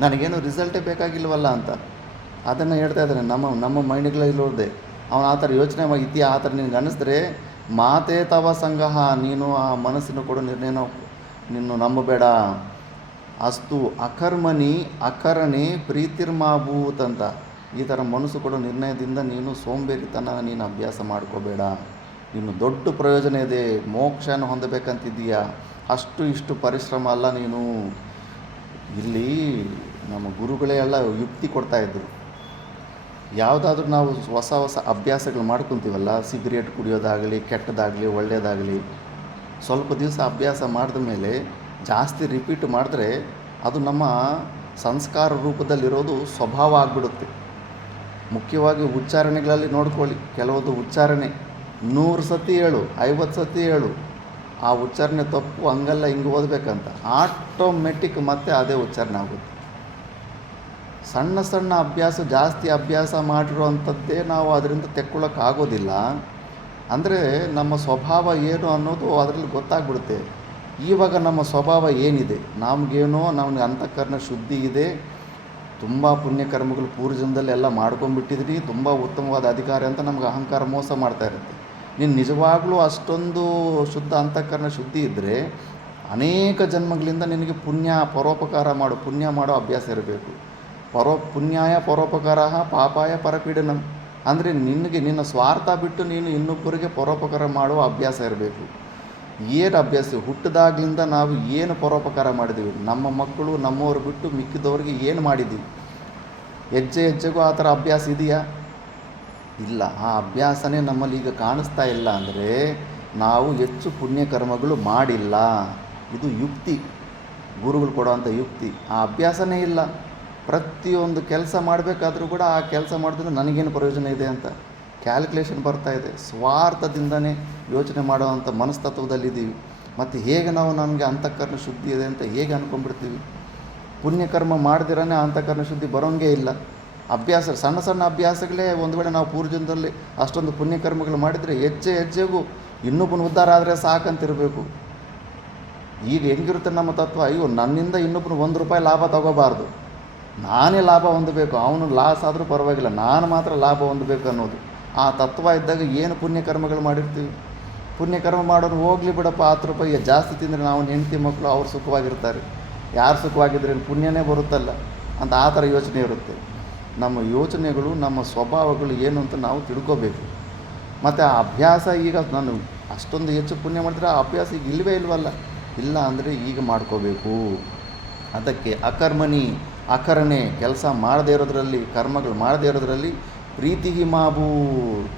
ನನಗೇನು ರಿಸಲ್ಟೇ ಬೇಕಾಗಿಲ್ವಲ್ಲ ಅಂತ. ಅದನ್ನು ಹೇಳ್ತಾ ಇದ್ದಾನೆ. ನಮ್ಮ ಮೈಂಡ್ಗಳಲ್ಲಿ ನೋಡಿದೆ ಅವನು ಆ ಥರ ಯೋಚನೆ ಇತಿ. ಆ ಥರ ನಿನಗೆ ಅನ್ನಿಸಿದ್ರೆ ಮಾತೇ ತವ ಸಂಗಹ, ನೀನು ಆ ಮನಸ್ಸಿನ ಕೊಡು ನಿರ್ಣಯನ ನಿನ್ನು ನಂಬಬೇಡ. ಅಸ್ತು ಅಕರ್ಮಣಿ ಅಕರಣೆ ಪ್ರೀತಿರ್ಮಾಭೂತ್ ಅಂತ. ಈ ಥರ ಮನಸ್ಸು ಕೊಡೋ ನಿರ್ಣಯದಿಂದ ನೀನು ಸೋಂಬೇರಿತನ ನೀನು ಅಭ್ಯಾಸ ಮಾಡ್ಕೋಬೇಡ. ಇನ್ನು ದೊಡ್ಡ ಪ್ರಯೋಜನ ಇದೆ, ಮೋಕ್ಷನ ಹೊಂದಬೇಕಂತಿದ್ದೀಯಾ, ಇಷ್ಟು ಪರಿಶ್ರಮ ಅಲ್ಲ. ನೀನು ಇಲ್ಲಿ ನಮ್ಮ ಗುರುಗಳೇ ಎಲ್ಲ ಯುಕ್ತಿ ಕೊಡ್ತಾಯಿದ್ರು. ಯಾವುದಾದ್ರೂ ನಾವು ಹೊಸ ಅಭ್ಯಾಸಗಳು ಮಾಡ್ಕೊತೀವಲ್ಲ, ಸಿಗರೇಟ್ ಕುಡಿಯೋದಾಗಲಿ, ಕೆಟ್ಟದಾಗಲಿ, ಒಳ್ಳೆಯದಾಗಲಿ, ಸ್ವಲ್ಪ ದಿವಸ ಅಭ್ಯಾಸ ಮಾಡಿದ ಮೇಲೆ ಜಾಸ್ತಿ ರಿಪೀಟ್ ಮಾಡಿದ್ರೆ ಅದು ನಮ್ಮ ಸಂಸ್ಕಾರ ರೂಪದಲ್ಲಿರೋದು ಸ್ವಭಾವ ಆಗಿಬಿಡುತ್ತೆ. ಮುಖ್ಯವಾಗಿ ಉಚ್ಚಾರಣೆಗಳಲ್ಲಿ ನೋಡ್ಕೊಳ್ಳಿ. ಕೆಲವೊಂದು ಉಚ್ಚಾರಣೆ 100 ಸತಿ ಹೇಳು, 50 ಸತಿ ಹೇಳು, ಆ ಉಚ್ಚಾರಣೆ ತಪ್ಪು, ಹಂಗಲ್ಲ ಹಿಂಗೆ ಓದಬೇಕಂತ ಆಟೋಮೆಟಿಕ್ ಮತ್ತೆ ಅದೇ ಉಚ್ಚಾರಣೆ ಆಗುತ್ತೆ. ಸಣ್ಣ ಅಭ್ಯಾಸ, ಜಾಸ್ತಿ ಅಭ್ಯಾಸ ಮಾಡಿರುವಂಥದ್ದೇ ನಾವು ಅದರಿಂದ ತೆಕ್ಕೊಳ್ಳೋಕ್ಕಾಗೋದಿಲ್ಲ. ಅಂದರೆ ನಮ್ಮ ಸ್ವಭಾವ ಏನು ಅನ್ನೋದು ಅದರಲ್ಲಿ ಗೊತ್ತಾಗ್ಬಿಡುತ್ತೆ. ಇವಾಗ ನಮ್ಮ ಸ್ವಭಾವ ಏನಿದೆ, ನಮಗೆ ಅಂತಃಕರಣ ಶುದ್ಧಿ ಇದೆ, ತುಂಬ ಪುಣ್ಯಕರ್ಮಗಳು ಪೂರ್ವಜನ್ಮದಲ್ಲಿ ಎಲ್ಲ ಮಾಡ್ಕೊಂಡ್ಬಿಟ್ಟಿದ್ರಿ, ತುಂಬ ಉತ್ತಮವಾದ ಅಧಿಕಾರಿ ಅಂತ ನಮ್ಗೆ ಅಹಂಕಾರ ಮೋಸ ಮಾಡ್ತಾ ಇರುತ್ತೆ. ನೀನು ನಿಜವಾಗ್ಲೂ ಅಷ್ಟೊಂದು ಶುದ್ಧ ಅಂತಃಕರಣ ಶುದ್ಧಿ ಇದ್ದರೆ ಅನೇಕ ಜನ್ಮಗಳಿಂದ ನಿನಗೆ ಪರೋಪಕಾರ ಮಾಡೋ ಅಭ್ಯಾಸ ಇರಬೇಕು. ಪುಣ್ಯಾಯ ಪರೋಪಕಾರ ಪಾಪಾಯ ಪರಪೀಡನಂ. ಅಂದರೆ ನಿನ್ನ ಸ್ವಾರ್ಥ ಬಿಟ್ಟು ನೀನು ಇನ್ನೊಬ್ಬರಿಗೆ ಪರೋಪಕಾರ ಮಾಡುವ ಅಭ್ಯಾಸ ಇರಬೇಕು. ಏನು ಅಭ್ಯಾಸ? ಹುಟ್ಟಿದಾಗ್ಲಿಂದ ನಾವು ಏನು ಪರೋಪಕಾರ ಮಾಡಿದ್ದೀವಿ, ನಮ್ಮ ಮಕ್ಕಳು ನಮ್ಮವರು ಬಿಟ್ಟು ಮಿಕ್ಕಿದವ್ರಿಗೆ ಏನು ಮಾಡಿದ್ದೀವಿ? ಹೆಜ್ಜೆಗೂ ಆ ಥರ ಅಭ್ಯಾಸ ಇದೆಯಾ? ಇಲ್ಲ. ಆ ಅಭ್ಯಾಸನೇ ನಮ್ಮಲ್ಲಿ ಈಗ ಕಾಣಿಸ್ತಾ ಇಲ್ಲ. ಅಂದರೆ ನಾವು ಹೆಚ್ಚು ಪುಣ್ಯಕರ್ಮಗಳು ಮಾಡಿಲ್ಲ. ಇದು ಯುಕ್ತಿ, ಗುರುಗಳು ಕೊಡೋವಂಥ ಯುಕ್ತಿ. ಆ ಅಭ್ಯಾಸನೇ ಇಲ್ಲ. ಪ್ರತಿಯೊಂದು ಕೆಲಸ ಮಾಡಬೇಕಾದ್ರೂ ಕೂಡ ಆ ಕೆಲಸ ಮಾಡಿದ್ರೆ ನನಗೇನು ಪ್ರಯೋಜನ ಇದೆ ಅಂತ ಕ್ಯಾಲ್ಕುಲೇಷನ್ ಬರ್ತಾಯಿದೆ. ಸ್ವಾರ್ಥದಿಂದನೇ ಯೋಚನೆ ಮಾಡೋವಂಥ ಮನಸ್ತತ್ವದಲ್ಲಿದ್ದೀವಿ. ಮತ್ತು ಹೇಗೆ ನಾವು ನನಗೆ ಅಂತಃಕರಣ ಶುದ್ಧಿ ಇದೆ ಅಂತ ಹೇಗೆ ಅಂದ್ಕೊಂಡ್ಬಿಡ್ತೀವಿ? ಪುಣ್ಯಕರ್ಮ ಮಾಡ್ದಿರೇ ಅಂತಃಕರಣ ಶುದ್ಧಿ ಬರೋಂಗೇ ಇಲ್ಲ. ಅಭ್ಯಾಸ ಸಣ್ಣ ಸಣ್ಣ ಅಭ್ಯಾಸಗಳೇ ಒಂದು ವೇಳೆ ನಾವು ಪೂರ್ವಜನ್ಮದಲ್ಲಿ ಅಷ್ಟೊಂದು ಪುಣ್ಯಕರ್ಮಗಳು ಮಾಡಿದರೆ ಹೆಜ್ಜೆ ಹೆಜ್ಜೆಗೂ ಇನ್ನೊಬ್ಬನ ಉದ್ಧಾರ ಆದರೆ ಸಾಕಂತಿರಬೇಕು. ಈಗ ಹೆಂಗಿರುತ್ತೆ ನಮ್ಮ ತತ್ವ, ಅಯ್ಯೋ ನನ್ನಿಂದ ಇನ್ನೊಬ್ಬರು ₹1 ಲಾಭ ತಗೋಬಾರ್ದು, ನಾನೇ ಲಾಭ ಹೊಂದಬೇಕು, ಅವನು ಲಾಸ್ ಆದರೂ ಪರವಾಗಿಲ್ಲ, ನಾನು ಮಾತ್ರ ಲಾಭ ಹೊಂದಬೇಕು ಅನ್ನೋದು ಆ ತತ್ವ ಇದ್ದಾಗ ಏನು ಪುಣ್ಯಕರ್ಮಗಳು ಮಾಡಿರ್ತೀವಿ. ಪುಣ್ಯಕರ್ಮ ಮಾಡೋರು ಹೋಗಲಿ ಬಿಡಪ್ಪ, ₹10 ಜಾಸ್ತಿ ತಿಂದರೆ ನಾವು ಹೆಂಡತಿ ಮಕ್ಕಳು ಅವ್ರು ಸುಖವಾಗಿರ್ತಾರೆ, ಯಾರು ಸುಖವಾಗಿದ್ರೆ ಪುಣ್ಯನೇ ಬರುತ್ತಲ್ಲ ಅಂತ ಆ ಥರ ಯೋಚನೆ ಇರುತ್ತೆ. ನಮ್ಮ ಯೋಚನೆಗಳು ನಮ್ಮ ಸ್ವಭಾವಗಳು ಏನು ಅಂತ ನಾವು ತಿಳ್ಕೋಬೇಕು. ಮತ್ತು ಆ ಅಭ್ಯಾಸ ಈಗ ನಾನು ಅಷ್ಟೊಂದು ಹೆಚ್ಚು ಪುಣ್ಯ ಮಾಡಿದ್ರೆ ಆ ಅಭ್ಯಾಸ ಈಗ ಇಲ್ಲವೇ ಇಲ್ವಲ್ಲ, ಇಲ್ಲ ಅಂದರೆ ಈಗ ಮಾಡ್ಕೋಬೇಕು. ಅದಕ್ಕೆ ಅಕರ್ಮಣಿ ಅಕರಣೆ ಕೆಲಸ ಮಾಡದೇ ಇರೋದ್ರಲ್ಲಿ, ಕರ್ಮಗಳು ಮಾಡದೇ ಇರೋದ್ರಲ್ಲಿ ಪ್ರೀತಿಹಿ ಮಾಭೂತ್.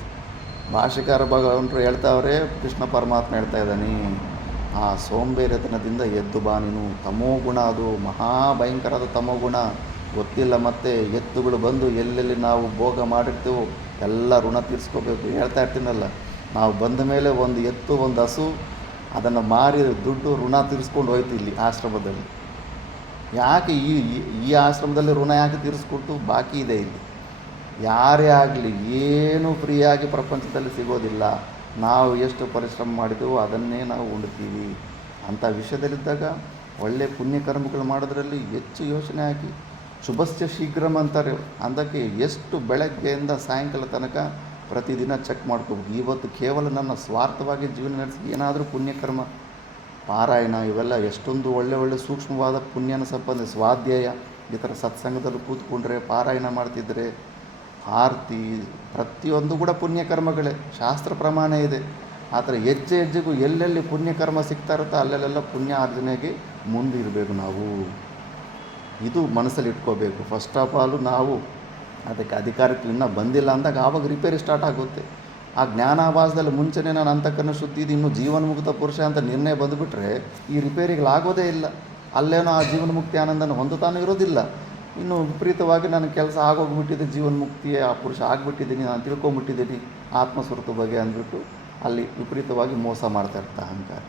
ಭಾಷೆಕಾರ ಭಗವಂತರು ಹೇಳ್ತಾವ್ರೆ, ಕೃಷ್ಣ ಪರಮಾತ್ಮ ಹೇಳ್ತಾ ಇದ್ದಾನೆ, ಆ ಸೋಂಬೇರಿತನದಿಂದ ಎದ್ದು ಬಾ ನೀನು. ತಮೋಗುಣ ಅದು ಮಹಾಭಯಂಕರದ ತಮೋಗುಣ, ಗೊತ್ತಿಲ್ಲ. ಮತ್ತು ಎತ್ತುಗಳು ಬಂದು ಎಲ್ಲೆಲ್ಲಿ ನಾವು ಭೋಗ ಮಾಡಿರ್ತೀವೋ ಎಲ್ಲ ಋಣ ತೀರಿಸ್ಕೋಬೇಕು. ಹೇಳ್ತಾ ಇರ್ತೀನಲ್ಲ, ನಾವು ಬಂದ ಮೇಲೆ ಒಂದು ಎತ್ತು ಒಂದು ಹಸು ಅದನ್ನು ಮಾರಿ ದುಡ್ಡು ಋಣ ತೀರಿಸ್ಕೊಂಡು ಹೋಯ್ತು ಇಲ್ಲಿ ಆಶ್ರಮದಲ್ಲಿ. ಯಾಕೆ ಈ ಆಶ್ರಮದಲ್ಲಿ ಋಣ ಯಾಕೆ ತೀರಿಸ್ಕೊಟ್ಟು ಬಾಕಿ ಇದೆ ಇಲ್ಲಿ. ಯಾರೇ ಆಗಲಿ ಏನೂ ಫ್ರೀಯಾಗಿ ಪ್ರಪಂಚದಲ್ಲಿ ಸಿಗೋದಿಲ್ಲ. ನಾವು ಎಷ್ಟು ಪರಿಶ್ರಮ ಮಾಡಿದೆವೋ ಅದನ್ನೇ ನಾವು ಉಣ್ತೀವಿ. ಅಂಥ ವಿಷಯದಲ್ಲಿದ್ದಾಗ ಒಳ್ಳೆಯ ಪುಣ್ಯಕರ್ಮಗಳು ಮಾಡೋದ್ರಲ್ಲಿ ಹೆಚ್ಚು ಯೋಚನೆ ಹಾಕಿ, ಶುಭಸ್ಯ ಶೀಘ್ರಂ ಅಂತಾರೆ. ಅದಕ್ಕೆ ಎಷ್ಟು ಬೆಳಗ್ಗೆಯಿಂದ ಸಾಯಂಕಾಲ ತನಕ ಪ್ರತಿದಿನ ಚೆಕ್ ಮಾಡ್ಕೋಬೇಕು. ಇವತ್ತು ಕೇವಲ ನನ್ನ ಸ್ವಾರ್ಥವಾಗಿ ಜೀವನ ನಡೆಸಿ ಏನಾದರೂ ಪುಣ್ಯಕರ್ಮ, ಪಾರಾಯಣ, ಇವೆಲ್ಲ ಎಷ್ಟೊಂದು ಒಳ್ಳೆ ಸೂಕ್ಷ್ಮವಾದ ಪುಣ್ಯನ ಸಂಪನ್ನ, ಸ್ವಾಧ್ಯಾಯ, ಈ ಥರ ಸತ್ಸಂಗದಲ್ಲಿ ಕೂತ್ಕೊಂಡ್ರೆ, ಪಾರಾಯಣ ಮಾಡ್ತಿದ್ರೆ, ಆರತಿ, ಪ್ರತಿಯೊಂದು ಕೂಡ ಪುಣ್ಯಕರ್ಮಗಳೇ, ಶಾಸ್ತ್ರ ಪ್ರಮಾಣ ಇದೆ. ಆ ಥರ ಹೆಜ್ಜೆ ಹೆಜ್ಜೆಗೂ ಎಲ್ಲೆಲ್ಲಿ ಪುಣ್ಯಕರ್ಮ ಸಿಗ್ತಾ ಇರುತ್ತೋ ಅಲ್ಲೆಲ್ಲ ಪುಣ್ಯ ಆರ್ಜನೆಗೆ ಮುಂದಿರಬೇಕು ನಾವು. ಇದು ಮನಸ್ಸಲ್ಲಿ ಇಟ್ಕೋಬೇಕು. ಫಸ್ಟ್ ಆಫ್ ಆಲು ನಾವು ಅದಕ್ಕೆ ಅಧಿಕಾರಕ್ಕೆ ಇನ್ನೂ ಬಂದಿಲ್ಲ ಅಂದಾಗ ಆವಾಗ ರಿಪೇರಿ ಸ್ಟಾರ್ಟ್ ಆಗುತ್ತೆ. ಆ ಜ್ಞಾನಾಭಾಸದಲ್ಲಿ ಮುಂಚೆನೇ ನಾನು ಅಂತಃಕರಣ ಶುದ್ಧಿ ಇದು ಇನ್ನೂ ಜೀವನ್ಮುಕ್ತ ಪುರುಷ ಅಂತ ನಿರ್ಣಯ ಬಂದುಬಿಟ್ರೆ ಈ ರಿಪೇರಿಗಳಾಗೋದೇ ಇಲ್ಲ. ಅಲ್ಲೇನೋ ಆ ಜೀವನ್ಮುಕ್ತಿ ಆನಂದನ ಹೊಂದುತ್ತಾನೂ ಇರೋದಿಲ್ಲ. ಇನ್ನು ವಿಪರೀತವಾಗಿ ನನ್ನ ಕೆಲಸ ಆಗೋಗ್ಬಿಟ್ಟಿದೆ, ಜೀವನ್ಮುಕ್ತಿಯೇ ಆ ಪುರುಷ ಆಗಿಬಿಟ್ಟಿದ್ದೀನಿ, ನಾನು ತಿಳ್ಕೊಂಬಿಟ್ಟಿದ್ದೀನಿ ಆತ್ಮಸ್ವರೂಪ ಬಗ್ಗೆ ಅಂದ್ಬಿಟ್ಟು ಅಲ್ಲಿ ವಿಪರೀತವಾಗಿ ಮೋಸ ಮಾಡ್ತಾ ಇರ್ತಾ ಅಹಂಕಾರ.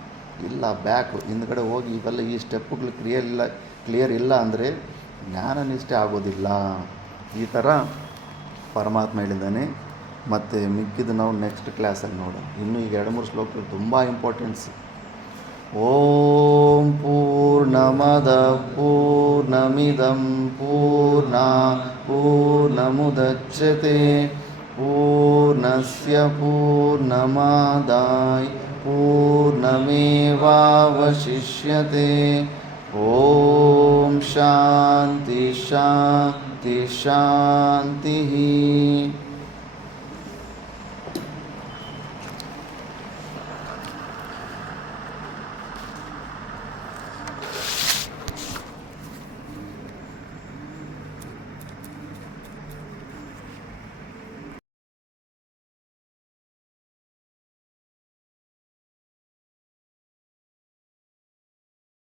ಇಲ್ಲ, ಬ್ಯಾಕು ಹಿಂದ್ಗಡೆ ಹೋಗಿ ಇವೆಲ್ಲ ಈ ಸ್ಟೆಪ್ಪುಗಳು ಕ್ಲಿಯರ್ ಇಲ್ಲ ಅಂದರೆ ಜ್ಞಾನ ನಿಷ್ಠೆ ಆಗೋದಿಲ್ಲ. ಈ ಥರ ಪರಮಾತ್ಮ ಹೇಳಿದ್ದಾನೆ. ಮತ್ತು ಮಿಕ್ಕಿದ್ದು ನಾವು ನೆಕ್ಸ್ಟ್ ಕ್ಲಾಸಲ್ಲಿ ನೋಡೋಣ. ಇನ್ನೂ ಈಗ 2-3 ಶ್ಲೋಕಗಳು ತುಂಬ ಇಂಪಾರ್ಟೆನ್ಸ್. ಓಂ ಪೂರ್ಣಮದ ಪೂರ್ಣಮಿದಂ ಪೂರ್ಣಮುದಚ್ಯತೆ ಪೂರ್ಣಸ್ಯ ಪೂರ್ಣಮಾದಾಯ ಪೂರ್ಣಮೇವಾವಶಿಷ್ಯತೆ. ಓಂ ಶಾಂತಿ ಶಾಂತಿ ಶಾಂತಿ.